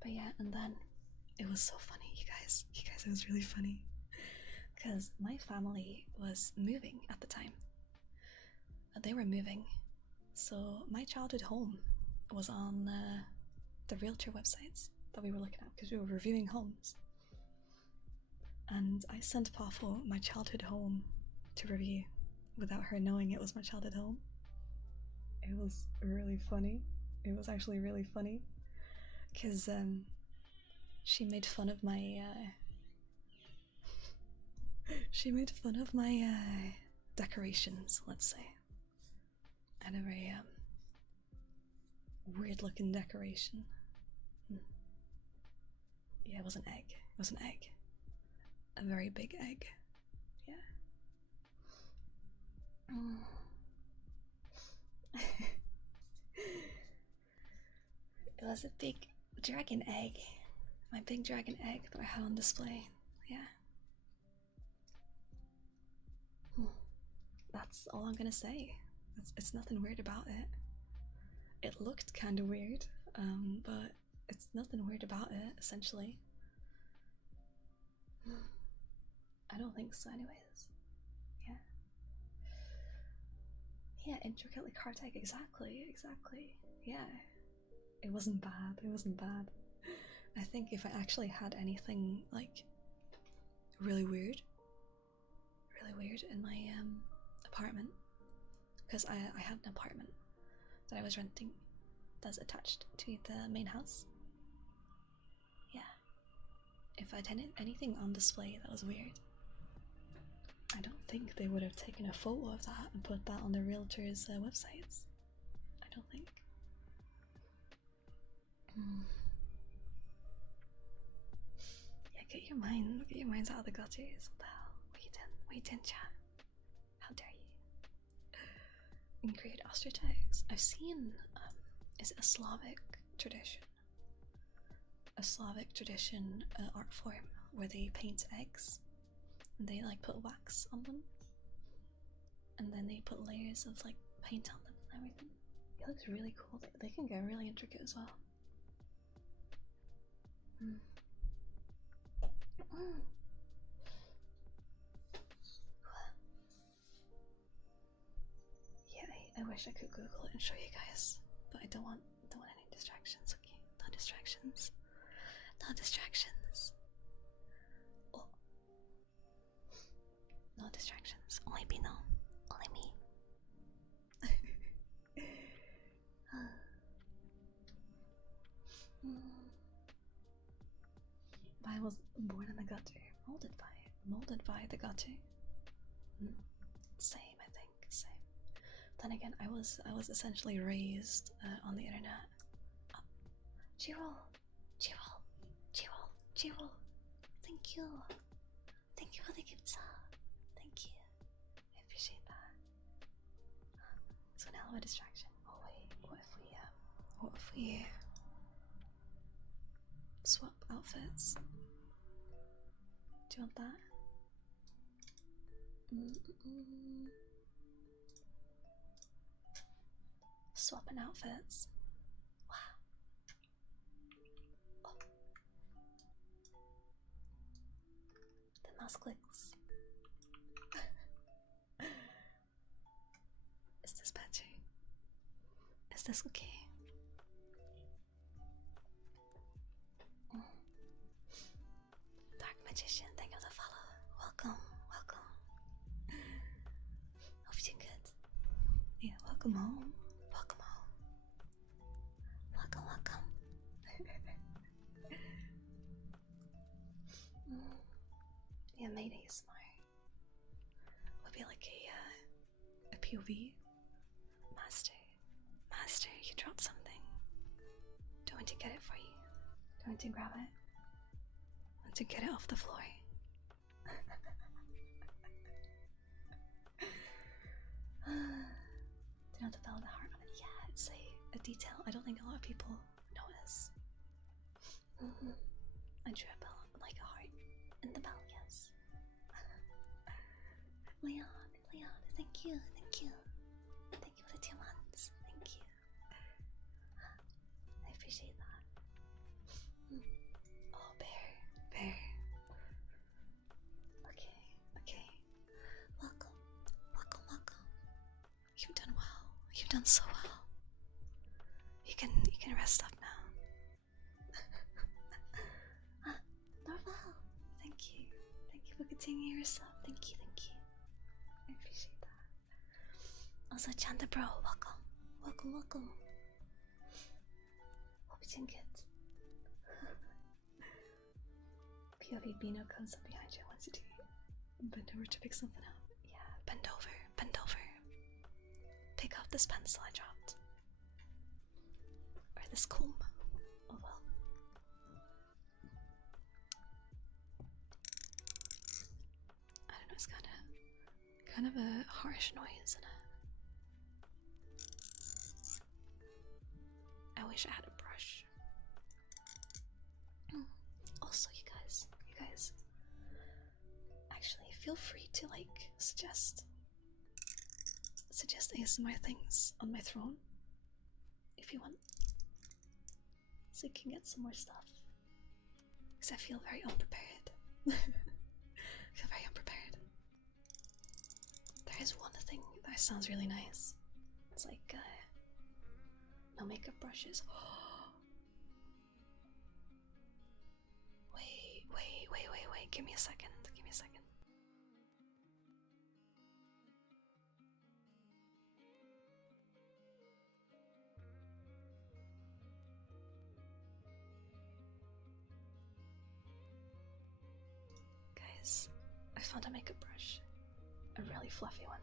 But yeah, and then it was so funny, you guys. You guys, it was really funny. Because my family was moving at the time. They were moving. So my childhood home was on the realtor websites that we were looking at because we were reviewing homes. And I sent Poffo my childhood home to review without her knowing it was my childhood home. It was really funny. It was actually really funny because she made fun of my decorations, let's say. I had a very weird looking decoration. Yeah, it was an egg. It was an egg. A very big egg. Yeah. It was a big dragon egg. My big dragon egg that I had on display. Yeah. That's all I'm gonna say. It's nothing weird about it. It looked kind of weird, but it's nothing weird about it, essentially. I don't think so, anyways. Yeah. Yeah, intricately carved egg, exactly. Yeah. It wasn't bad, it wasn't bad. I think if I actually had anything, like, really weird in my apartment, because I had an apartment that I was renting that's attached to the main house. Yeah. If I'd had anything on display that was weird, I don't think they would have taken a photo of that and put that on the realtors' websites. I don't think. Yeah, get your minds out of the gutters. What the hell? What you didn't, chat? How dare you? And create ostrich eggs. I've seen, is it a Slavic tradition? A Slavic tradition art form where they paint eggs and they like put wax on them and then they put layers of like paint on them and everything. It looks really cool. They can get really intricate as well. Yeah, I wish I could Google it and show you guys, but I don't want any distractions. Okay, no distractions. No distractions. Oh. No distractions. Only me, no. Only me. I was born in the gutter. Molded by the gutter. Same, I think. Same. Then again, I was essentially raised on the internet. Chiro. Thank you. Thank you for the gift sub. Thank you. I appreciate that. So now a distraction. Oh wait, what if we swap outfits? Do you want that? Swapping outfits. Wow. Oh. The mouse clicks. this okay? Dark Magician, thank you for the follow. Welcome, welcome. Hope you're good. Yeah, welcome home. Welcome home. Welcome, welcome. Yeah, Mayday is smart. Would be like a POV. Master, Master, you dropped something. Do you want to get it for you? Do you want to grab it? Want to get it off the floor? Do you know the bell of the heart on it? Yeah, it's a detail I don't think a lot of people notice. I drew a bell like a heart in the bell, yes. Leon, thank you, thank you. Thank you for the 2 months. Thank you. I appreciate that. Oh, Bear. Okay. Welcome. You've done well. You've done so well. You can rest up now. Norval, thank you. Thank you for continuing your sub. Thank you. I appreciate that. Also, Chanda Bro, welcome. Hope you're doing good. POV Bino comes up behind you. Wants you to bend over to pick something up. Yeah, bend over. Pick up this pencil I dropped. Or this comb. Oh well. I don't know, it's kind of a harsh noise, isn't it? I wish I had a brush. Also, you guys, actually feel free to like suggest ASMR things on my throne if you want, so you can get some more stuff. Because I feel very unprepared. There is one thing that sounds really nice. It's like no makeup brushes. Wait, give me a second. Guys, I found a makeup brush. A really fluffy one.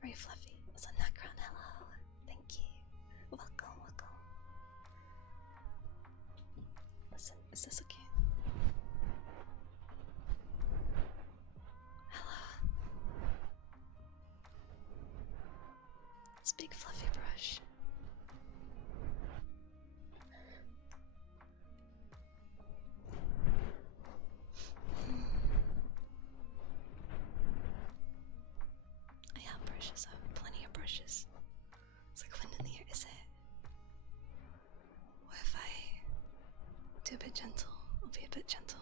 Very fluffy. It's a Necron. Hello. Thank you. Welcome. Listen, is this okay? Hello. This big fluffy brush. I have brushes. I have plenty of brushes. It's like wind in the air, is it? What if I do a bit gentle? I'll be a bit gentle.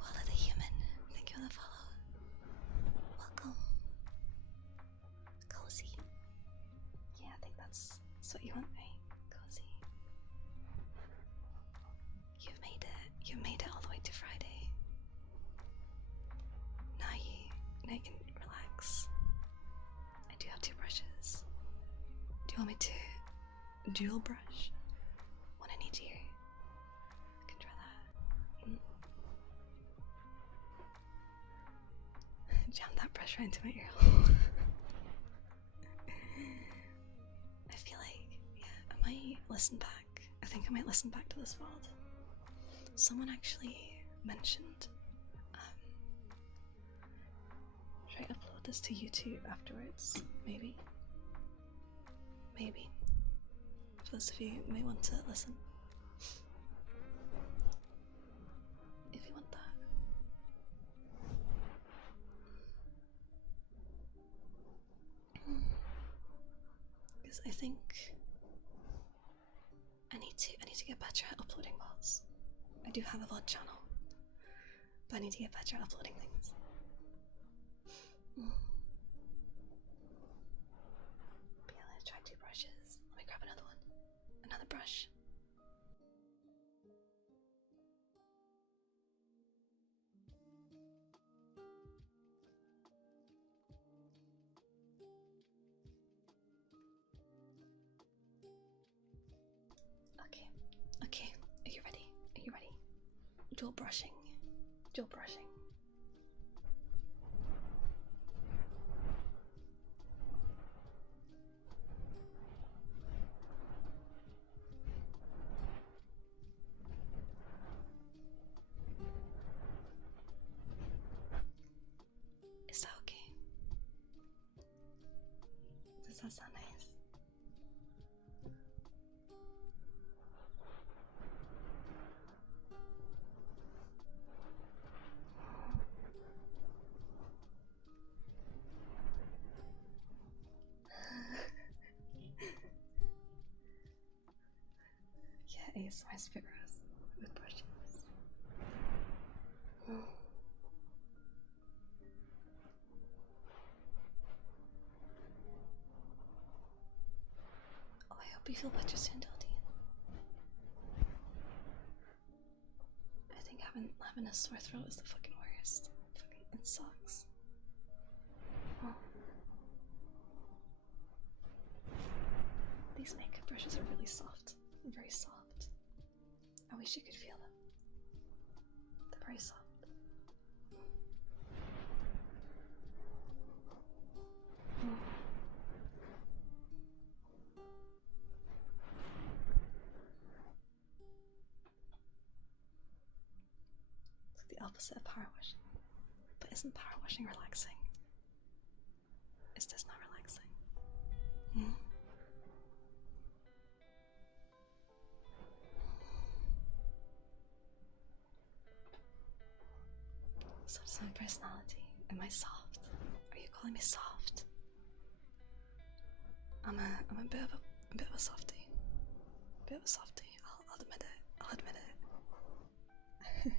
Walla the Human, thank you for the follow. Welcome. Cozy. Yeah, I think that's what you want, right? Cozy. You've made it all the way to Friday. Now you can relax. I do have 2 brushes. Do you want me to dual brush? One in each ear. I can try that. Jam that brush right into my ear hole. I feel like, yeah, I might listen back. I think I might listen back to this VOD. Someone actually mentioned, should I upload this to YouTube afterwards? Maybe. For those of you who may want to listen. If you want that. Because I think I need to get better at uploading VODs. I do have a VOD channel, but I need to get better at uploading things. brush. Okay, okay, are you ready? Are you ready? Dual brushing. Dual brushing. Is that okay? Does that sound nice? Yeah, ASMR spit roast with brushes. Oh, I hope you feel better soon, Dottie. I think having a sore throat is the fucking worst. It sucks. Oh. These makeup brushes are really soft. Very soft. I wish you could feel them. They're very soft. It's like the opposite of power washing. But isn't power washing relaxing? Is this not relaxing? So it's my personality. Am I soft? Are you calling me soft? I'm a bit of a softie. A bit of a softie. I'll admit it. I'll admit it.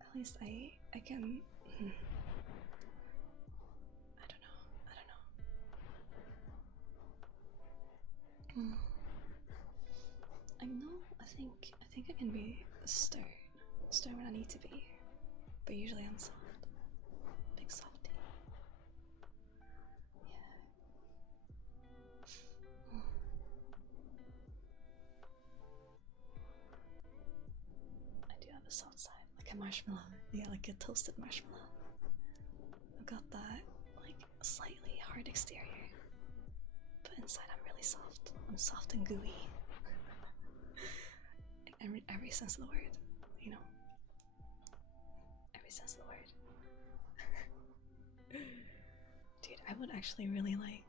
At least I can. I don't know. I know. I think I can be stern when I need to be, but usually I'm soft. Big softie. Yeah. I do have a soft side, like a marshmallow. Yeah, like a toasted marshmallow. I've got that, like, slightly hard exterior, but inside I'm really soft. I'm soft and gooey. Every sense of the word, you know? Every sense of the word. Dude, I would actually really like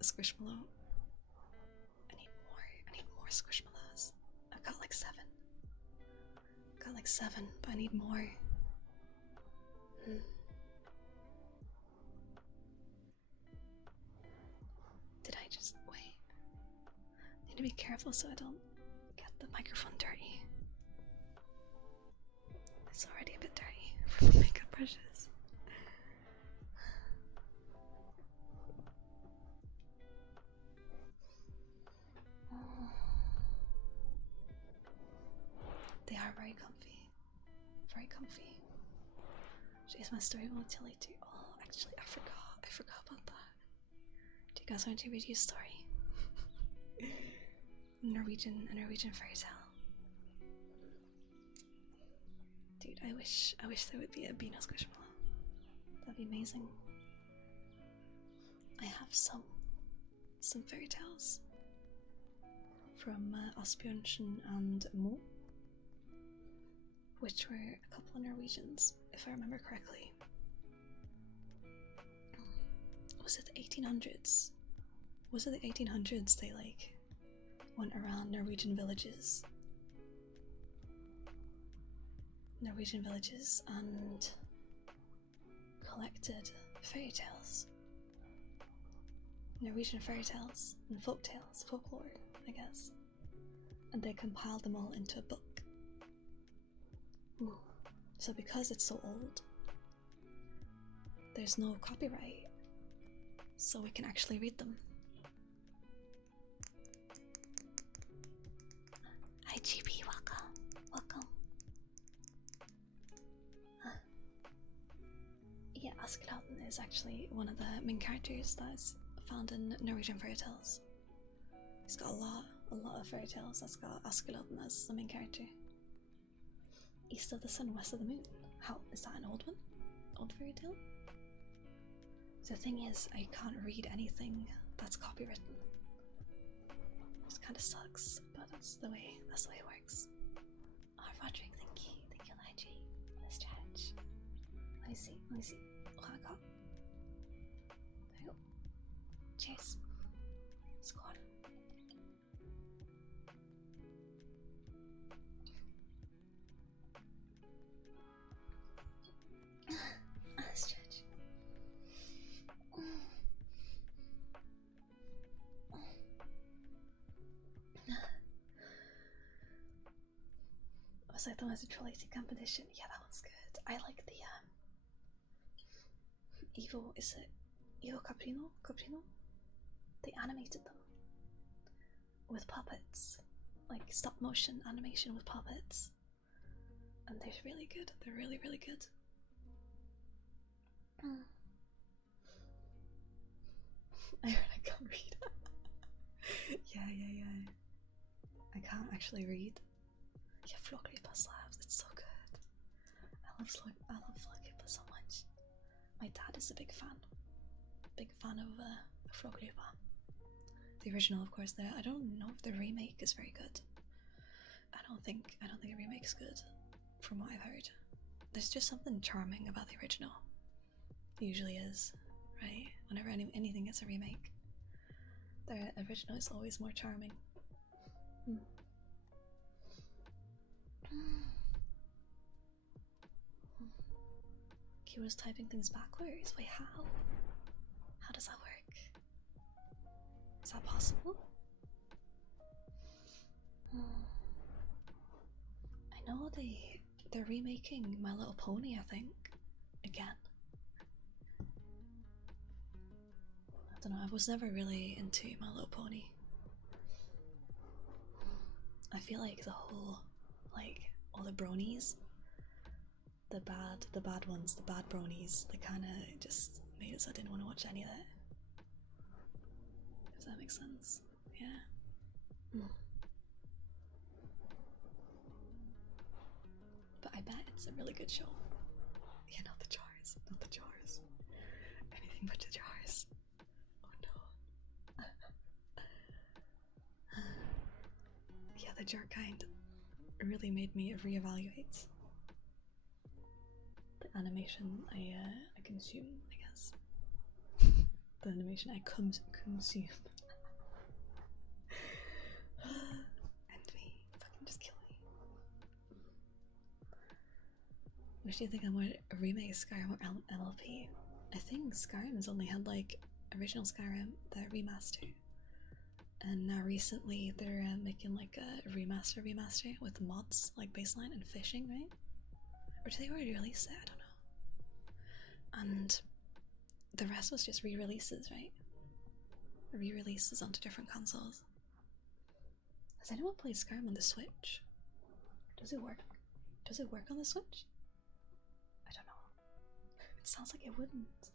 a squishmallow. I need more squishmallows. I've got like 7. But I need more. Did I just wait? I need to be careful so I don't get the microphone dirty. It's already a bit dirty from the makeup brushes. They are very comfy. Very comfy. Jeez, my story volatility. Oh, actually, I forgot about that. Do you guys want to read your story? a Norwegian fairy tale. Dude, I wish there would be a Beano Squishmallow. That'd be amazing. I have some fairy tales from Asbjørnsen and Mo, which were a couple of Norwegians, if I remember correctly. Was it the 1800s? Was it the 1800s they like went around Norwegian villages and collected fairy tales? Norwegian fairy tales and folk tales, folklore, I guess. And they compiled them all into a book. So because it's so old, there's no copyright, so we can actually read them. GB, welcome. Welcome. Yeah, Askeladden is actually one of the main characters that's found in Norwegian fairy tales. He's got a lot of fairy tales that's got Askeladden as the main character. East of the sun, west of the moon. How is that an old one? Old fairy tale? The thing is, I can't read anything that's copywritten. Which kind of sucks, but that's the way it works. Oh, Roderick, thank you, Lige. Let's charge. Let me see. What I got? There you go. Cheers. Squad. Stretch. Was like the most trolley competition? Yeah, that one's good. I like the Evo. Is it Evo Caprino? They animated them with puppets, like stop motion animation with puppets, and they're really good. They're really good. I can't read. yeah. I can't actually read. Yeah, Flogripa slabs. It's so good. I love Flogripa so much. My dad is a big fan of Flogripa. The original, of course. I don't know if the remake is very good. I don't think the remake is good, from what I've heard. There's just something charming about the original. It usually is, right? Whenever anything gets a remake, the original is always more charming. Kira's typing things backwards. Wait, how? How does that work? Is that possible? I know they're remaking My Little Pony, I think, again. I don't know, I was never really into My Little Pony. I feel like the whole, like, all the bronies, the bad ones, the bad bronies, they kind of just made it so I didn't want to watch any of that. If that makes sense. Yeah. But I bet it's a really good show. Yeah, not the jars. Anything but the jars. Oh no. Yeah, the jar kind really made me reevaluate the animation I consume, I guess. The animation I consume. Envy. Fucking just kill me. Which do you think I want a remake of Skyrim or MLP? I think Skyrim's only had like original Skyrim, the remaster. And now recently they're making like a remaster with mods like baseline and fishing, right? Or did they already release it? I don't know. And the rest was just re-releases, right? Re-releases onto different consoles. Has anyone played Skyrim on the Switch? Does it work? Does it work on the Switch? I don't know. It sounds like it wouldn't.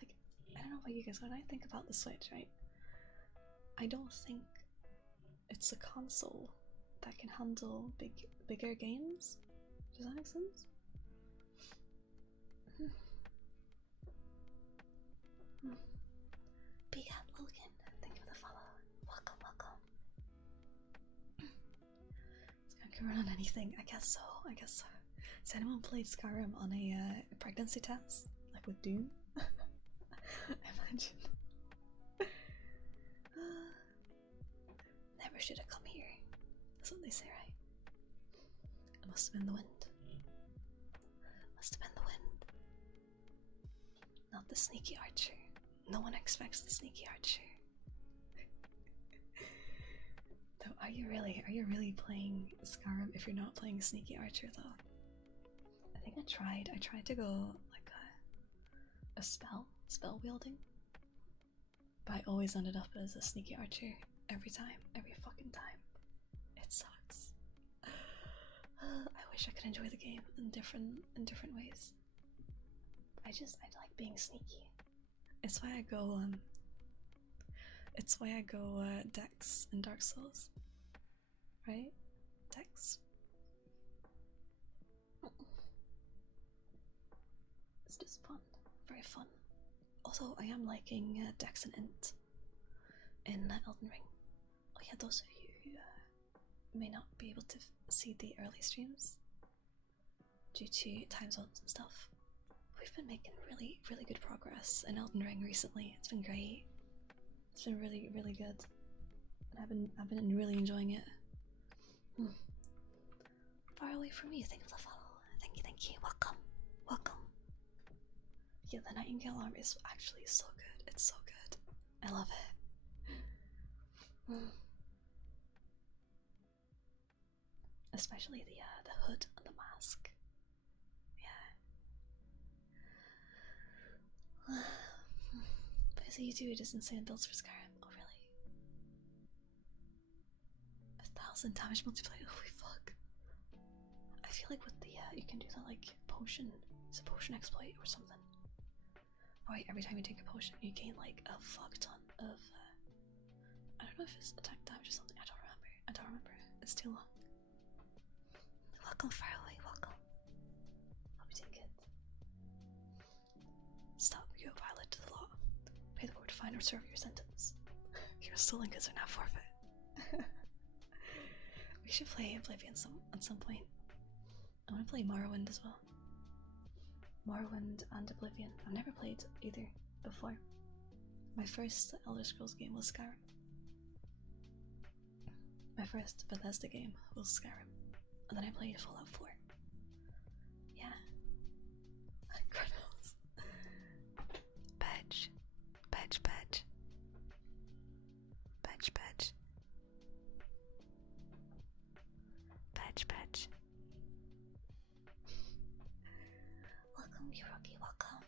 Like, I don't know about you guys, when I think about the Switch, right? I don't think it's a console that can handle bigger games. Does that make sense? Big Hat Logan, thank you for the follow. Welcome. Skyrim can run on anything. I guess so. Has anyone played Skyrim on a pregnancy test? Like with Doom? Imagine. Never should have come here. That's what they say, right? It must have been the wind. Not the sneaky archer. No one expects the sneaky archer. Though, are you really playing Skyrim if you're not playing sneaky archer though? I think I tried to go like a spell wielding, but I always ended up as a sneaky archer every fucking time. It sucks. I wish I could enjoy the game in different ways. I like being sneaky. It's why I go Dex in Dark Souls. Right? Dex. It's just fun. Very fun. Also, I am liking Dex and Int in Elden Ring. Oh yeah, those of you who may not be able to see the early streams due to time zones and stuff, we've been making really good progress in Elden Ring recently. It's been great. It's been really good, and I've been really enjoying it. Far away from you, thank you for the follow. Thank you. Welcome. Yeah, the Nightingale armor is actually so good. It's so good. I love it. Especially the hood and the mask. Yeah. But as a YouTuber, it doesn't say builds for Skyrim. Oh really? 1,000 damage multiplier. Holy fuck! I feel like with the you can do that like potion. It's a potion exploit or something. Alright, every time you take a potion, you gain like a fuck ton of. I don't know if it's attack damage or something. I don't remember. It's too long. Welcome, Farley. Welcome. Hope you did good. Stop. You have violated the law. Pay the court to fine or serve your sentence. Your stolen goods are now forfeit. We should play Oblivion at some point. I want to play Morrowind as well. Morrowind and Oblivion. I've never played either before. My first Elder Scrolls game was Skyrim. My first Bethesda game was Skyrim. And then I played Fallout 4. Yeah. Chronos. Badge. Welcome, Yuroki, welcome.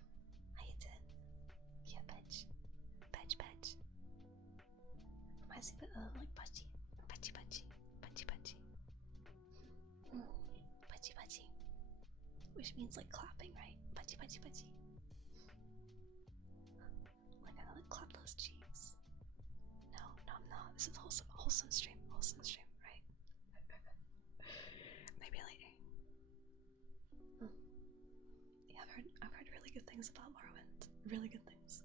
How you doing? Yeah, badge. Reminds me a bit of like Pachi. Pachi. Which means like clapping, right? Pachi. Like I like clap those cheeks. No, I'm not. This is wholesome stream, right? Maybe later. Yeah, I've heard really good things about Morrowind. Really good things.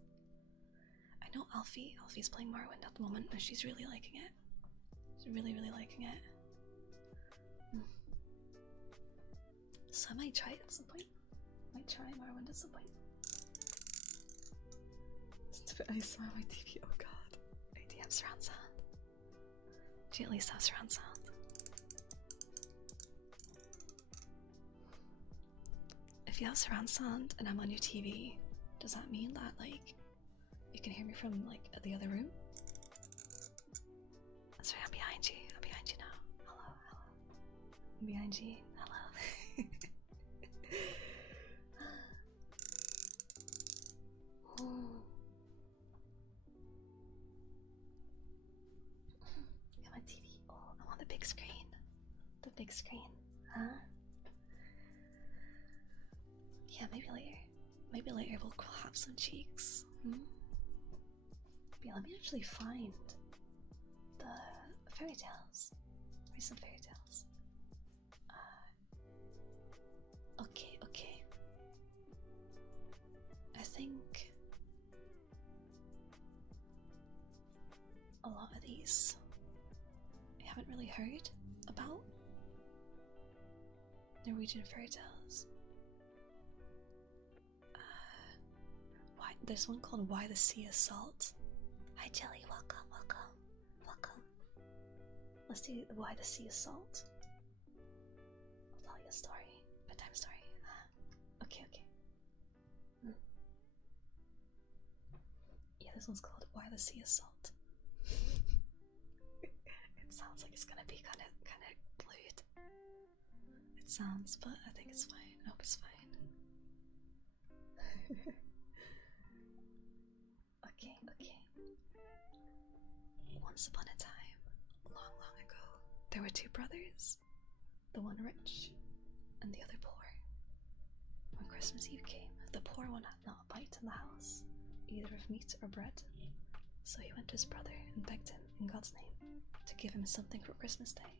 I know Alfie's playing Morrowind at the moment, and she's really liking it. She's really liking it. So I might try it at some point. Might try Morrowind at some point. I saw my TV. Oh god. Wait, do you have surround sound? Do you at least have surround sound? If you have surround sound and I'm on your TV, does that mean that like you can hear me from like the other room? That's right, I'm behind you. Now. Hello. I'm behind you. Hello. I'm on TV. Oh, I'm on the big screen. Huh? Yeah, maybe later we'll have some cheeks. Yeah, let me actually find the fairy tales. Recent fairy tales. Okay. I think a lot of these I haven't really heard about. Norwegian fairy tales. There's one called Why the Sea is Salt. Hi Jelly, welcome. Let's do Why the Sea is Salt. I'll tell you a story. Bedtime story. Okay. Yeah, this one's called Why the Sea is Salt. It sounds like it's gonna be kind of glued. It sounds, but I think it's fine. I hope it's fine. Okay. Once upon a time, long ago, there were two brothers. the one rich and the other poor. When Christmas Eve came, the poor one had not a bite in the house, either of meat or bread, so he went to his brother and begged him, in God's name, to give him something for Christmas Day.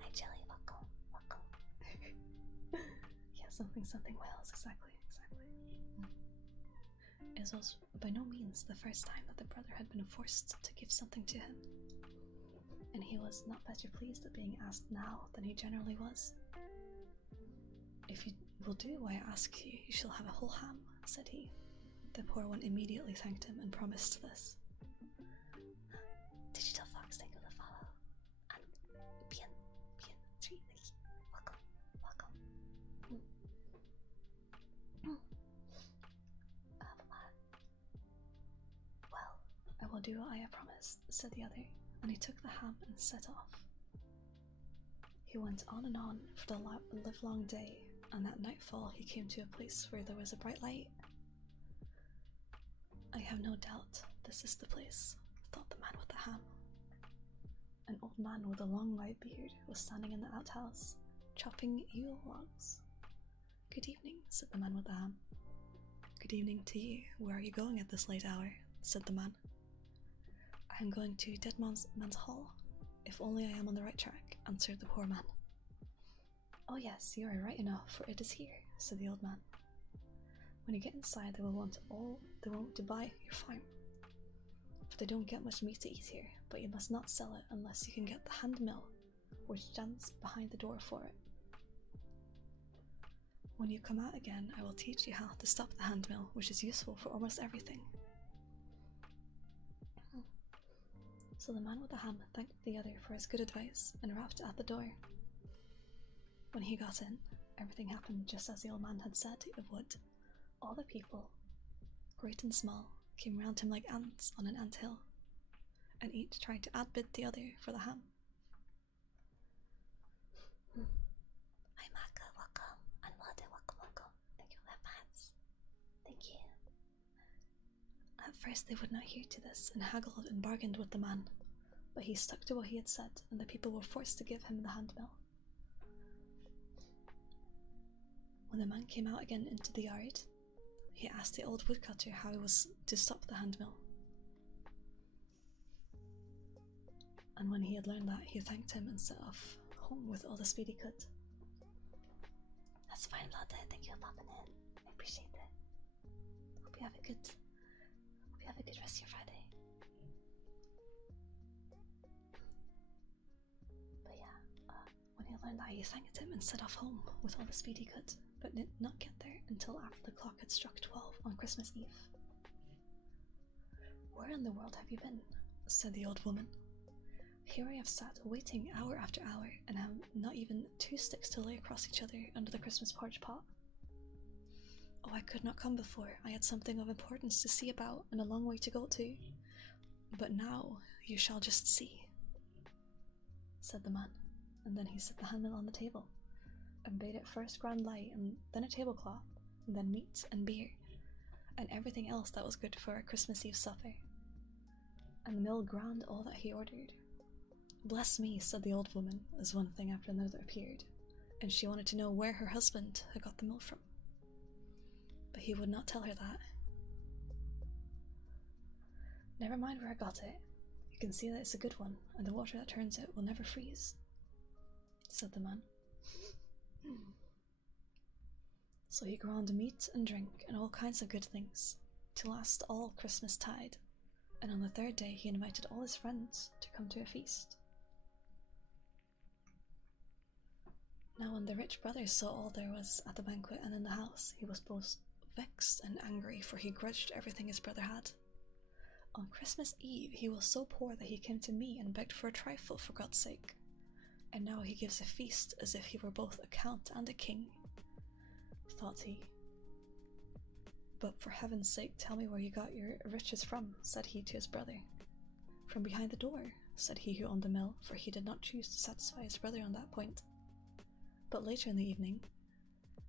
Hi Jelly, welcome. Yeah, something Wales, exactly. It was by no means the first time that the brother had been forced to give something to him, and he was not better pleased at being asked now than he generally was. If you will do what I ask you, you shall have a whole ham, said he. The poor one immediately thanked him and promised this. Digital Fox, thank you for the follow. And bien, sweet, welcome. Well, I will do what I have promised, said the other, and he took the ham and set off. He went on and on for the livelong day, and at nightfall he came to a place where there was a bright light. I have no doubt this is the place, thought the man with the ham. An old man with a long white beard was standing in the outhouse, chopping Yule logs. Good evening, said the man with the ham. Good evening to you. Where are you going at this late hour? Said the man. I am going to Dead Man's Hall. If only I am on the right track, answered the poor man. Oh yes, you are right enough, for it is here, said the old man. When you get inside, they will want to buy your farm, for they don't get much meat to eat here, but you must not sell it unless you can get the hand mill, which stands behind the door for it. When you come out again, I will teach you how to stop the hand mill, which is useful for almost everything. So the man with the ham thanked the other for his good advice and rapped at the door. When he got in, everything happened just as the old man had said it would. All the people, great and small, came round him like ants on an anthill, and each tried to outbid the other for the ham. Hi Maka, welcome, and Wada, welcome. Thank you for that pants. Thank you. At first they would not hear to this, and haggled and bargained with the man, but he stuck to what he had said, and the people were forced to give him the handmill. When the man came out again into the yard, he asked the old woodcutter how he was to stop the handmill. And when he had learned that, he thanked him and set off home with all the speed he could. That's fine, Lotte. Thank you for popping in. I appreciate it. Hope you have a good rest of your Friday. But yeah, when he learned that, he thanked him and set off home with all the speed he could, but did not get there until after the clock had struck 12 on Christmas Eve. Where in the world have you been? Said the old woman. Here I have sat waiting hour after hour, and have not even 2 sticks to lay across each other under the Christmas porridge pot. Oh, I could not come before. I had something of importance to see about and a long way to go to. But now you shall just see, said the man, and then he set the handmill on the table, and bade it first grand light, and then a tablecloth, and then meat and beer, and everything else that was good for a Christmas Eve supper. And the mill ground all that he ordered. Bless me, said the old woman, as one thing after another appeared, and she wanted to know where her husband had got the mill from. But he would not tell her that. Never mind where I got it. You can see that it's a good one, and the water that turns it will never freeze, said the man. So he ground meat and drink and all kinds of good things to last all Christmas tide, and on the 3rd day he invited all his friends to come to a feast. Now when the rich brother saw all there was at the banquet and in the house, he was both vexed and angry, for he grudged everything his brother had. On Christmas Eve he was so poor that he came to me and begged for a trifle for God's sake, and now he gives a feast as if he were both a count and a king, thought he. But for heaven's sake, tell me where you got your riches from, said he to his brother. From behind the door, said he who owned the mill, for he did not choose to satisfy his brother on that point. But later in the evening,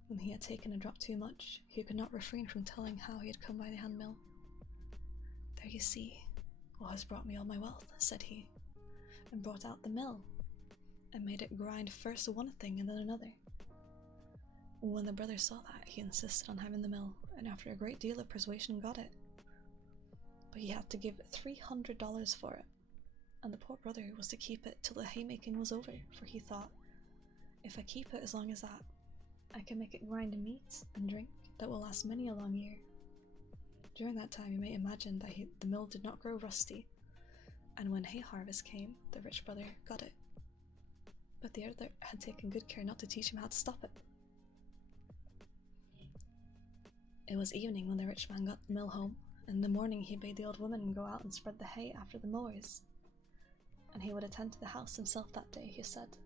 when he had taken a drop too much, he could not refrain from telling how he had come by the handmill. There you see what has brought me all my wealth, said he, and brought out the mill, and made it grind first one thing and then another. When the brother saw that, he insisted on having the mill, and after a great deal of persuasion got it. But he had to give $300 for it, and the poor brother was to keep it till the haymaking was over, for he thought, if I keep it as long as that, I can make it grind meat and drink that will last many a long year. During that time you may imagine that the mill did not grow rusty, and when hay harvest came, the rich brother got it. But the other had taken good care not to teach him how to stop it. It was evening when the rich man got the mill home, and in the morning he bade the old woman go out and spread the hay after the mowers, and he would attend to the house himself that day, he said.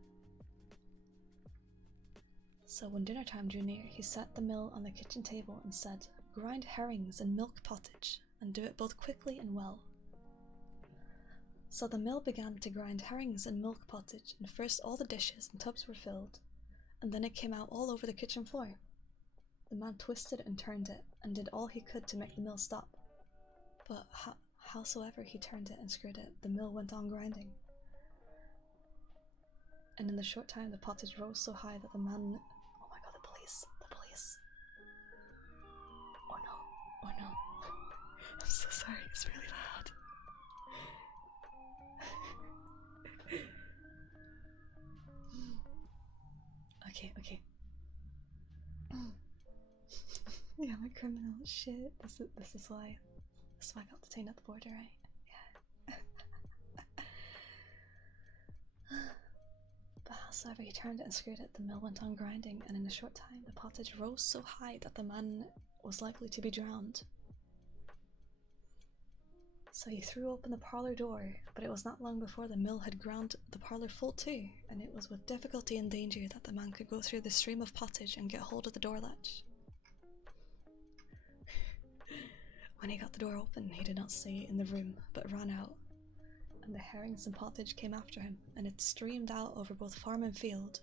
So when dinner time drew near, he set the mill on the kitchen table and said, "Grind herrings and milk pottage, and do it both quickly and well." So the mill began to grind herrings and milk pottage, and first all the dishes and tubs were filled, and then it came out all over the kitchen floor. The man twisted and turned it, and did all he could to make the mill stop. But howsoever he turned it and screwed it, the mill went on grinding. And in the short time the pottage rose so high that the man... Oh my god, the police! The police! Oh no, oh no. I'm so sorry, it's really loud. Okay. Yeah, I'm a criminal. Shit. This is why I got detained at the border, right? Yeah. But howsoever he turned it and screwed it, the mill went on grinding, and in a short time the pottage rose so high that the man was likely to be drowned. So he threw open the parlour door, but it was not long before the mill had ground the parlour full too, and it was with difficulty and danger that the man could go through the stream of pottage and get hold of the door latch. When he got the door open, he did not stay in the room, but ran out, and the herrings and pottage came after him, and it streamed out over both farm and field.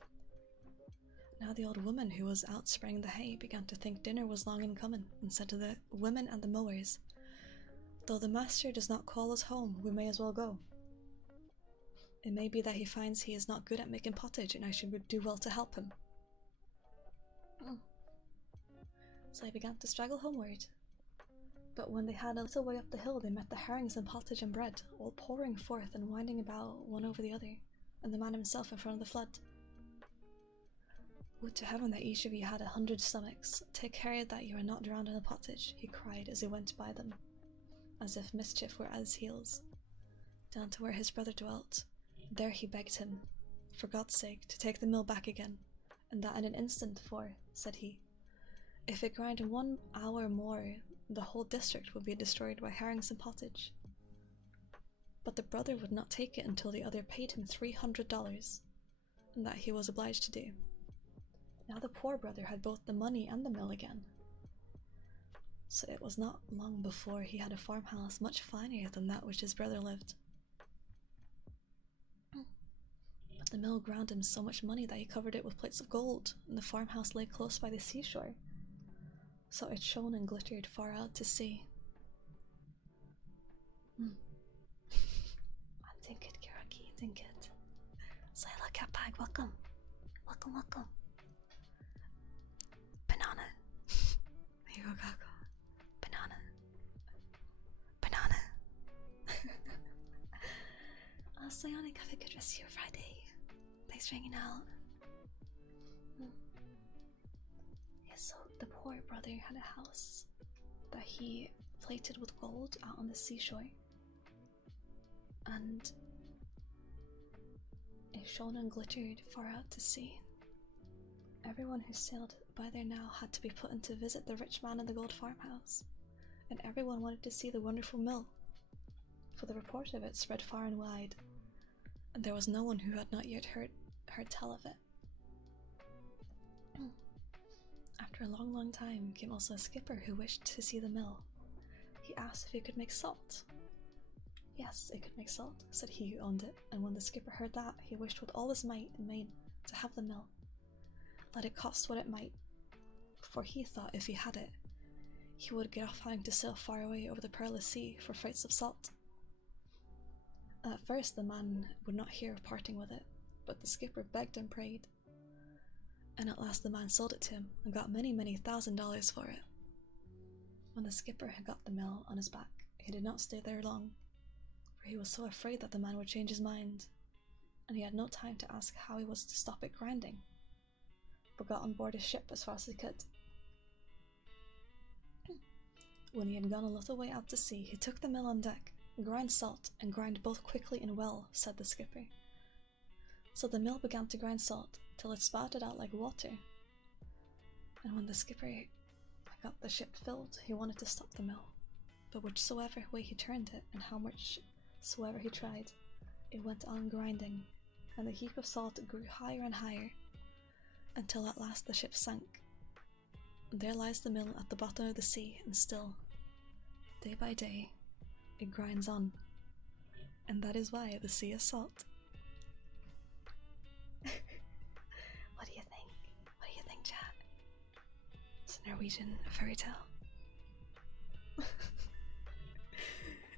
Now the old woman who was out spraying the hay began to think dinner was long in coming, and said to the women and the mowers, "Though the master does not call us home, we may as well go. It may be that he finds he is not good at making pottage, and I should do well to help him." So they began to straggle homeward. But when they had a little way up the hill, they met the herrings and pottage and bread, all pouring forth and winding about one over the other, and the man himself in front of the flood. "Would to heaven that each of you had 100 stomachs. Take care that you are not drowned in the pottage," he cried as he went by them, as if mischief were at his heels, down to where his brother dwelt. There he begged him, for God's sake, to take the mill back again, and that in an instant, for, said he, if it grind in 1 hour more, the whole district would be destroyed by herrings and pottage. But the brother would not take it until the other paid him $300, and that he was obliged to do. Now the poor brother had both the money and the mill again, so it was not long before he had a farmhouse much finer than that which his brother lived. But the mill ground him so much money that he covered it with plates of gold, and the farmhouse lay close by the seashore, so it shone and glittered far out to sea. Think it, Kiraki, think it. So hello, cat bag, welcome. Welcome. Banana. Here you go, Gaga. Banana. Oh, Sionic, have a good rest of your Friday. Thanks for hanging out. Yeah, so the poor brother had a house that he plated with gold out on the seashore, and it shone and glittered far out to sea. Everyone who sailed by there now had to be put in to visit the rich man in the gold farmhouse, and everyone wanted to see the wonderful mill, for the report of it spread far and wide, and there was no one who had not yet heard tell of it. After a long time came also a skipper who wished to see the mill. He asked if he could make salt. Yes, it could make salt, said he who owned it, and when the skipper heard that, he wished with all his might and main to have the mill, let it cost what it might, for he thought if he had it, he would get off having to sail far away over the perilous sea for freights of salt. At first the man would not hear of parting with it, but the skipper begged and prayed. And at last the man sold it to him and got many, many $1,000s for it. When the skipper had got the mill on his back, he did not stay there long, for he was so afraid that the man would change his mind, and he had no time to ask how he was to stop it grinding, but got on board his ship as fast as he could. When he had gone a little way out to sea, he took the mill on deck, grind salt, and grind both quickly and well, said the skipper. So the mill began to grind salt, till it spouted out like water. And when the skipper got the ship filled, he wanted to stop the mill, but whichsoever way he turned it, and how much soever he tried, it went on grinding, and the heap of salt grew higher and higher, until at last the ship sank. And there lies the mill at the bottom of the sea, and still, day by day, it grinds on, and that is why the sea is salt. What do you think? What do you think, chat? It's a Norwegian fairy tale.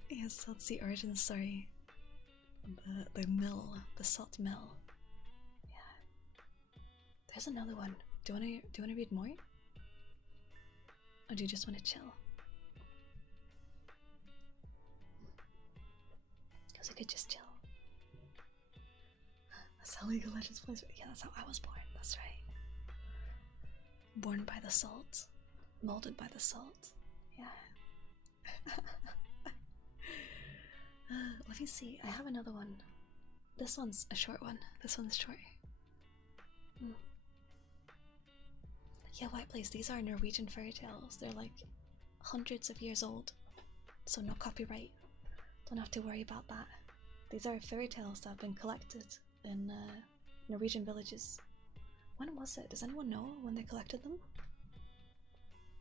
Yes, so that's the origin story. The mill, the salt mill. Yeah. There's another one. Do you wanna read more? Or do you just wanna chill? Because I could just chill. That's how League of Legends plays. Yeah, that's how I was born. That's right. Born by the salt. Molded by the salt. Yeah. Let me see. I have another one. This one's a short one. This one's short. Yeah, White Blaze, these are Norwegian fairy tales. They're like hundreds of years old. So no copyright. Don't have to worry about that. These are fairy tales that have been collected in Norwegian villages. When was it? Does anyone know when they collected them?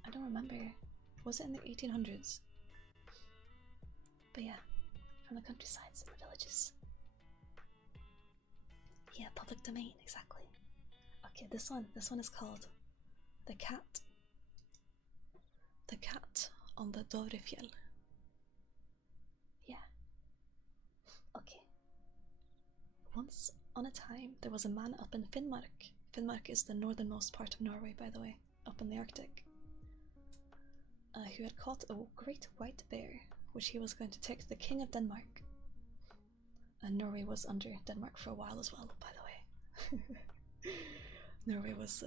I don't remember. Was it in the 1800s? But yeah, from the countrysides and the villages. Yeah, public domain, exactly. Okay, this one is called The Cat. The Cat on the Dovrefjell. Yeah. Okay. Once on a time, there was a man up in Finnmark. Finnmark is the northernmost part of Norway, by the way, up in the Arctic. Who had caught a great white bear, which he was going to take to the king of Denmark. And Norway was under Denmark for a while as well, by the way. Norway was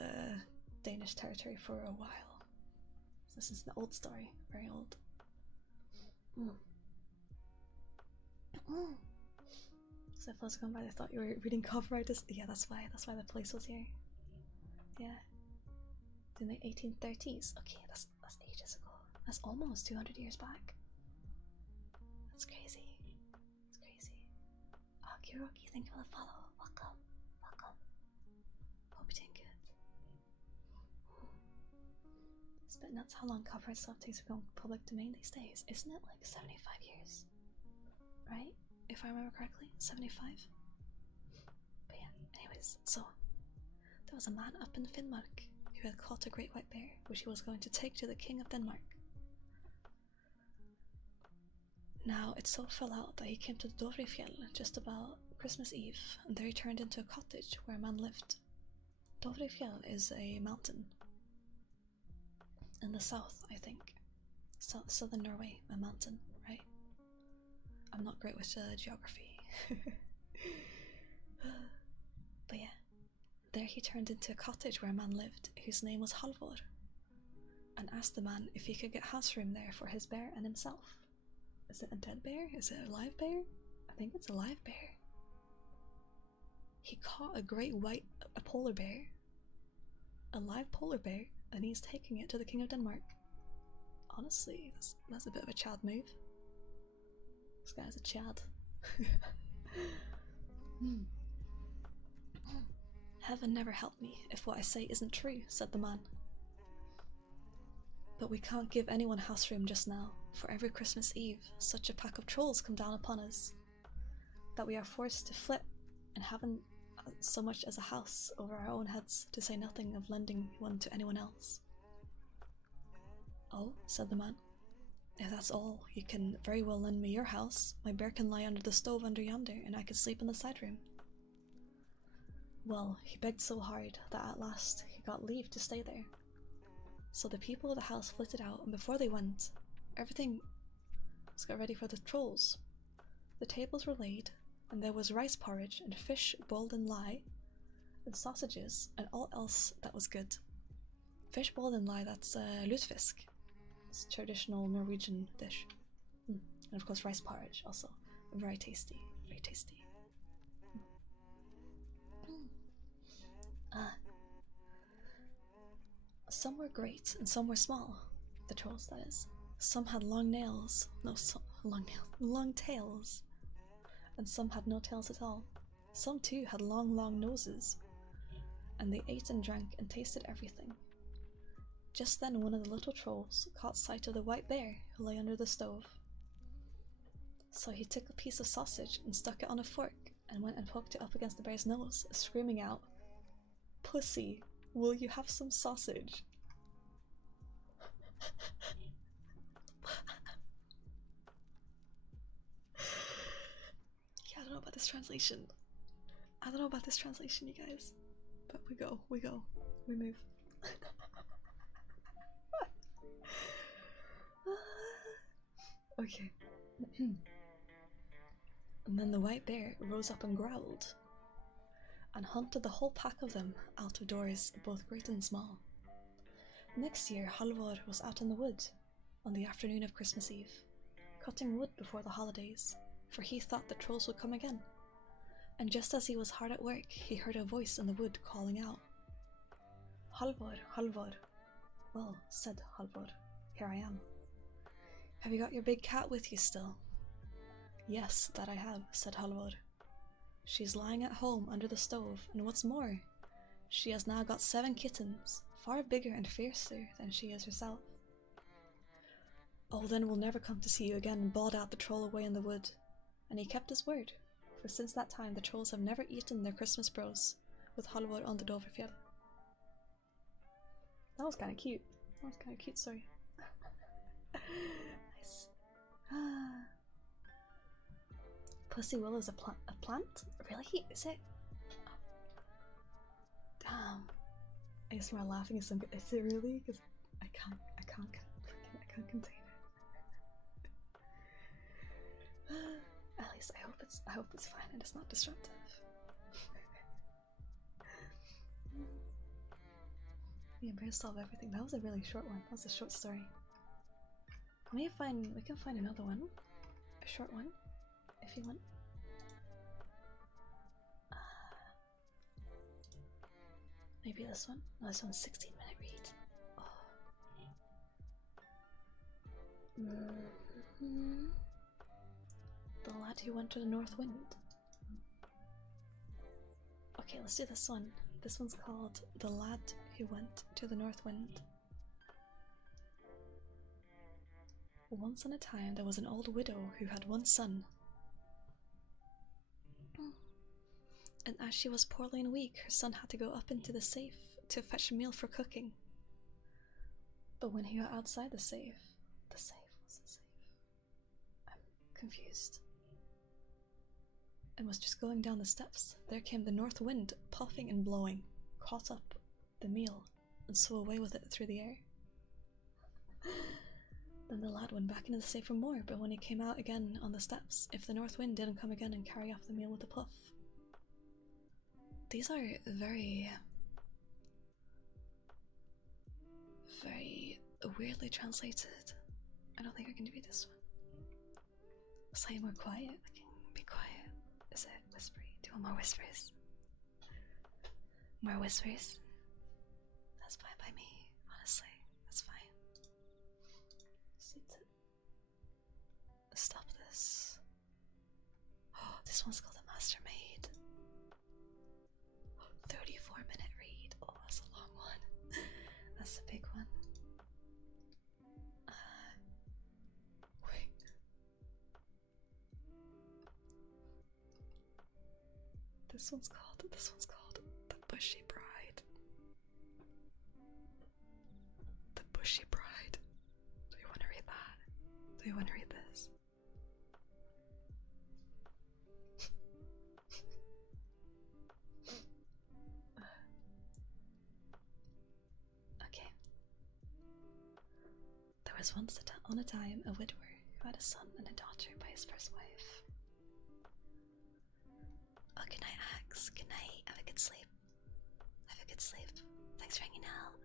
Danish territory for a while. This is an old story, very old. So if I was going by, I thought you were reading copyright. Yeah, that's why the place was here. Yeah. In the 1830s. Okay, that's ages ago. That's almost 200 years back. That's crazy. It's crazy. Oh, Kiroki, thank you for the follow. Welcome. Welcome. Hope you're doing good. It's a bit nuts how long copyright stuff takes to go public domain these days. Isn't it like 75 years? Right? If I remember correctly, 75? But yeah, anyways, so there was a man up in Finnmark who had caught a great white bear, which he was going to take to the king of Denmark. Now, it so fell out that he came to the Dovrefjell just about Christmas Eve, and there he turned into a cottage where a man lived. Dovrefjell is a mountain in the south, I think. Southern Norway, a mountain, right? I'm not great with geography. But yeah, there he turned into a cottage where a man lived, whose name was Halvor, and asked the man if he could get house room there for his bear and himself. Is it a dead bear? Is it a live bear? I think it's a live bear. He caught a great white, a polar bear, a live polar bear, and he's taking it to the king of Denmark. Honestly, that's a bit of a Chad move. This guy's a Chad. Heaven never help me if what I say isn't true, said the man. But we can't give anyone house room just now, for every Christmas Eve such a pack of trolls come down upon us that we are forced to flit and haven't so much as a house over our own heads, to say nothing of lending one to anyone else. Oh, said the man. If that's all, you can very well lend me your house. My bear can lie under the stove under yonder, and I can sleep in the side room. Well, he begged so hard that at last he got leave to stay there. So the people of the house flitted out, and before they went, everything was got ready for the trolls. The tables were laid, and there was rice porridge and fish boiled in lye, and sausages, and all else that was good. Fish boiled in lye, that's lutefisk. It's a traditional Norwegian dish. And of course rice porridge also. Very tasty, very tasty. Some were great and some were small. The trolls, that is. Some had long nails. No, long nails. Long tails. And some had no tails at all. Some too had long, long noses. And they ate and drank and tasted everything. Just then one of the little trolls caught sight of the white bear who lay under the stove. So he took a piece of sausage and stuck it on a fork and went and poked it up against the bear's nose, screaming out, "Pussy, will you have some sausage?" Yeah, I don't know about this translation. I don't know about this translation, you guys. But we go, we move. Okay. And then the white bear rose up and growled, and hunted the whole pack of them out of doors, both great and small. Next year, Halvor was out in the wood on the afternoon of Christmas Eve, cutting wood before the holidays, for he thought the trolls would come again. And just as he was hard at work, he heard a voice in the wood calling out, "Halvor, Halvor." "Well," said Halvor, "here I am." "Have you got your big cat with you still?" "Yes, that I have," said Halvor. "She's lying at home under the stove, and what's more, she has now got 7 kittens, far bigger and fiercer than she is herself." "Oh, then we'll never come to see you again," bawled out the troll away in the wood. And he kept his word, for since that time the trolls have never eaten their Christmas bros with Halvor on the Dovrefjell. That was kind of cute. That was kind of cute story. Nice. Pussy willow is a plant? Really? Is it? Damn. I guess we're laughing at some. Is it really? Because I can't contain it. At least I hope it's fine and it's not disruptive. Yeah, bears solve everything. That was a really short one. That was a short story. We can find another one. A short one, if you want. Maybe this one? No, this one's 16-minute read. Oh. The lad who went to the north wind. Okay, let's do this one. This one's called The Lad Who Went to the North Wind. Once on a time there was an old widow who had one son. And as she was poorly and weak, her son had to go up into the safe to fetch meal for cooking. But when he got outside the safe was the safe? I'm confused. And was just going down the steps, there came the north wind, puffing and blowing, caught up the meal, and flew away with it through the air. Then the lad went back into the safe for more, but when he came out again on the steps, if the north wind didn't come again and carry off the meal with a puff. These are very weirdly translated. I don't think I can do this one. Slightly more quiet. I can be quiet. Is it whispery? Do you want more whispers? More whispers? That's fine by me, honestly. That's fine. Just need to stop this. Oh, this one's called The Master Maid. 34-minute read. Oh, that's a long one. That's a big one. Wait. This one's called The Bushy Bride. The Bushy Bride. Do you want to read that? Do you want to read this? was once on a time a widower who had a son and a daughter by his first wife. Oh, good night, Axe. Good night. Have a good sleep. Have a good sleep. Thanks for hanging out.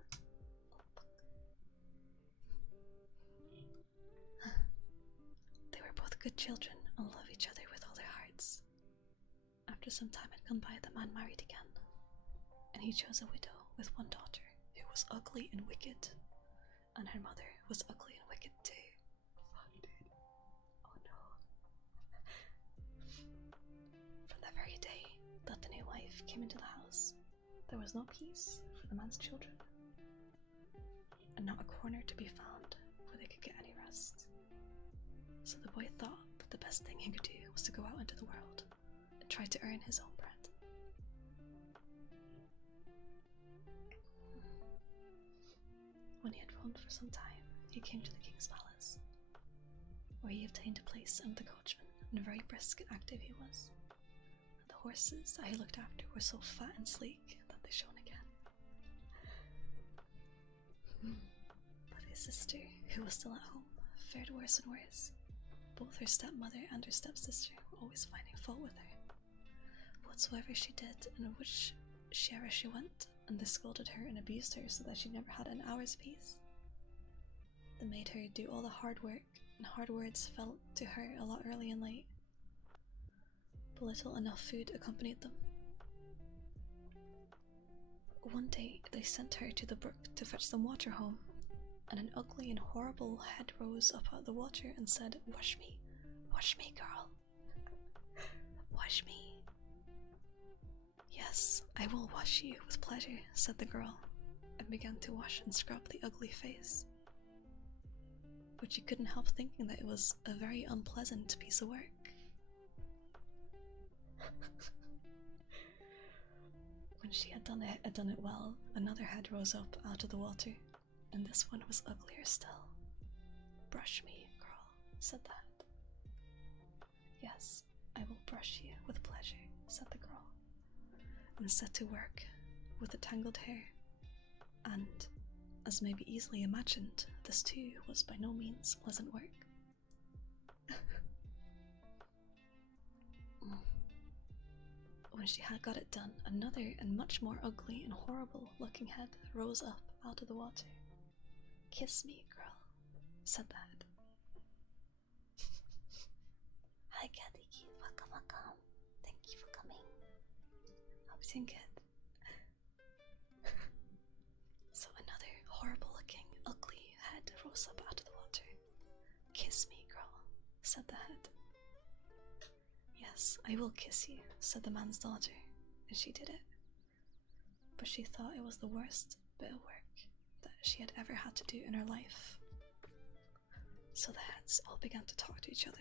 They were both good children and loved each other with all their hearts. After some time had gone by, the man married again, and he chose a widow with one daughter who was ugly and wicked, and her mother was ugly and wicked too. Fuck, dude. Oh no. From the very day that the new wife came into the house, there was no peace for the man's children, and not a corner to be found where they could get any rest. So the boy thought that the best thing he could do was to go out into the world and try to earn his own bread. When he had roamed for some time, he came to the king's palace, where he obtained a place under the coachman, and very brisk and active he was. And the horses that he looked after were so fat and sleek that they shone again. But his sister, who was still at home, fared worse and worse. Both her stepmother and her stepsister were always finding fault with her. Whatsoever she did, and whichever she went, and they scolded her and abused her so that she never had an hour's peace. They made her do all the hard work, and hard words fell to her a lot early and late. But little enough food accompanied them. One day they sent her to the brook to fetch some water home, and an ugly and horrible head rose up out of the water and said, wash me, girl. Wash me. Yes, I will wash you with pleasure, said the girl, and began to wash and scrub the ugly face. But she couldn't help thinking that it was a very unpleasant piece of work. When she had done it well, another head rose up out of the water, and this one was uglier still. Brush me, girl, said the head. Yes, I will brush you with pleasure, said the girl, and set to work with the tangled hair, and, as may be easily imagined, this too was by no means pleasant work. When she had got it done, another and much more ugly and horrible looking head rose up out of the water. Kiss me, girl, said the head. Hi, Katiki. Welcome. Thank you for coming. Hope you're doing good. So another horrible looking, ugly head rose up out of the water. Kiss me, girl, said the head. Yes, I will kiss you, said the man's daughter, and she did it. But she thought it was the worst bit of work that she had ever had to do in her life. So the heads all began to talk to each other,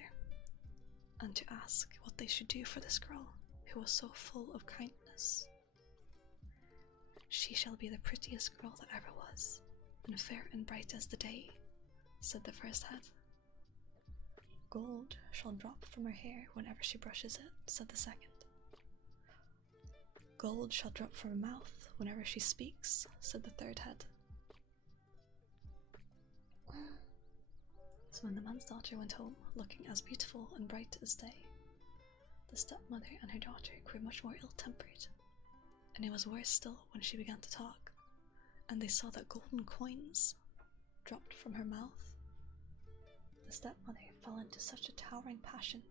and to ask what they should do for this girl, who was so full of kindness. She shall be the prettiest girl that ever was, and fair and bright as the day, said the first head. Gold shall drop from her hair whenever she brushes it, said the second. Gold shall drop from her mouth whenever she speaks, said the third head. So when the man's daughter went home, looking as beautiful and bright as day, the stepmother and her daughter grew much more ill-tempered, and it was worse still when she began to talk, and they saw that golden coins dropped from her mouth. The stepmother fell into such a towering passion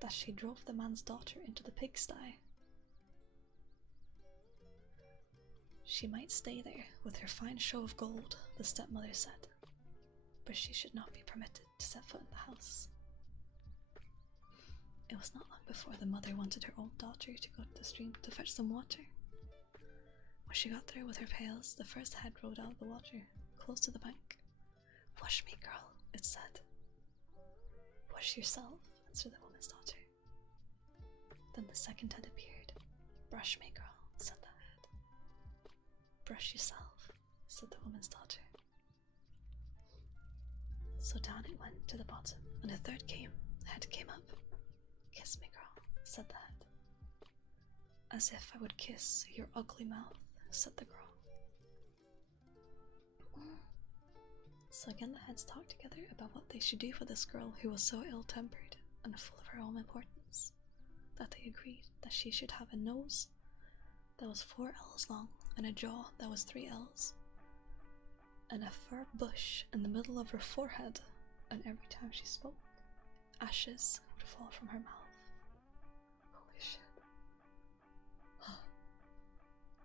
that she drove the man's daughter into the pigsty. She might stay there with her fine show of gold, the stepmother said, but she should not be permitted to set foot in the house. It was not long before the mother wanted her own daughter to go to the stream to fetch some water. When she got there with her pails, the first head rode out of the water, close to the bank. Wash me, girl, it said. Wash yourself, answered the woman's daughter. Then the second head appeared. Brush me, girl, said the head. Brush yourself, said the woman's daughter. So down it went to the bottom, and a third head came up. Kiss me, girl, said the head. As if I would kiss your ugly mouth, said the girl. So So again the heads talked together about what they should do for this girl who was so ill-tempered and full of her own importance, that they agreed that she should have a nose that was 4 L's long and a jaw that was 3 L's, and a fur bush in the middle of her forehead, and every time she spoke, ashes would fall from her mouth. Holy shit.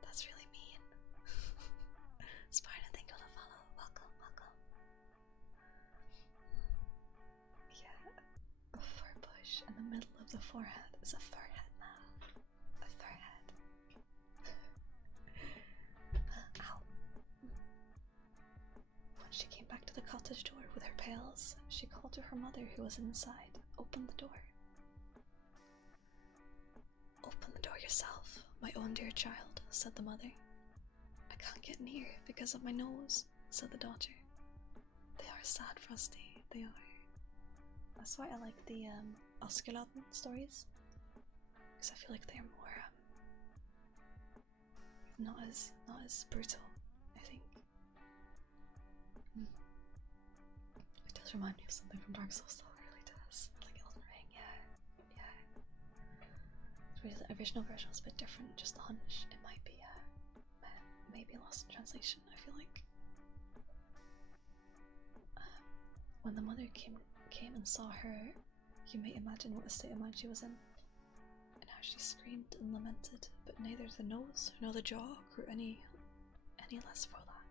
That's really mean. Spartan, thank you for the follow. Welcome, welcome. Yeah, a fur bush in the middle of the forehead is a fur head now. A fur head. Ow. When she came back to the cottage door with her pails, she called to her mother who was inside. Open the door. Open the door yourself, my own dear child, said the mother. I can't get near because of my nose, said the daughter. They are sad, Frosty, they are. That's why I like the Askeladden stories, because I feel like they're more not as brutal, I think. It does remind me of something from Dark Souls though, it really does. Like Elden Ring, yeah. The original version was a bit different, just a hunch. It might be maybe lost in translation, I feel like. When the mother came and saw her, you may imagine what a state of mind she was in, and how she screamed and lamented, but neither the nose nor the jaw grew any less for that.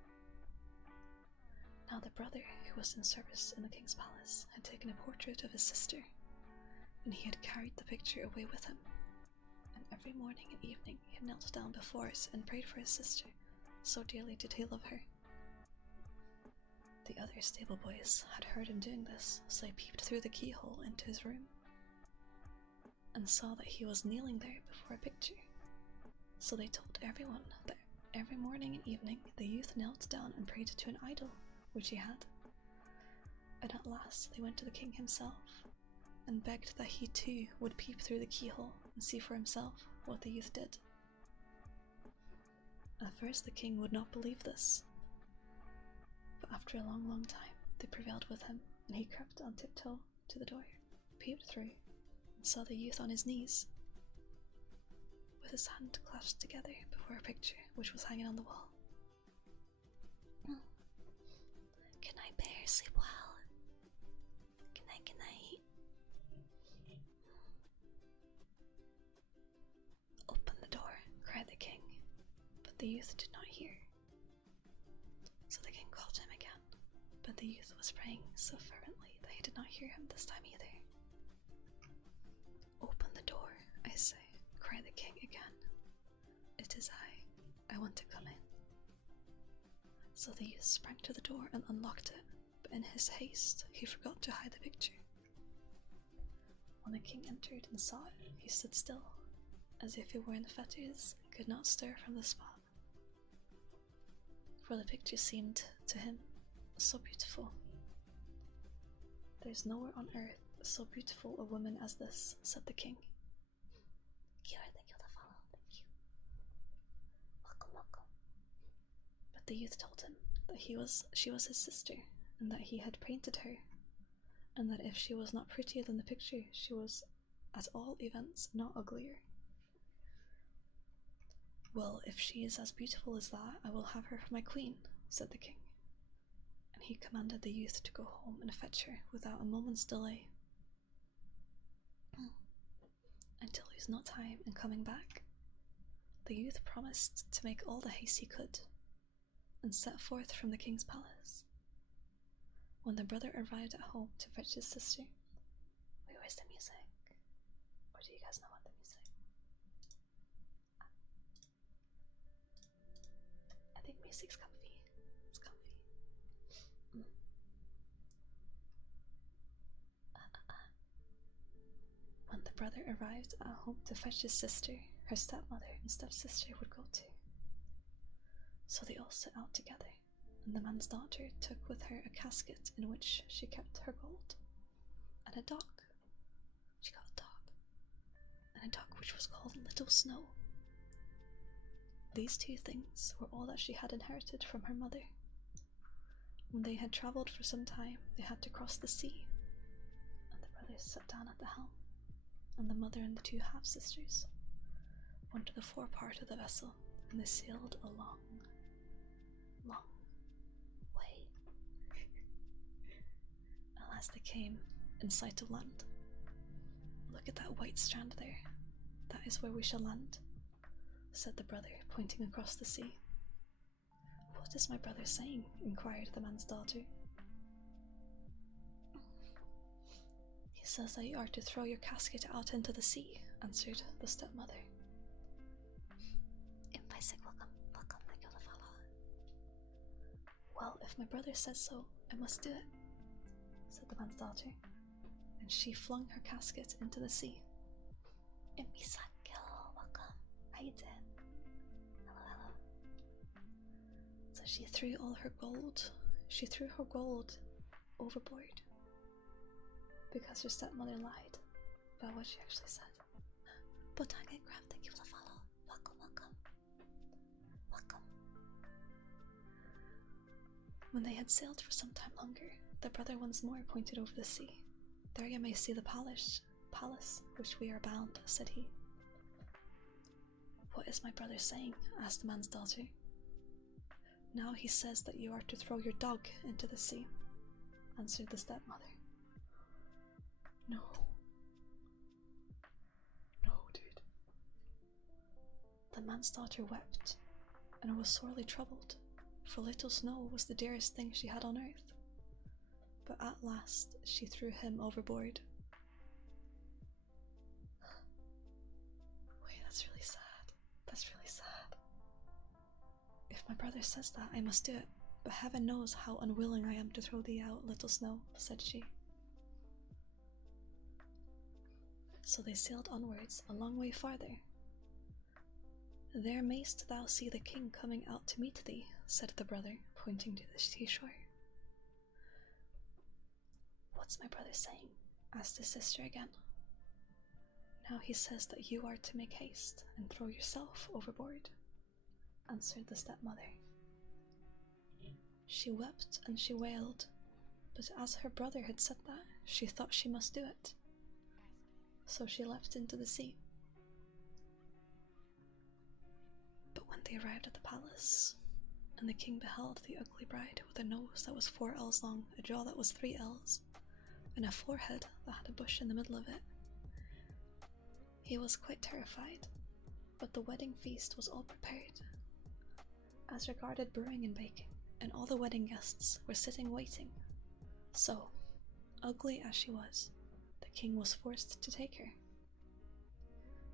Now the brother, who was in service in the king's palace, had taken a portrait of his sister, and he had carried the picture away with him. And every morning and evening he knelt down before it and prayed for his sister, so dearly did he love her. The other stable boys had heard him doing this, so they peeped through the keyhole into his room, and saw that he was kneeling there before a picture. So they told everyone that every morning and evening the youth knelt down and prayed to an idol which he had. And at last they went to the king himself, and begged that he too would peep through the keyhole and see for himself what the youth did. At first the king would not believe this, but after a long time they prevailed with him, and he crept on tiptoe to the door, peeped through, and saw the youth on his knees, with his hand clasped together before a picture which was hanging on the wall. Good night, bear, sleep well. Good night, good night. Open the door, cried the king, but the youth did not hear. So the king called him again, but the youth was praying so fervently that he did not hear him this time either. Open the door, I say, cried the king again. It is I want to come in. So the youth sprang to the door and unlocked it, but in his haste he forgot to hide the picture. When the king entered and saw it, he stood still, as if he were in fetters and could not stir from the spot. For the picture seemed to him so beautiful. There's nowhere on earth so beautiful a woman as this, said the king. Kiara, thank you for the follow, thank you. Welcome. But the youth told him that she was his sister, and that he had painted her, and that if she was not prettier than the picture, she was, at all events, not uglier. Well, if she is as beautiful as that, I will have her for my queen, said the king, and he commanded the youth to go home and fetch her without a moment's delay. Until he was not time in coming back, the youth promised to make all the haste he could, and set forth from the king's palace. When the brother arrived at home to fetch his sister— wait, where's the music? Or do you guys know about the music? I think music's comfy. It's comfy. When the brother arrived at home to fetch his sister, her stepmother and stepsister would go too. So they all set out together, and the man's daughter took with her a casket in which she kept her gold, and a dog. She got a dog, and a dog which was called Little Snow. These two things were all that she had inherited from her mother. When they had travelled for some time, they had to cross the sea, and the brothers sat down at the helm, and the mother and the two half-sisters went to the forepart of the vessel, and they sailed a long, long way. At last they came in sight of land. "Look at that white strand there. That is where we shall land," said the brother, pointing across the sea. "What is my brother saying?" inquired the man's daughter. "He says that you are to throw your casket out into the sea," answered the stepmother. "Well, if my brother says so, I must do it," said the man's daughter, and she flung her casket into the sea. So she threw her gold overboard, because her stepmother lied about what she actually said. Botang and Crab, thank you for the follow. Welcome. When they had sailed for some time longer, the brother once more pointed over the sea. "There you may see the palace which we are bound," said he. "What is my brother saying?" asked the man's daughter. "Now he says that you are to throw your dog into the sea," answered the stepmother. No, dude. The man's daughter wept, and was sorely troubled, for little Snow was the dearest thing she had on earth. But at last she threw him overboard. Wait, that's really sad. "If my brother says that, I must do it, but heaven knows how unwilling I am to throw thee out, little Snow," said she. So they sailed onwards a long way farther. "There mayst thou see the king coming out to meet thee," said the brother, pointing to the seashore. "What's my brother saying?" asked his sister again. "Now he says that you are to make haste and throw yourself overboard," answered the stepmother. She wept and she wailed, but as her brother had said that, she thought she must do it. So she leapt into the sea. But when they arrived at the palace, and the king beheld the ugly bride with a nose that was 4 ells long, a jaw that was 3 ells, and a forehead that had a bush in the middle of it, he was quite terrified. But the wedding feast was all prepared. As regarded brewing and baking, and all the wedding guests were sitting waiting. So, ugly as she was, the king was forced to take her.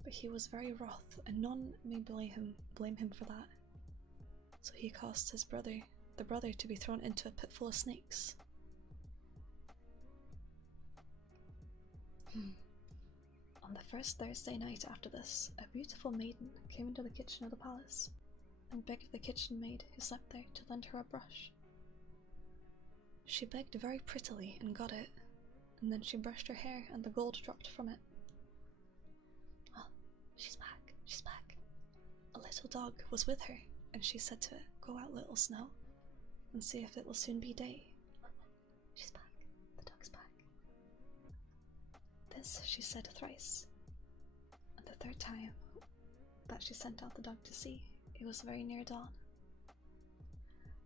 But he was very wroth, and none may blame him for that. So he caused the brother to be thrown into a pit full of snakes. On the first Thursday night after this, a beautiful maiden came into the kitchen of the palace and begged the kitchen maid who slept there to lend her a brush. She begged very prettily and got it, and then she brushed her hair and the gold dropped from it. "Oh, she's back. A little dog was with her, and she said to it, 'Go out, little Snow, and see if it will soon be day.' She's back. The dog's back." This she said thrice, and the third time that she sent out the dog to sea, it was very near dawn.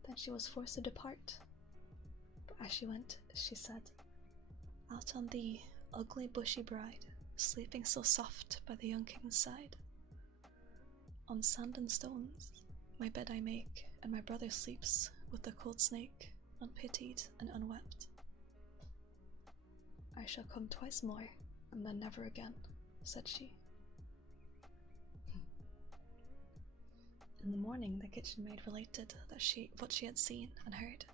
Then she was forced to depart, but as she went, she said, "Out on thee, ugly bushy bride, sleeping so soft by the young king's side. On sand and stones my bed I make, and my brother sleeps with the cold snake, unpitied and unwept. I shall come twice more, and then never again," said she. In the morning the kitchen maid related what she had seen and heard,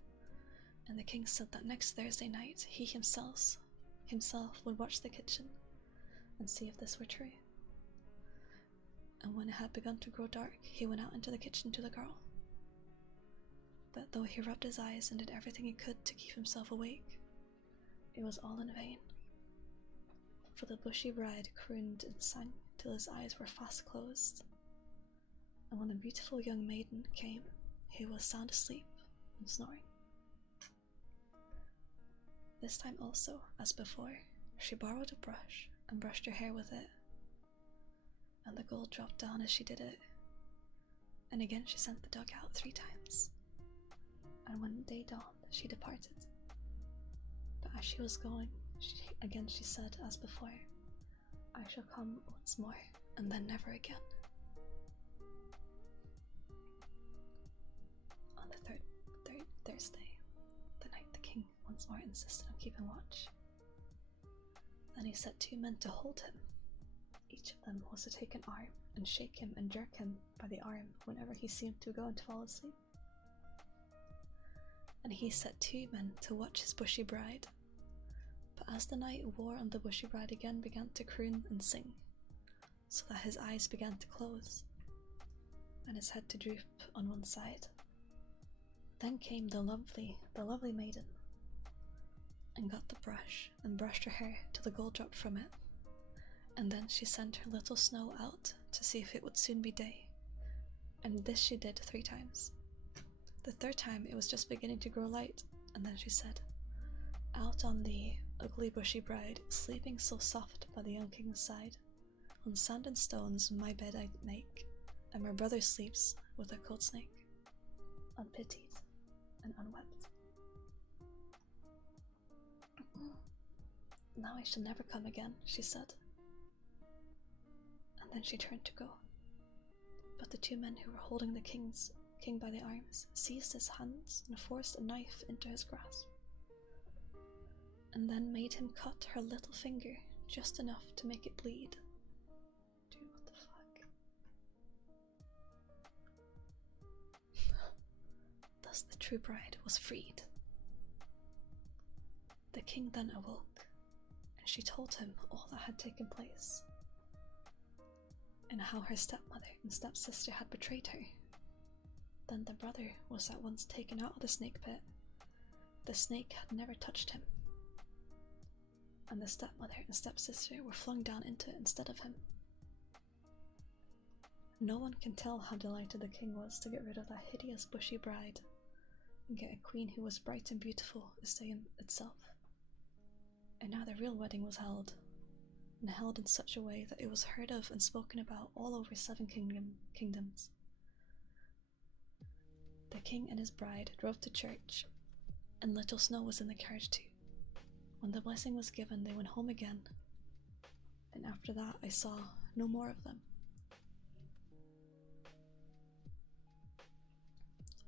and the king said that next Thursday night he himself would watch the kitchen and see if this were true. And when it had begun to grow dark, he went out into the kitchen to the girl. But though he rubbed his eyes and did everything he could to keep himself awake, it was all in vain. For the bushy bride crooned and sang till his eyes were fast closed. And when the beautiful young maiden came, he was sound asleep and snoring. This time also, as before, she borrowed a brush and brushed her hair with it, and the gold dropped down as she did it. And again she sent the dog out 3 times, and when day dawned she departed. But as she was going, she said as before, I shall come once more, and then never again. On the third Thursday, the night the king once more insisted on keeping watch. Then he set 2 men to hold him. Each of them was to take an arm and shake him and jerk him by the arm whenever he seemed to go and fall asleep. And he set 2 men to watch his bushy bride. But as the night wore on, the bushy bride again began to croon and sing, so that his eyes began to close, and his head to droop on one side. Then came the lovely maiden, and got the brush and brushed her hair till the gold dropped from it, and then she sent her little Snow out to see if it would soon be day, and this she did 3 times. The 3rd time it was just beginning to grow light, and then she said, out on the ugly bushy bride, sleeping so soft by the young king's side, on sand and stones my bed I'd make, and my brother sleeps with a cold snake, unpitied and unwept. Now I shall never come again, she said. And then she turned to go. But the 2 men who were holding the king by the arms seized his hands and forced a knife into his grasp, and then made him cut her little finger just enough to make it bleed. Dude, what the fuck? Thus the true bride was freed. The king then awoke, and she told him all that had taken place, and how her stepmother and stepsister had betrayed her. Then the brother was at once taken out of the snake pit. The snake had never touched him, and the stepmother and stepsister were flung down into it instead of him. No one can tell how delighted the king was to get rid of that hideous bushy bride and get a queen who was bright and beautiful as day itself. And now the real wedding was held, and held in such a way that it was heard of and spoken about all over 7 kingdoms. The king and his bride drove to church, and little Snow was in the carriage too. When the blessing was given, they went home again, and after that I saw no more of them.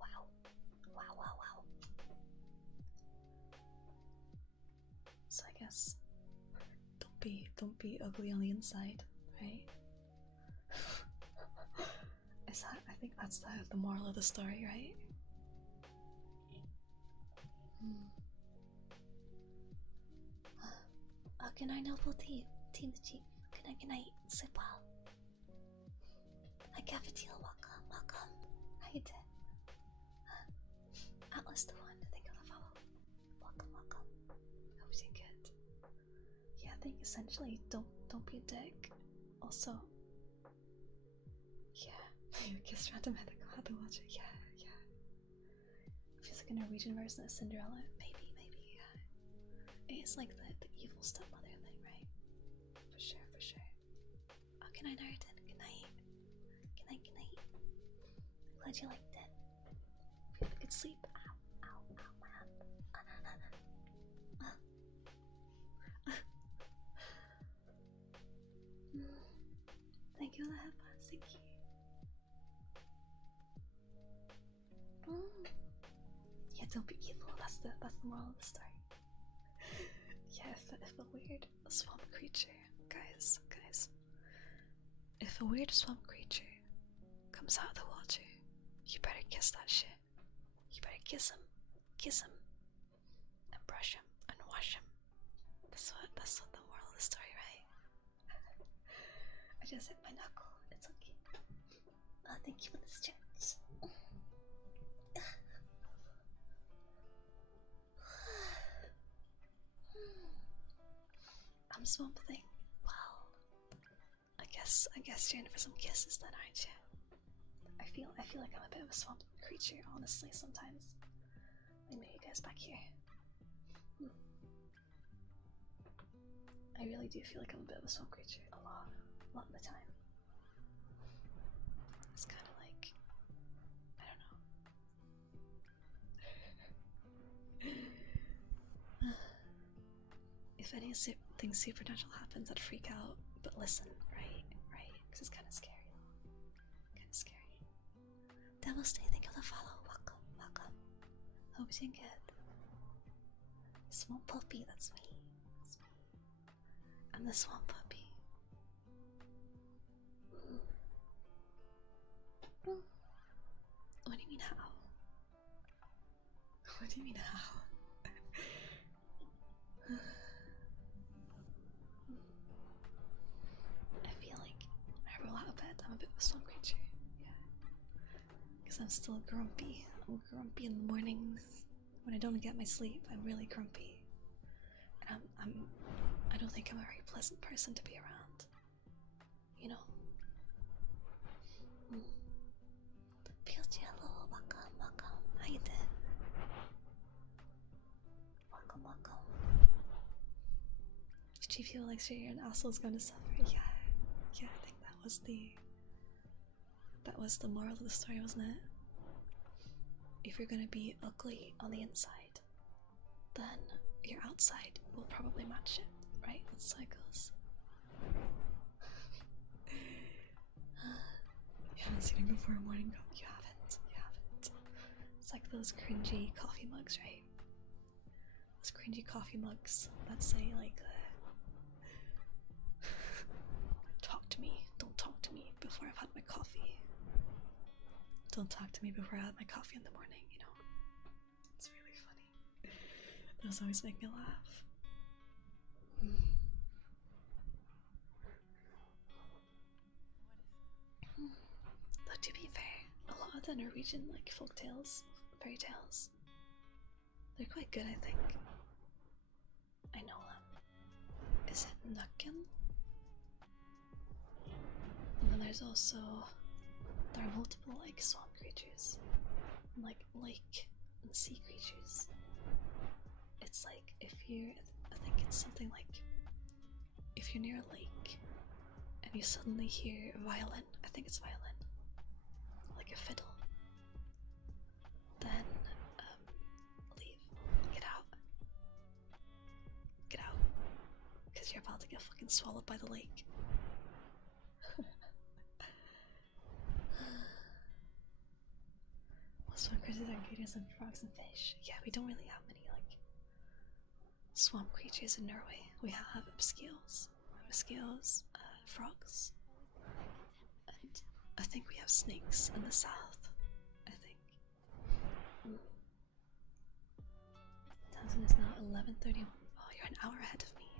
Wow. So I guess don't be ugly on the inside, right? I think that's the moral of the story, right? Good night, noble team the chief. Good night, sleep well. Hi, Cafeteria, welcome. How you doing? Atlas the one, thank you for the follow. Welcome. Hope you're doing good. Yeah, I think essentially don't be a dick. Also, yeah, you kiss random head had to watch it. Yeah. Feels like a Norwegian version of Cinderella. Maybe, yeah. It is like the evil stepmother thing, right? For sure. Oh, good night, Narraton. Good night. I'm glad you liked it. Hope you have a good sleep. Ow, my hand. Thank you for the headphones, thank you. Yeah, don't be evil, that's the moral of the story. Yeah, if a weird swamp creature, guys, if a weird swamp creature comes out of the water, you better kiss that shit. You better kiss him, and brush him, and wash him. That's what the moral of the story, right? I just hit my knuckle, it's okay. Thank you for this chat. I'm Swamp Thing. Well, I guess you're in for some kisses then, aren't you? I feel like I'm a bit of a swamp creature, honestly, sometimes. Let me move you guys back here. I really do feel like I'm a bit of a swamp creature a lot of the time. It's kind of like, I don't know. If anything supernatural happens, I'd freak out. But listen, right, because it's kind of scary. Kind of scary. Devil's Day, thank you for the follow. Welcome, welcome. Hope you're doing good. Swamp puppy, that's me. That's me. I'm the swamp puppy. What do you mean how? What do you mean how? I feel like I roll out of bed, I'm a bit of a swamp creature. Yeah. Because I'm still grumpy. I'm grumpy in the mornings. When I don't get my sleep, I'm really grumpy. And I don't think I'm a very pleasant person to be around. You know? Hello, welcome, welcome. How you doing? Welcome, welcome. Did you feel like your asshole's gonna suffer? Yeah, I think that was the moral of the story, wasn't it? If you're gonna be ugly on the inside, then your outside will probably match it, right? That's how it goes. You haven't seen it before a morning cup. You haven't. It's like those cringy coffee mugs, right? Those cringy coffee mugs that say like talk to me, don't talk to me before I've had my coffee. Don't talk to me before I had my coffee in the morning, you know? It's really funny. Those always make me laugh. But to be fair, a lot of the Norwegian like folk tales, fairy tales, they're quite good, I think. I know them. Is it Nukken? And then there's also, there are multiple like swamp creatures, and like lake and sea creatures. It's like if you're, I think it's something like, if you're near a lake and you suddenly hear a violin, I think it's violin, like a fiddle, then leave, get out, because you're about to get fucking swallowed by the lake. Swamp creatures are gators and frogs and fish. Yeah, we don't really have many like swamp creatures in Norway. We have mosquitoes, frogs, and I think we have snakes in the south. I think. Townsend is now 11:31. Oh, you're an hour ahead of me.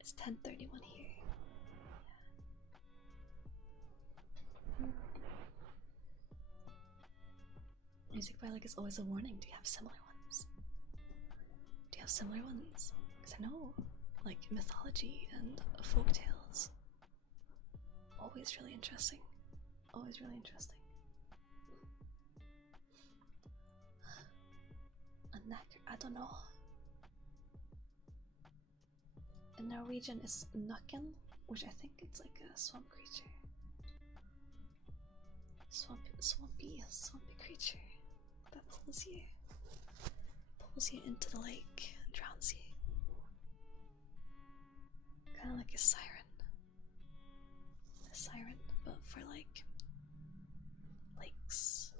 It's 10:31 here. Yeah. Music by like is always a warning. Do you have similar ones? Because I know, like, mythology and folk tales. Always really interesting. A neck, I don't know. In Norwegian is Nukken, which I think it's like a swamp creature. Swampy creature that pulls you into the lake and drowns you. Kind of like a siren, but for like lakes,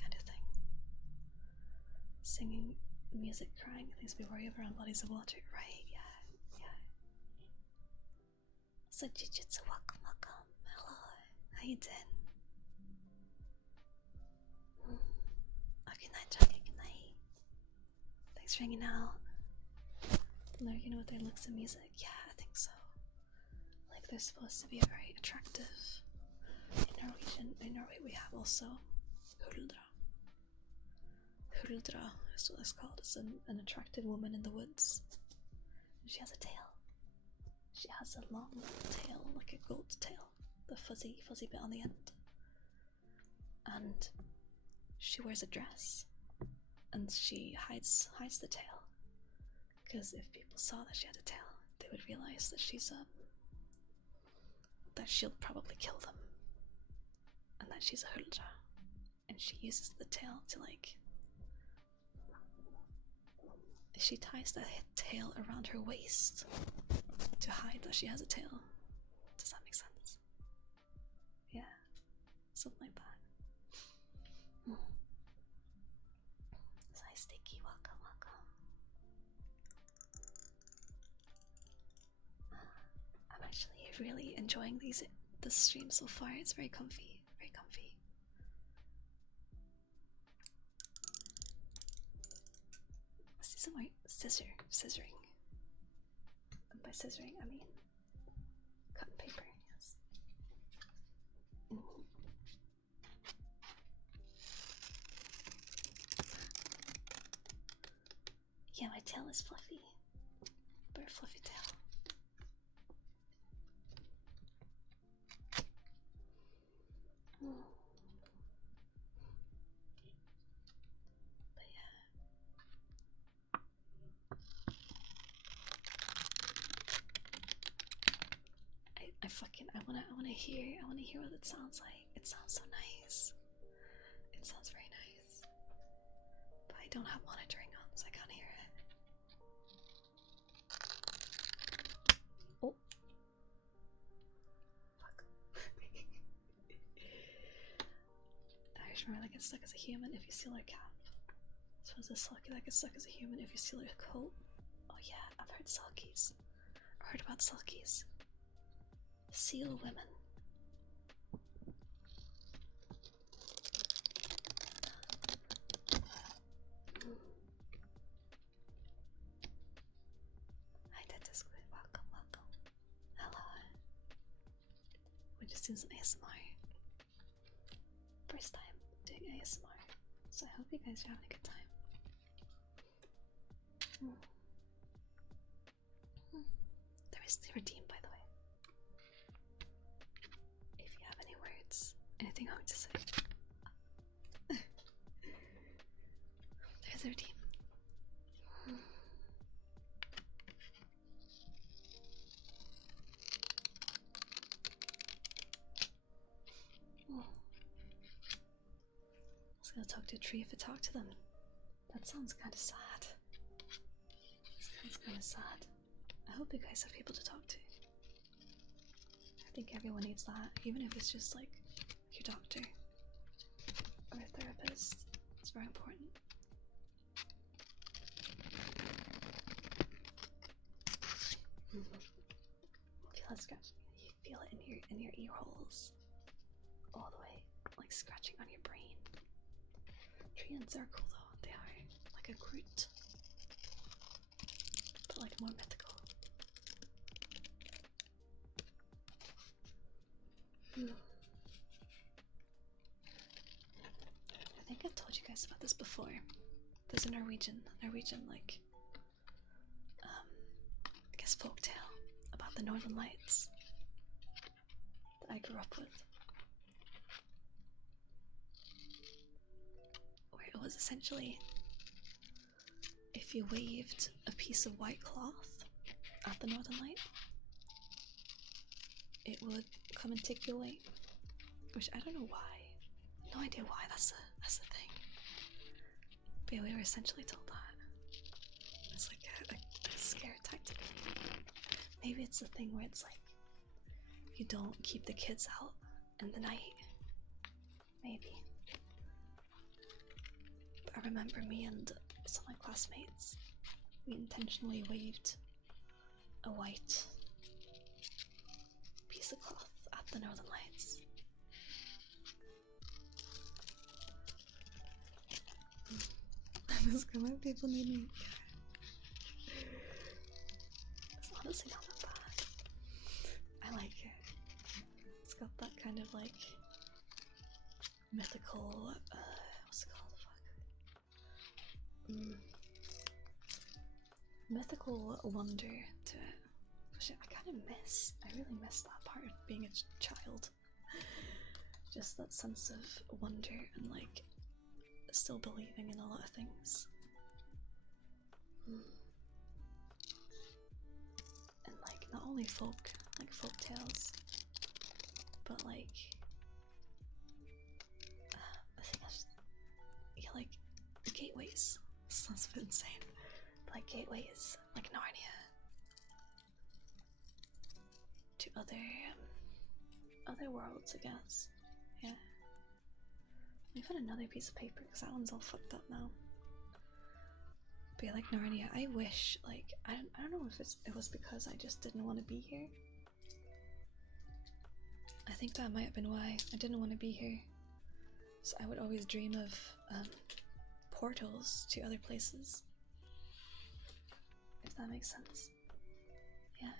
kind of thing. Singing, music, crying, things we worry around bodies of water, right? Yeah. So Jujutsu, welcome. Hello, how you doing? Good night, Jackie. Good night. Thanks for hanging out. Lurking with their looks and music. Yeah, I think so. Like, they're supposed to be very attractive. In Norway, we have also Huldra. Huldra is what it's called. It's an attractive woman in the woods. And she has a tail. She has a long tail, like a goat tail. The fuzzy bit on the end. And she wears a dress, and she hides the tail, Because if people saw that she had a tail, they would realize that that she'll probably kill them, and that she's a hulja, and she uses the tail to like. She ties the tail around her waist to hide that she has a tail. Does that make sense? Yeah, something like that. So hi Sticky, welcome, welcome. I'm actually really enjoying this stream so far. It's very comfy, very comfy. Let's do some more scissoring. And by scissoring, I mean cutting paper, yes. Yeah, my tail is fluffy. Very fluffy tail. But yeah. I wanna hear what it sounds like. It sounds so nice. It sounds very nice. But I don't have monitoring on, so I can't hear it. Oh. Fuck. Irish remember that gets stuck as a human if you steal her cap. So is this sulky that gets stuck as a human if you steal her coat? Oh yeah, I've heard sulkies. I heard about sulkies. Seal women. Hi Dentist Squid, welcome, welcome. Hello. We're just doing some ASMR. First time doing ASMR. So I hope you guys are having a good time. There is the redeem, by the way. If you have any words, anything I want to say. There's the redeem. I was gonna talk to a tree if I talk to them. That sounds kind of sad. Sounds kind of sad. I hope you guys have people to talk to. I think everyone needs that, even if it's just like your doctor or a therapist. It's very important. Feel it scratching. You feel it in your ear holes, all the way, like scratching on your brain. Treants are cool though. They are like a Groot, but like more mythical. I think I've told you guys about this before. There's a Norwegian like I guess folktale about the Northern Lights that I grew up with, where it was essentially if you waved a piece of white cloth at the Northern Light, it would come and take you away. Which I don't know why. No idea why that's the thing. But yeah, we were essentially told that. It's like a scare tactic. Maybe it's the thing where it's like you don't keep the kids out in the night. Maybe. But I remember me and some of my classmates, we intentionally waved a white piece of cloth at the Northern Lights. This comment, people need me. It's honestly not that bad. I like it. It's got that kind of like mythical, what's it called? Fuck. Mythical wonder to it. Which I really miss that part of being a child. Just that sense of wonder and like still believing in a lot of things. not only folk tales, but like I think that's yeah, like gateways. Sounds a bit insane. But like gateways, like Narnia, to other worlds, I guess. Yeah. Let me find another piece of paper because that one's all fucked up now. But yeah, like Narnia, I wish, like, I don't know if it was because I just didn't want to be here. I think that might have been why I didn't want to be here. So I would always dream of portals to other places. If that makes sense. Yeah.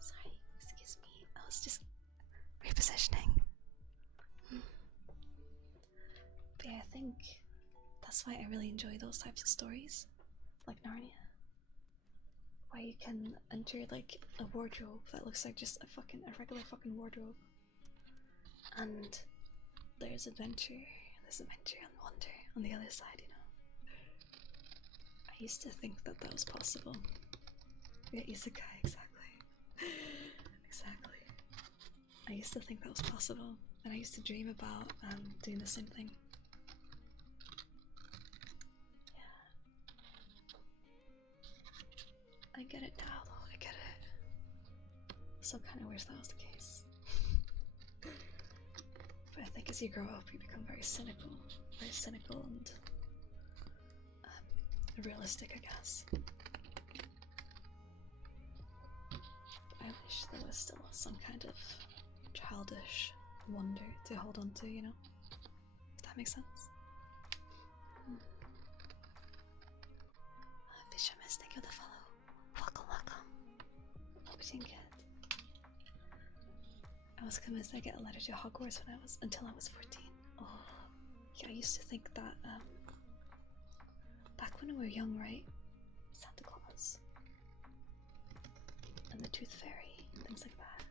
Sorry, excuse me. I was just repositioning. But yeah, I think that's why I really enjoy those types of stories, like Narnia, where you can enter like a wardrobe that looks like just a regular fucking wardrobe, and there's adventure and wonder on the other side, you know. I used to think that was possible. Yeah, isekai, exactly. Exactly. I used to think that was possible, and I used to dream about doing the same thing. Yeah. I get it now, though. I get it. So kind of wish that was the case. But I think as you grow up, you become very cynical and realistic, I guess. I wish there was still some kind of childish wonder to hold on to, you know? If that makes sense. Fishermiss, thank you for the follow. Welcome. Hope you didn't get. I was convinced I'd get a letter to Hogwarts until I was 14. Oh, yeah, I used to think that, back when we were young, right? Santa Claus. And the Tooth Fairy, things like that.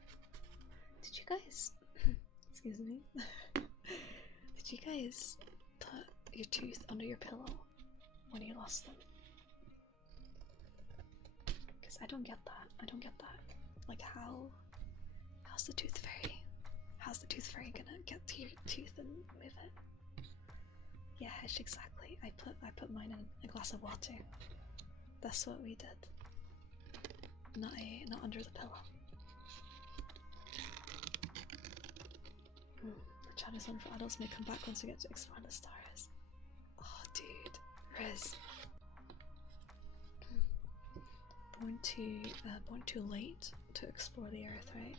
Did you guys, excuse me, did you guys put your tooth under your pillow when you lost them? Because I don't get that. Like, how's the Tooth Fairy? How's the Tooth Fairy gonna get to your tooth and move it? Yeah, exactly. I put mine in a glass of water. That's what we did. Not under the pillow. The chat is one for adults may come back once we get to explore the stars. Oh, dude, Riz. Born too late to explore the earth, right?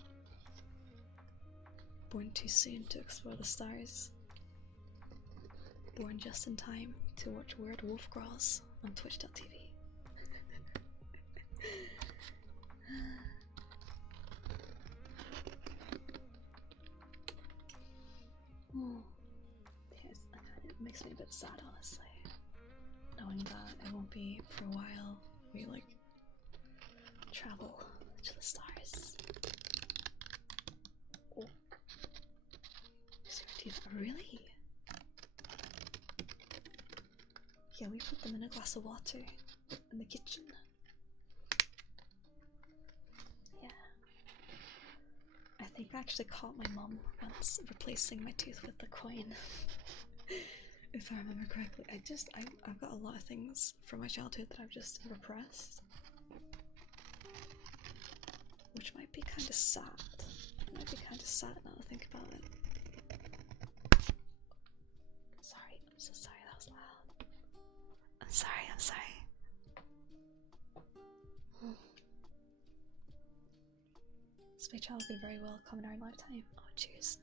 Born too soon to explore the stars. Born just in time to watch weird wolf growls on twitch.tv. Yes, it makes me a bit sad, honestly, knowing that it won't be for a while. We like travel to the stars. Oh, teeth, really? Yeah, we put them in a glass of water in the kitchen. Yeah. I think I actually caught my mom once replacing my tooth with the coin. If I remember correctly. I've got a lot of things from my childhood that I've just repressed. Which might be kind of sad. It might be kind of sad now to think about it. Sorry, I'm so sorry that was loud. I'm sorry. Space travel could very well come in our lifetime. Oh, cheers.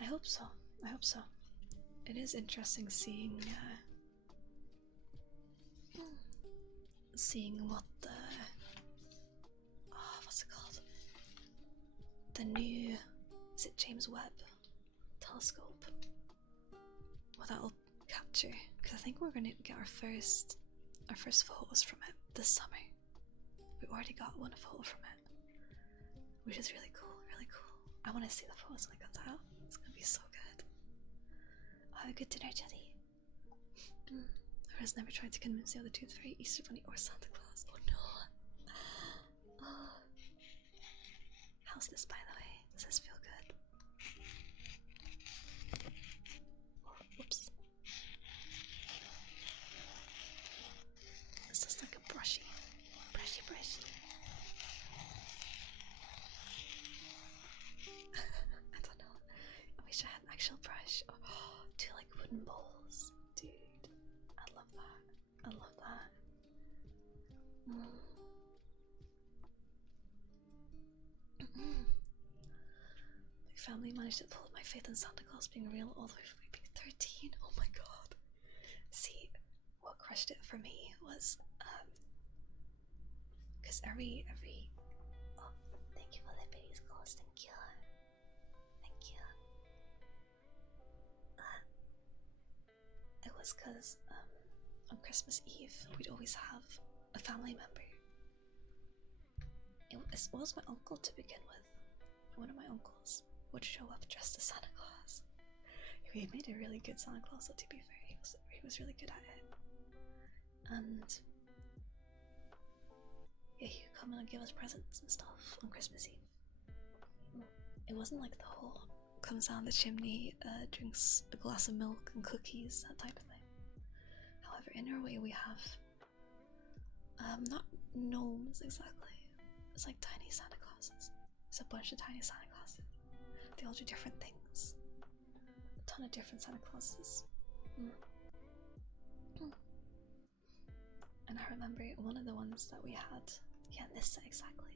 I hope so. It is interesting seeing what the what's it called? The new, is it James Webb telescope? What that'll capture, because I think we're gonna get our first photos from it this summer. We already got one photo from it, which is really cool. I want to see the photos when it comes out. It's gonna be so good. Oh, Have a good dinner, Jetty. Has never tried to convince the other Tooth Fairy, Easter Bunny, or Santa Claus. Oh no. Oh. How's this, by the way? Does this feel good? Oh, whoops. This is like a brushy. I don't know. I wish I had an actual brush. Oh, do like wooden bowls. Dude, I love that. I love that. My family managed to pull my faith in Santa Claus being real all the way from me being 13. Oh my god. See, what crushed it for me was, because every oh, thank you for the baby's calls, thank you. It was because, on Christmas Eve, we'd always have a family member. It was my uncle to begin with. One of my uncles would show up dressed as Santa Claus. He made a really good Santa Claus, so to be fair, he was really good at it. And yeah, he would come in and give us presents and stuff on Christmas Eve. It wasn't like the whole comes down the chimney, drinks a glass of milk and cookies, that type of thing. However, in Norway we have not gnomes exactly. It's like tiny Santa Clauses. There's a bunch of tiny Santa Clauses. They all do different things. A ton of different Santa Clauses. And I remember one of the ones that we had. Yeah, this set exactly.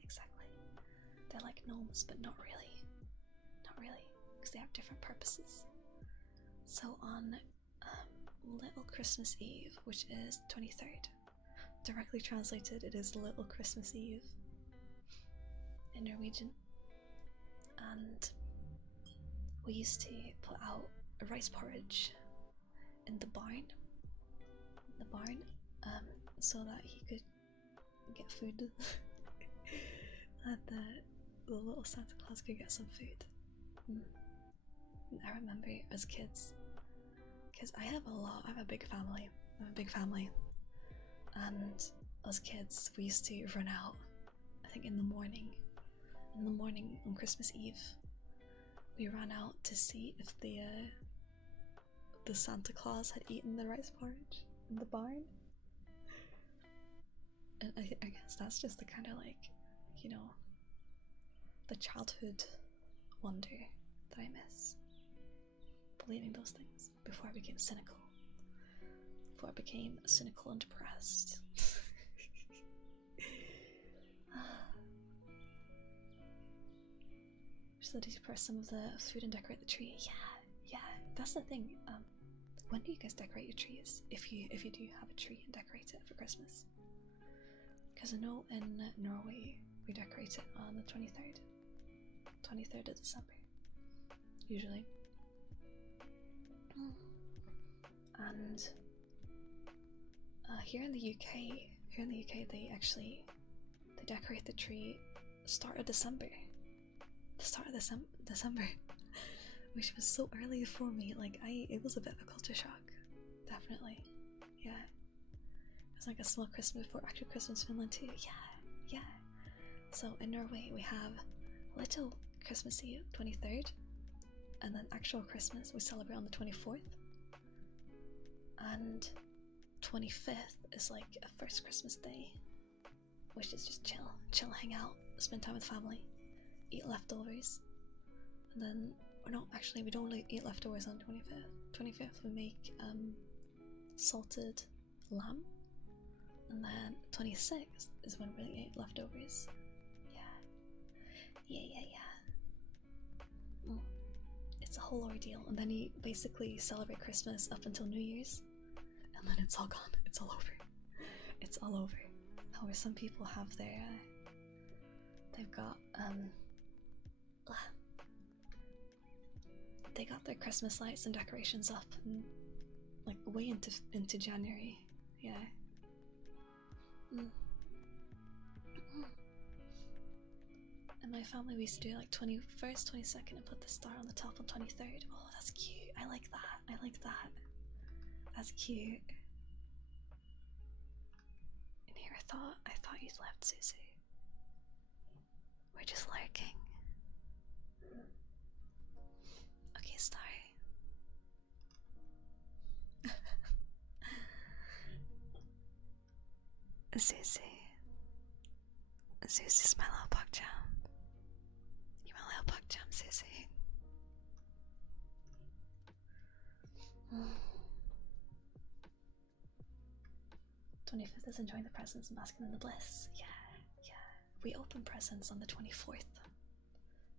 They're like gnomes, but not really. Because they have different purposes. So on Little Christmas Eve, which is 23rd, directly translated, it is Little Christmas Eve in Norwegian. And we used to put out a rice porridge in the barn, so that he could get food. That the little Santa Claus could get some food. I remember as kids, because I have a big family. And as kids, we used to run out. I think in the morning on Christmas Eve, we ran out to see if the Santa Claus had eaten the rice porridge in the barn. And I guess that's just the kind of, like, you know, the childhood wonder that I miss. Believing those things before I became cynical. And depressed. So did you press some of the food and decorate the tree? Yeah, that's the thing. When do you guys decorate your trees? If you do have a tree and decorate it for Christmas? Because I know in Norway we decorate it on the 23rd of December, usually. And here in the UK, they decorate the tree start of December. The start of December, which was so early for me. Like, it was a bit of a culture shock, definitely. Yeah, it was like a small Christmas before actual Christmas in Finland too. Yeah. So in Norway we have Little Christmas Eve, 23rd, and then actual Christmas we celebrate on the 24th, and 25th is like a first Christmas day, which is just chill, hang out, spend time with family, eat leftovers, and then, or no, actually we don't eat leftovers on 25th. 25th we make salted lamb, and then 26th is when we eat leftovers. Yeah. It's a whole ordeal, and then you basically celebrate Christmas up until New Year's, and then it's all gone. It's all over. However, some people have they got their Christmas lights and decorations up, and like way into January. Yeah. And my family, we used to do like 21st, 22nd, and put the star on the top on 23rd. Oh, that's cute. I like that. I like that. That's cute. And here, I thought you'd left, Susie. We're just lurking. Okay, Star. Susie's my little pug jam. You're my little pug jam, Susie. 25th is enjoying the presents and basking in the bliss. Yeah. We open presents on the 24th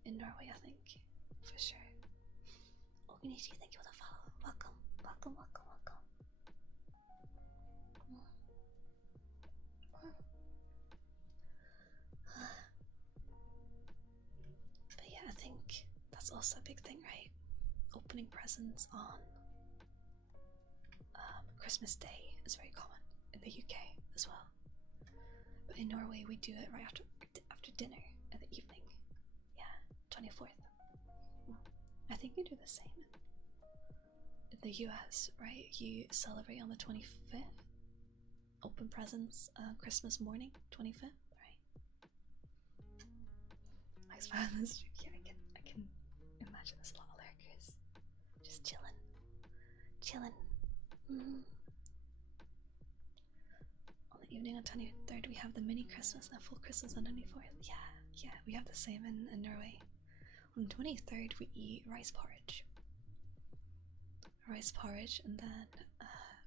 in Norway, I think, for sure. Ognichi, thank you for the follow. Welcome. But yeah, I think that's also a big thing, right? Opening presents on Christmas Day is very common in the UK as well. But in Norway, we do it right after dinner in the evening. Yeah, 24th. I think you do the same in the US, right? You celebrate on the 25th. Open presents Christmas morning, 25th, right? I found this. Yeah, I can imagine there's a lot of lurkers just chilling. On the evening on 23rd, we have the mini Christmas and full Christmas on 24th. Yeah, we have the same in Norway. On the 23rd, we eat rice porridge, and then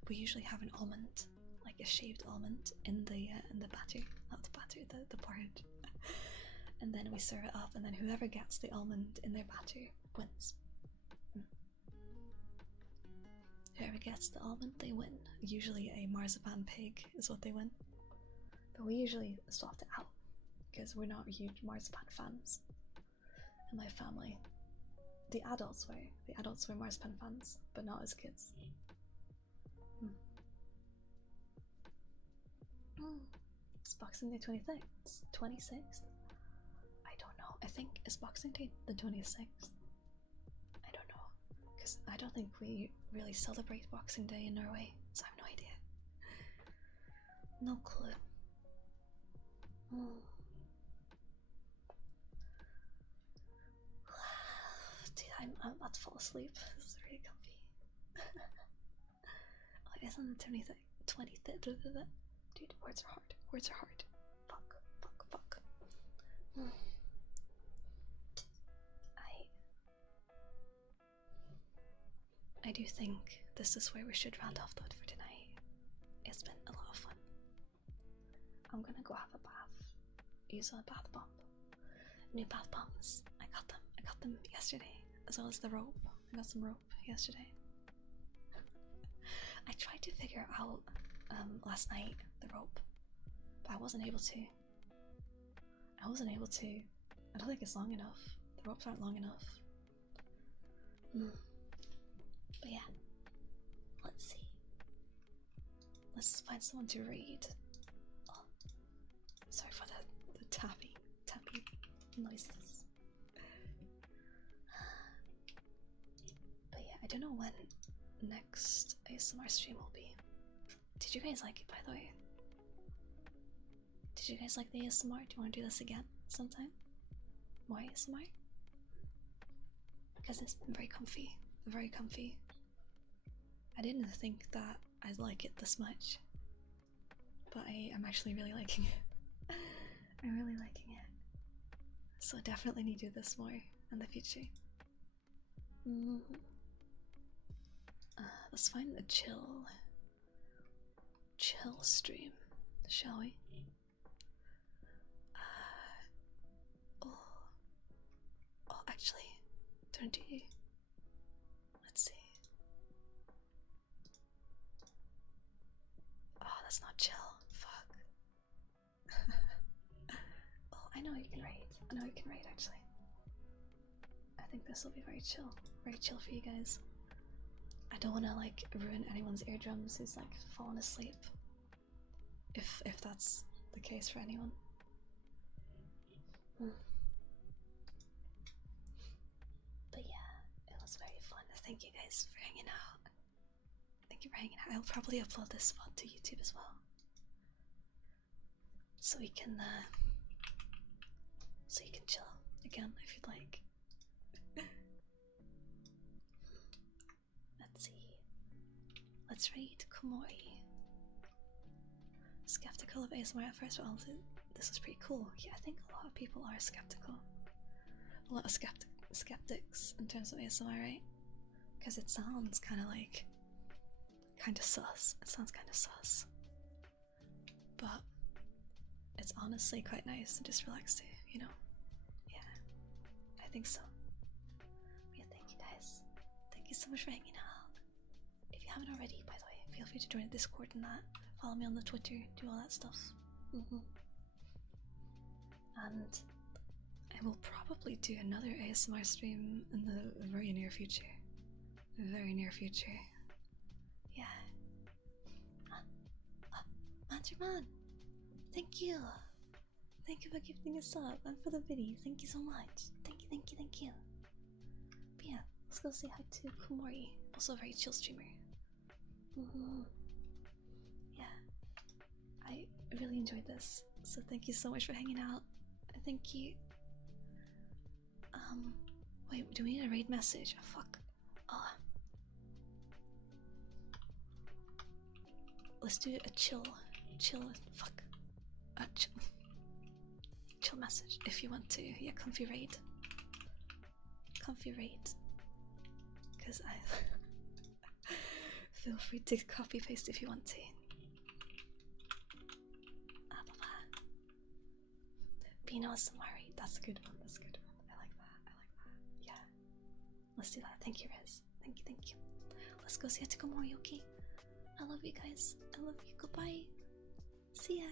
we usually have an almond, like a shaved almond, in the batter, not the batter, the porridge. And then we serve it up, and then whoever gets the almond in their batter wins. Whoever gets the almond, they win. Usually a marzipan pig is what they win. But we usually swapped it out because we're not huge marzipan fans in my family. The adults were marzipan fans, but not as kids. It's Boxing Day 26th. 26th? I don't know. I think it's Boxing Day the 26th. I don't know. Because I don't think we really celebrate Boxing Day in Norway, so I have no idea. No clue. Dude, I'm about to fall asleep. This is really comfy. Oh, it is on the 25th. Dude, words are hard. Fuck. I do think this is where we should round off though for tonight. It's been a lot of fun. I'm gonna go have a bath. Use a bath bomb. New bath bombs. I got them yesterday, as well as the rope. I got some rope yesterday. I tried to figure out last night the rope, but I wasn't able to. I don't think it's long enough. The ropes aren't long enough. But yeah, let's see. Let's find someone to read. Oh, sorry for the tapping noises. But yeah, I don't know when next ASMR stream will be. Did you guys like it, by the way? Did you guys like the ASMR? Do you want to do this again sometime? More ASMR? Because it's been very comfy. I didn't think that I'd like it this much, but I'm actually really liking it. I'm really liking it. So definitely need to do this more in the future. Let's find a chill stream, shall we? Actually, don't you? Let's see. Oh, that's not chill. Fuck. Oh, I know you can rate. Actually. I think this will be very chill for you guys. I don't want to like ruin anyone's eardrums who's like falling asleep. If that's the case for anyone. But yeah, it was very fun. thank you guys for hanging out. Thank you for hanging out. I'll probably upload this VOD to YouTube as well, so we can chill again if you'd like. Let's see. Let's read Komori. Skeptical of ASMR at first, well, this is pretty cool. Yeah, I think a lot of people are skeptical. A lot of skeptics in terms of ASMR, right? Because it sounds kind of like, kind of sus. It sounds kind of sus. But it's honestly quite nice to just relax to, you know? Yeah, I think so. Yeah, thank you guys. Thank you so much for hanging out. If you haven't already, by the way, feel free to join the Discord and that. Follow me on the Twitter, do all that stuff. And I will probably do another ASMR stream in the very near future. Very near future. Yeah. Mancherman! Thank you! Thank you for gifting us up and for the video. Thank you so much. Thank you, thank you, thank you. But yeah, let's go say hi to Komori. Also a very chill streamer. Yeah. I really enjoyed this. So thank you so much for hanging out. Thank you. Wait, do we need a raid message? Oh, fuck. Let's do a chill, fuck. Chill message if you want to. Yeah, comfy raid. Comfy raid. Because I feel free to copy paste if you want to. Bino Samari. That's a good one. That's a good one. I like that. I like that. Yeah. Let's do that. Thank you, Riz. Thank you, thank you. Let's go see Komori, okay? I love you guys. I love you. Goodbye. See ya.